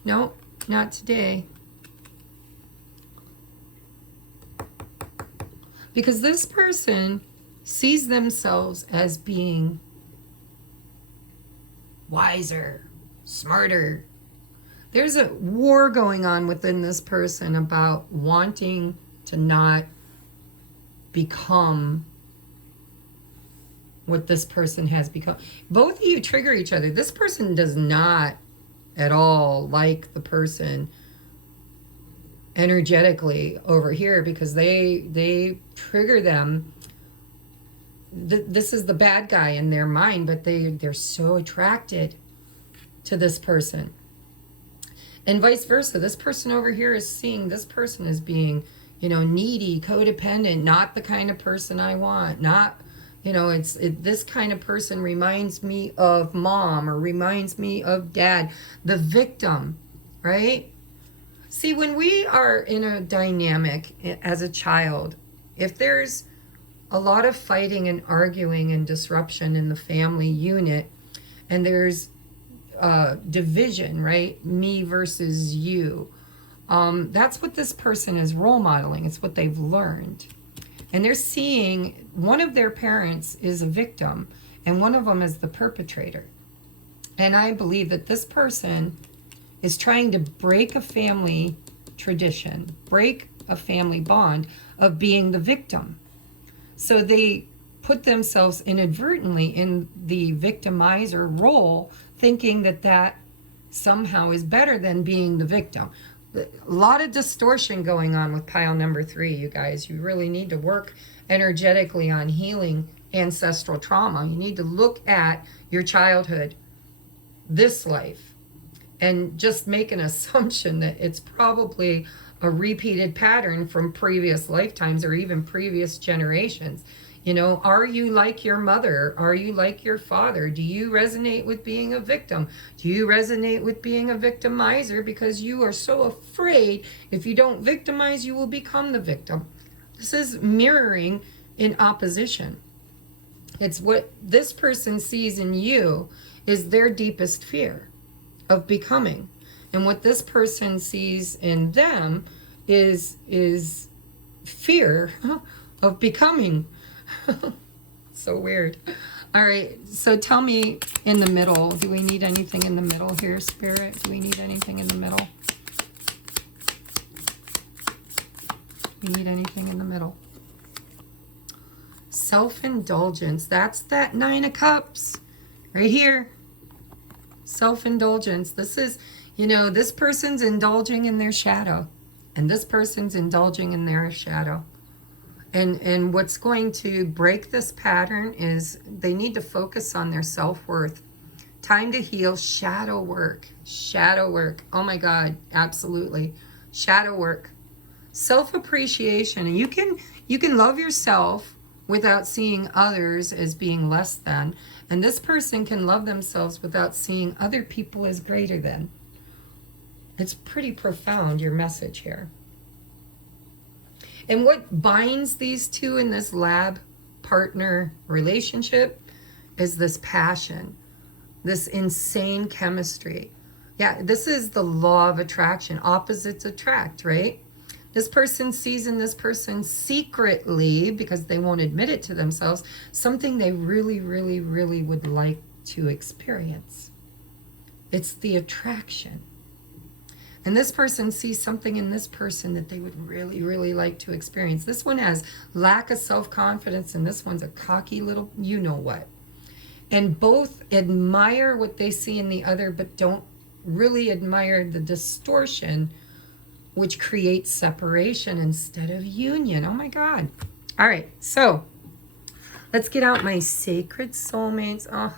Nope, not today. Because this person sees themselves as being wiser, smarter. There's a war going on within this person about wanting to not become what this person has become. Both of you trigger each other. This person does not at all like the person energetically over here, because they trigger them. This is the bad guy in their mind, but they're so attracted to this person. And vice versa. This person over here is seeing this person as being, you know, needy, codependent, not the kind of person I want. Not, you know, this kind of person reminds me of mom or reminds me of dad. The victim, right? See, when we are in a dynamic as a child, if there's a lot of fighting and arguing and disruption in the family unit, and there's division, right? Me versus you. That's what this person is role modeling. It's what they've learned. And they're seeing one of their parents is a victim and one of them is the perpetrator. And I believe that this person is trying to break a family tradition, break a family bond of being the victim. So they put themselves inadvertently in the victimizer role, thinking that that somehow is better than being the victim. A lot of distortion going on with pile number 3, you guys. You really need to work energetically on healing ancestral trauma. You need to look at your childhood, this life, and just make an assumption that it's probably a repeated pattern from previous lifetimes or even previous generations. You know, are you like your mother? Are you like your father? Do you resonate with being a victim? Do you resonate with being a victimizer because you are so afraid if you don't victimize, you will become the victim? This is mirroring in opposition. It's what this person sees in you is their deepest fear of becoming. And what this person sees in them is fear of becoming. So weird. All right, so tell me in the middle. Do we need anything in the middle here, Spirit? Do we need anything in the middle? We need anything in the middle. Self-indulgence. That's that 9 of Cups right here. Self-indulgence. This is, you know, this person's indulging in their shadow. And this person's indulging in their shadow. And what's going to break this pattern is they need to focus on their self-worth. Time to heal. Shadow work. Shadow work. Oh my God. Absolutely. Shadow work. Self-appreciation. And you can love yourself without seeing others as being less than. And this person can love themselves without seeing other people as greater than. It's pretty profound, your message here. And what binds these two in this lab partner relationship is this passion, this insane chemistry. Yeah, this is the law of attraction. Opposites attract, right? This person sees in this person secretly, because they won't admit it to themselves, something they really, really, really would like to experience. It's the attraction. And this person sees something in this person that they would really, really like to experience. This one has lack of self-confidence, and this one's a cocky little you-know-what. And both admire what they see in the other, but don't really admire the distortion, which creates separation instead of union. Oh my God. All right, so let's get out my sacred soulmates. Oh,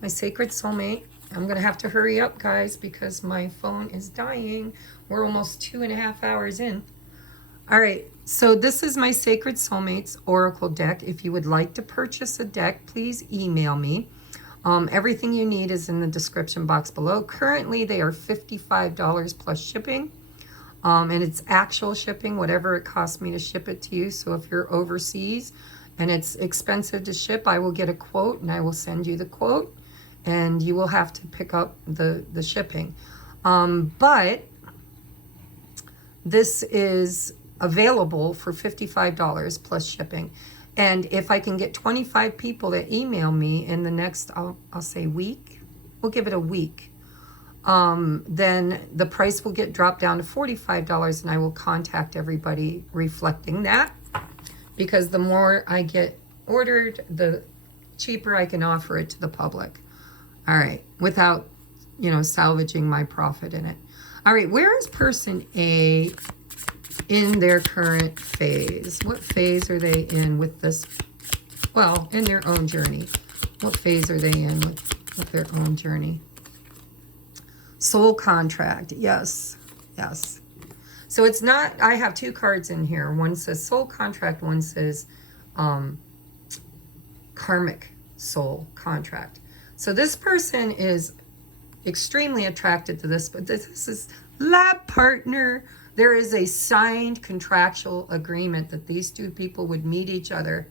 my sacred soulmate. I'm going to have to hurry up, guys, because my phone is dying. We're almost 2.5 hours in. All right, so this is my Sacred Soulmates Oracle deck. If you would like to purchase a deck, please email me. Everything you need is in the description box below. Currently, they are $55 plus shipping. And it's actual shipping, whatever it costs me to ship it to you. So if you're overseas and it's expensive to ship, I will get a quote and I will send you the quote. And you will have to pick up the shipping. But this is available for $55 plus shipping. And if I can get 25 people to email me in the next, I'll say week, we'll give it a week. then the price will get dropped down to $45, and I will contact everybody reflecting that, because the more I get ordered, the cheaper I can offer it to the public. All right, without, you know, salvaging my profit in it. All right, where is person A in their current phase? What phase are they in with this? Well, in their own journey. What phase are they in with their own journey? Soul contract. Yes. Yes. So it's not, I have two cards in here. One says soul contract. One says karmic soul contract. So this person is extremely attracted to this, but this is lab partner. There is a signed contractual agreement that these two people would meet each other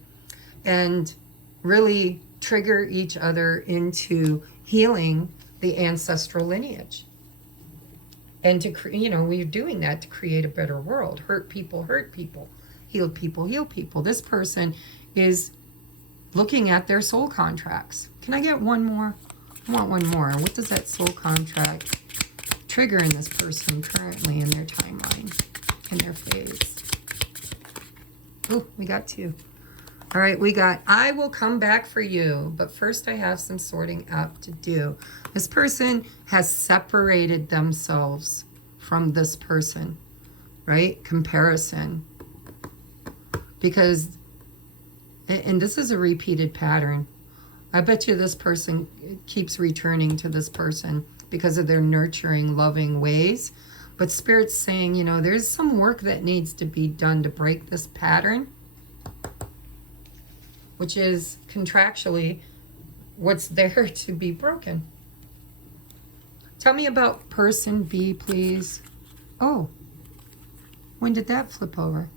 and really trigger each other into healing the ancestral lineage. And to, you know, we're doing that to create a better world. Hurt people, heal people, heal people. This person is looking at their soul contracts. Can I get one more? I want one more. What does that soul contract trigger in this person currently in their timeline, in their phase? Oh, we got two. All right, we got, I will come back for you, but first I have some sorting out to do. This person has separated themselves from this person, right? Comparison. Because, and this is a repeated pattern. I bet you this person keeps returning to this person because of their nurturing, loving ways. But Spirit's saying, you know, there's some work that needs to be done to break this pattern, which is contractually what's there to be broken. Tell me about person B, please. Oh, when did that flip over?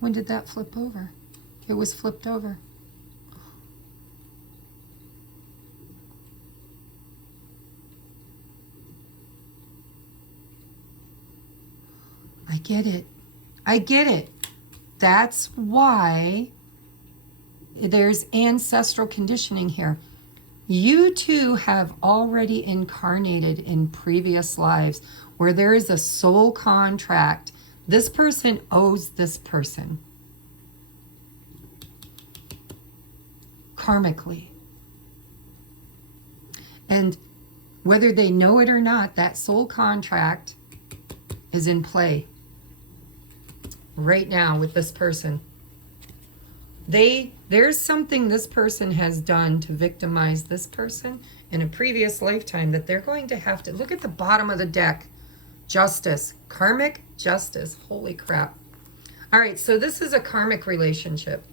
When did that flip over? It was flipped over. I get it. I get it. That's why there's ancestral conditioning here. You two have already incarnated in previous lives where there is a soul contract. This person owes this person karmically. And whether they know it or not, that soul contract is in play right now with this person. There's something this person has done to victimize this person in a previous lifetime that they're going to have to look at the bottom of the deck. Justice, karmic justice. Holy crap. All right, so this is a karmic relationship.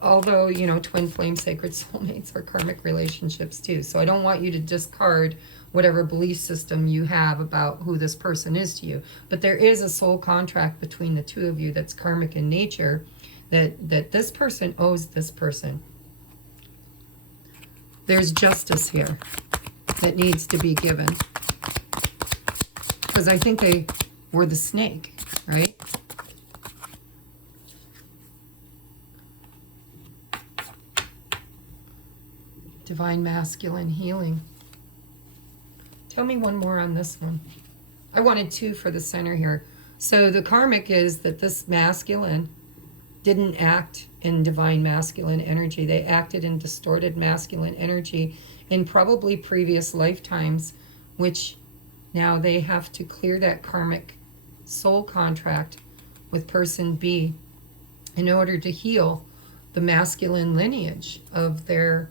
Although, you know, twin flame sacred soulmates are karmic relationships too. So I don't want you to discard whatever belief system you have about who this person is to you. But there is a soul contract between the two of you that's karmic in nature, that this person owes this person. There's justice here that needs to be given. Because I think they were the snake, right? Divine masculine healing. Tell me one more on this one. I wanted two for the center here. So the karmic is that this masculine didn't act in divine masculine energy. They acted in distorted masculine energy in probably previous lifetimes, which now they have to clear that karmic soul contract with person B in order to heal the masculine lineage of their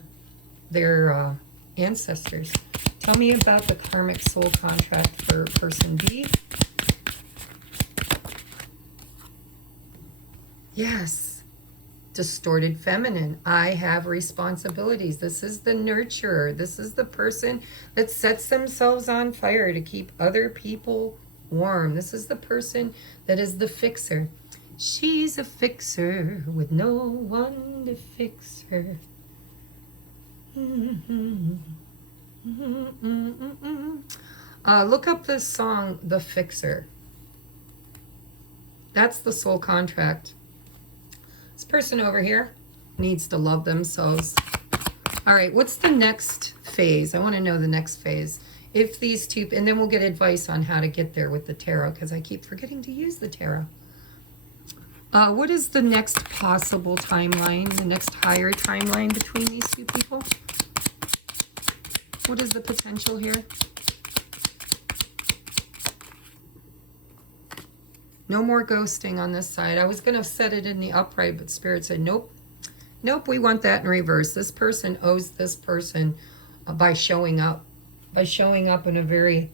ancestors. Tell me about the karmic soul contract for person B. Yes. Distorted feminine. I have responsibilities. This is the nurturer. This is the person that sets themselves on fire to keep other people warm. This is the person that is the fixer. She's a fixer with no one to fix her. Look up this song, The Fixer. That's the soul contract. This person over here, needs to love themselves. All right, what's the next phase? I want to know the next phase. If these two, and then we'll get advice on how to get there with the tarot, because I keep forgetting to use the tarot. What is the next possible timeline, the next higher timeline between these two people? What is the potential here? No more ghosting on this side. I was going to set it in the upright, but Spirit said, nope. Nope, we want that in reverse. This person owes this person by showing up. By showing up in a very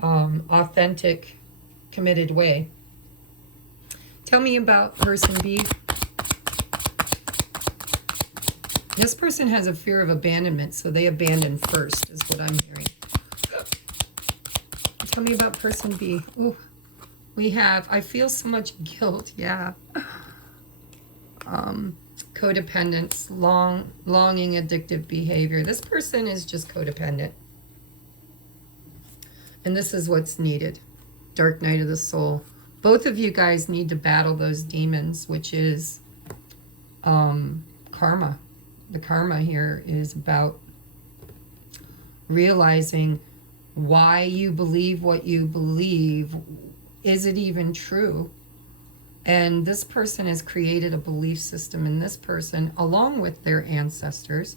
authentic, committed way. Tell me about person B. This person has a fear of abandonment, so they abandon first, is what I'm hearing. Tell me about person B. Ooh, we have, I feel so much guilt, yeah. Codependence, longing, addictive behavior. This person is just codependent. And this is what's needed. Dark night of the soul. Both of you guys need to battle those demons, which is karma. The karma here is about realizing why you believe what you believe. Is it even true? And this person has created a belief system in this person along with their ancestors,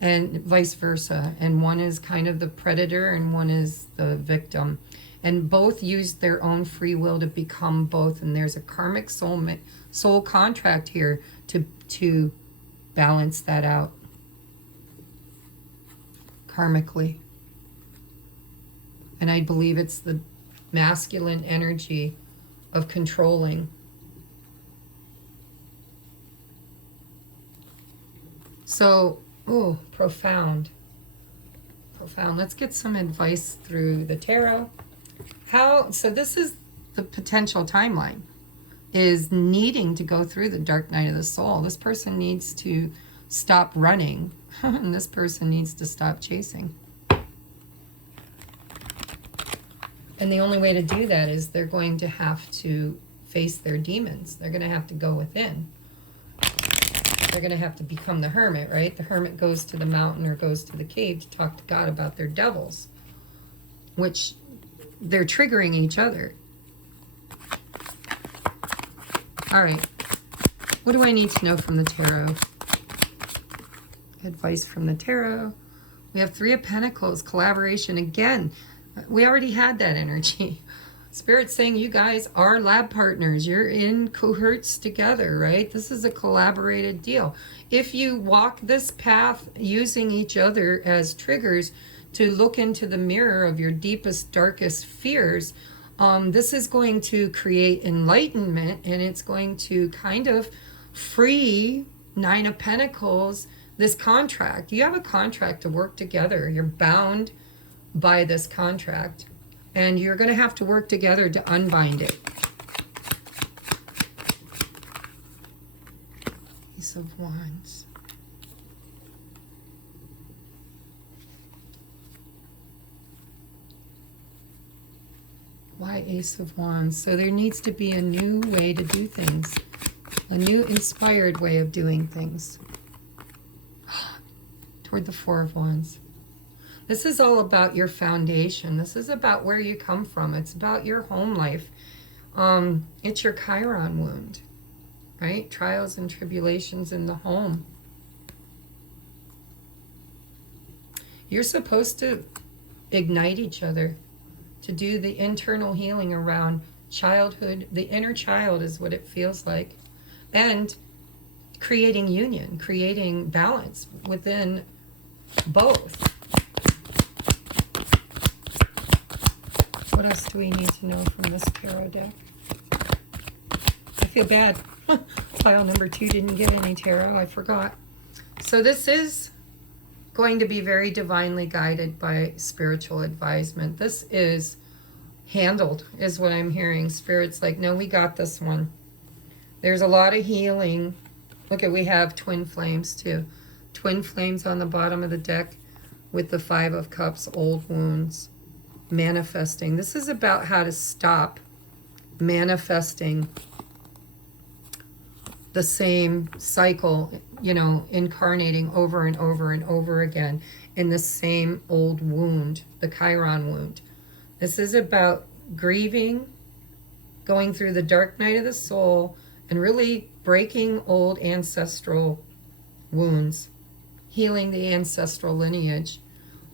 and vice versa. And one is kind of the predator and one is the victim. And both use their own free will to become both. And there's a karmic soul contract here to balance that out karmically. And I believe it's the masculine energy of controlling. So, oh, profound. Profound. Let's get some advice through the tarot. So this is the potential timeline, is needing to go through the dark night of the soul. This person needs to stop running, and this person needs to stop chasing. And the only way to do that is they're going to have to face their demons. They're going to have to go within. They're going to have to become the hermit, right? The hermit goes to the mountain or goes to the cave to talk to God about their devils, which they're triggering each other. All right. What do I need to know from the tarot? Advice from the tarot. We have Three of Pentacles, collaboration. Again, we already had that energy. Spirit's saying you guys are lab partners. You're in cohorts together, right? This is a collaborated deal. If you walk this path using each other as triggers to look into the mirror of your deepest, darkest fears, this is going to create enlightenment, and it's going to kind of free Nine of Pentacles, this contract. You have a contract to work together. You're bound by this contract, and you're going to have to work together to unbind it. Ace of Wands. Why Ace of Wands? So there needs to be a new way to do things, a new inspired way of doing things. Toward the Four of Wands. This is all about your foundation. This is about where you come from. It's about your home life. It's your Chiron wound, right? Trials and tribulations in the home. You're supposed to ignite each other, to do the internal healing around childhood. The inner child is what it feels like. And creating union, creating balance within both. What else do we need to know from this tarot deck? I feel bad. Pile number 2 didn't get any tarot. I forgot. So this is going to be very divinely guided by spiritual advisement. This is handled, is what I'm hearing. Spirit's like, no, we got this one. There's a lot of healing. Look at, we have twin flames too. Twin flames on the bottom of the deck with the Five of Cups, old wounds. Manifesting. This is about how to stop manifesting the same cycle, you know, incarnating over and over and over again in the same old wound, the Chiron wound. This is about grieving, going through the dark night of the soul, and really breaking old ancestral wounds, healing the ancestral lineage,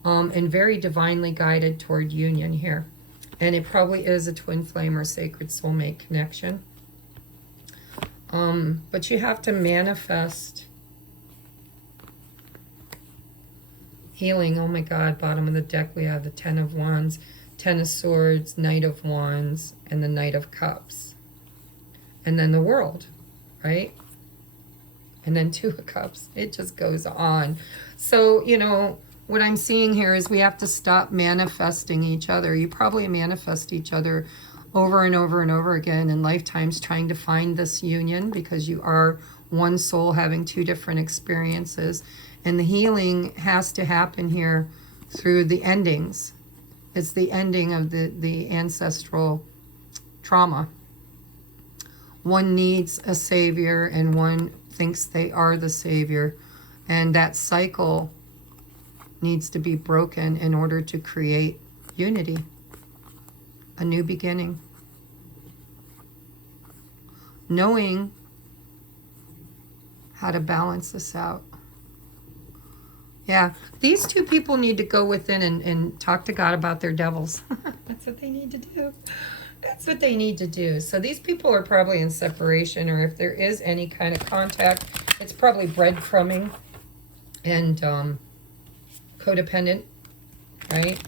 and very divinely guided toward union here. And it probably is a twin flame or sacred soulmate connection. But you have to manifest healing. Oh my God, bottom of the deck we have the Ten of Wands, Ten of Swords, Knight of Wands, and the Knight of Cups. And then the World, right? And then Two of Cups. It just goes on. So, you know, what I'm seeing here is we have to stop manifesting each other. You probably manifest each other over and over and over again in lifetimes, trying to find this union, because you are one soul having two different experiences. And the healing has to happen here through the endings. It's the ending of the ancestral trauma. One needs a savior and one thinks they are the savior. And that cycle needs to be broken in order to create unity, a new beginning. Knowing how to balance this out. Yeah, these two people need to go within and talk to God about their devils. That's what they need to do. That's what they need to do. So these people are probably in separation, or if there is any kind of contact, it's probably breadcrumbing and codependent, right?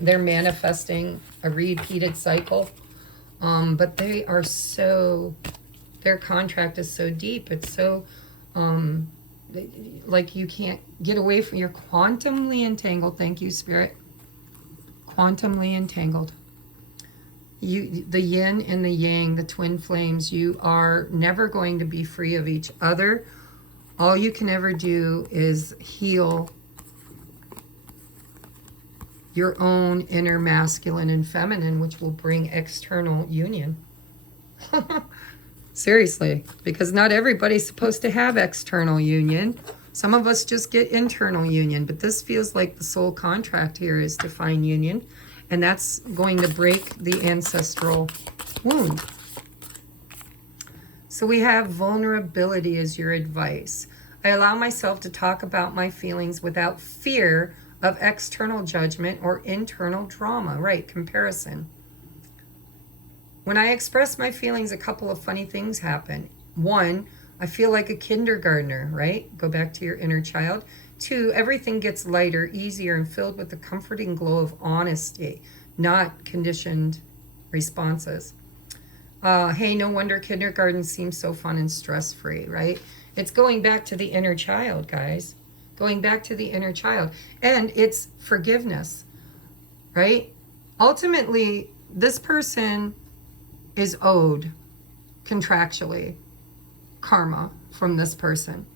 They're manifesting a repeated cycle. But they are so, their contract is so deep. It's so, like you can't get away from, you're quantumly entangled. Thank you, Spirit. Quantumly entangled. You, the yin and the yang, the twin flames, you are never going to be free of each other. All you can ever do is heal your own inner masculine and feminine, which will bring external union. Seriously, because not everybody's supposed to have external union. Some of us just get internal union, but this feels like the soul contract here is to find union, and that's going to break the ancestral wound. So we have vulnerability as your advice. I allow myself to talk about my feelings without fear of external judgment or internal drama, right? Comparison. When I express my feelings, a couple of funny things happen. One, I feel like a kindergartner, right? Go back to your inner child. Two, everything gets lighter, easier, and filled with the comforting glow of honesty, not conditioned responses. Hey, no wonder kindergarten seems so fun and stress-free, right? It's going back to the inner child, guys. Going back to the inner child. And it's forgiveness, right? Ultimately, this person is owed contractually karma from this person.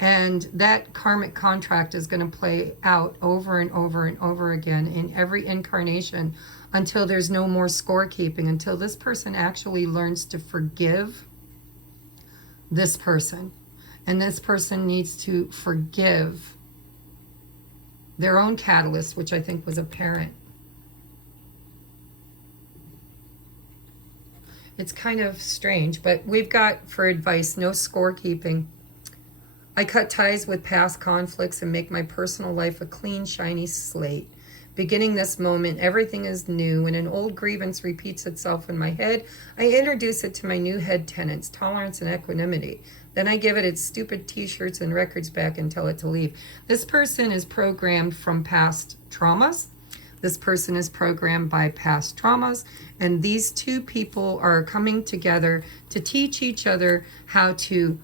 And that karmic contract is going to play out over and over and over again in every incarnation until there's no more scorekeeping, until this person actually learns to forgive this person. And this person needs to forgive their own catalyst, which I think was a parent. It's kind of strange, but we've got for advice, no scorekeeping. I cut ties with past conflicts and make my personal life a clean, shiny slate. Beginning this moment, everything is new. When an old grievance repeats itself in my head, I introduce it to my new head tenants, tolerance and equanimity. Then I give it its stupid t-shirts and records back and tell it to leave. This person is programmed from past traumas. This person is programmed by past traumas. And these two people are coming together to teach each other how to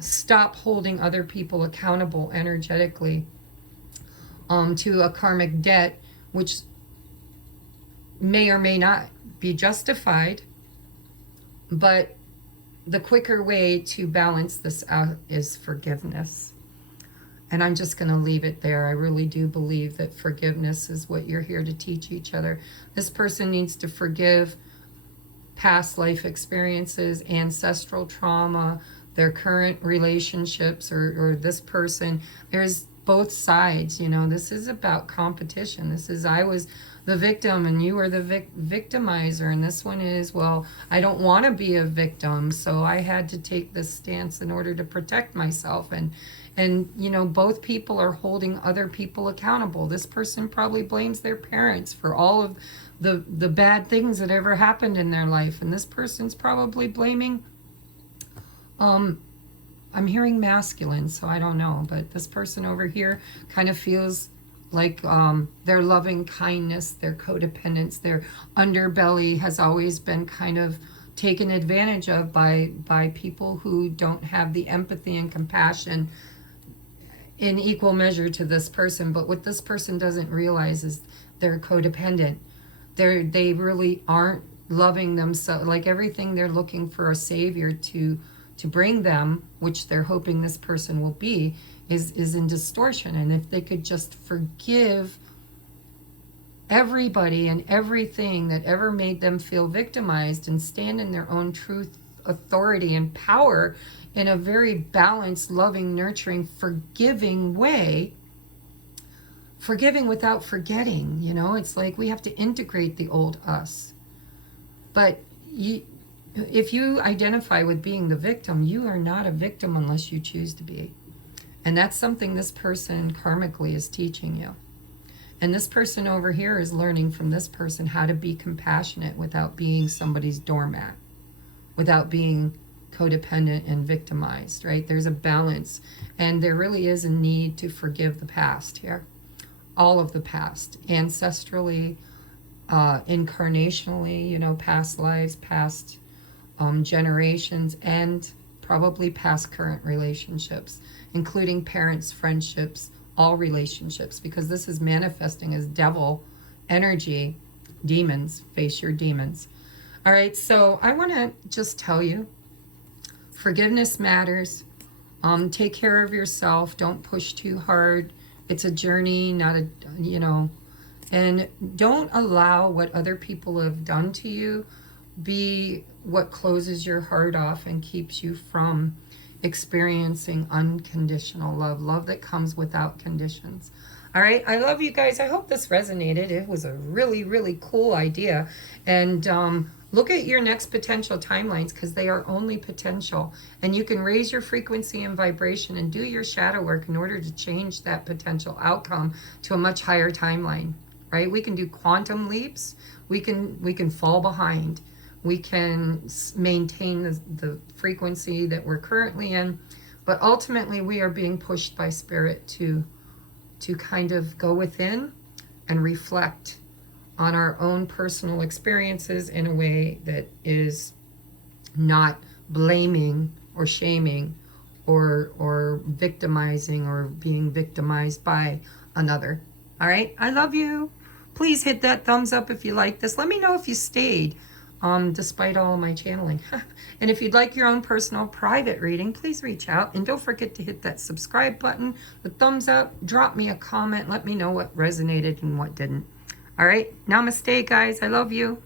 stop holding other people accountable energetically to a karmic debt, which may or may not be justified, but the quicker way to balance this out is forgiveness. And I'm just going to leave it there. I really do believe that forgiveness is what you're here to teach each other. This person needs to forgive past life experiences, ancestral trauma, their current relationships, or this person. There's both sides, you know. This is about competition. This is, I was the victim and you were the victimizer, and this one is, well, I don't want to be a victim, so I had to take this stance in order to protect myself. And you know, both people are holding other people accountable. This person probably blames their parents for all of the bad things that ever happened in their life, and this person's probably blaming, I'm hearing masculine, so I don't know, but this person over here kind of feels like their loving kindness, their codependence, their underbelly has always been kind of taken advantage of by people who don't have the empathy and compassion in equal measure to this person. But what this person doesn't realize is they're codependent. They really aren't loving themselves. Like everything, they're looking for a savior to bring them, which they're hoping this person will be, is in distortion. And if they could just forgive everybody and everything that ever made them feel victimized and stand in their own truth, authority, and power in a very balanced, loving, nurturing, forgiving way, forgiving without forgetting, you know, it's like we have to integrate the old us. But if you identify with being the victim, you are not a victim unless you choose to be. And that's something this person karmically is teaching you. And this person over here is learning from this person how to be compassionate without being somebody's doormat, without being codependent and victimized, right? There's a balance. And there really is a need to forgive the past here. All of the past, ancestrally, incarnationally, you know, past lives, past generations, and probably past current relationships, including parents, friendships, all relationships, because this is manifesting as devil energy, demons. Face your demons. All right, so I want to just tell you, forgiveness matters. Take care of yourself. Don't push too hard. It's a journey, not a, you know, and don't allow what other people have done to you be what closes your heart off and keeps you from experiencing unconditional love, love that comes without conditions. All right, I love you guys. I hope this resonated. It was a really, really cool idea. And look at your next potential timelines, because they are only potential. And you can raise your frequency and vibration and do your shadow work in order to change that potential outcome to a much higher timeline, right? We can do quantum leaps. We can fall behind. We can maintain the frequency that we're currently in. But ultimately, we are being pushed by spirit to kind of go within and reflect on our own personal experiences in a way that is not blaming or shaming or victimizing or being victimized by another. All right, I love you. Please hit that thumbs up if you like this. Let me know if you stayed despite all of my channeling. And if you'd like your own personal private reading, please reach out. And don't forget to hit that subscribe button, the thumbs up, drop me a comment, let me know what resonated and what didn't. All right, namaste, guys. I love you.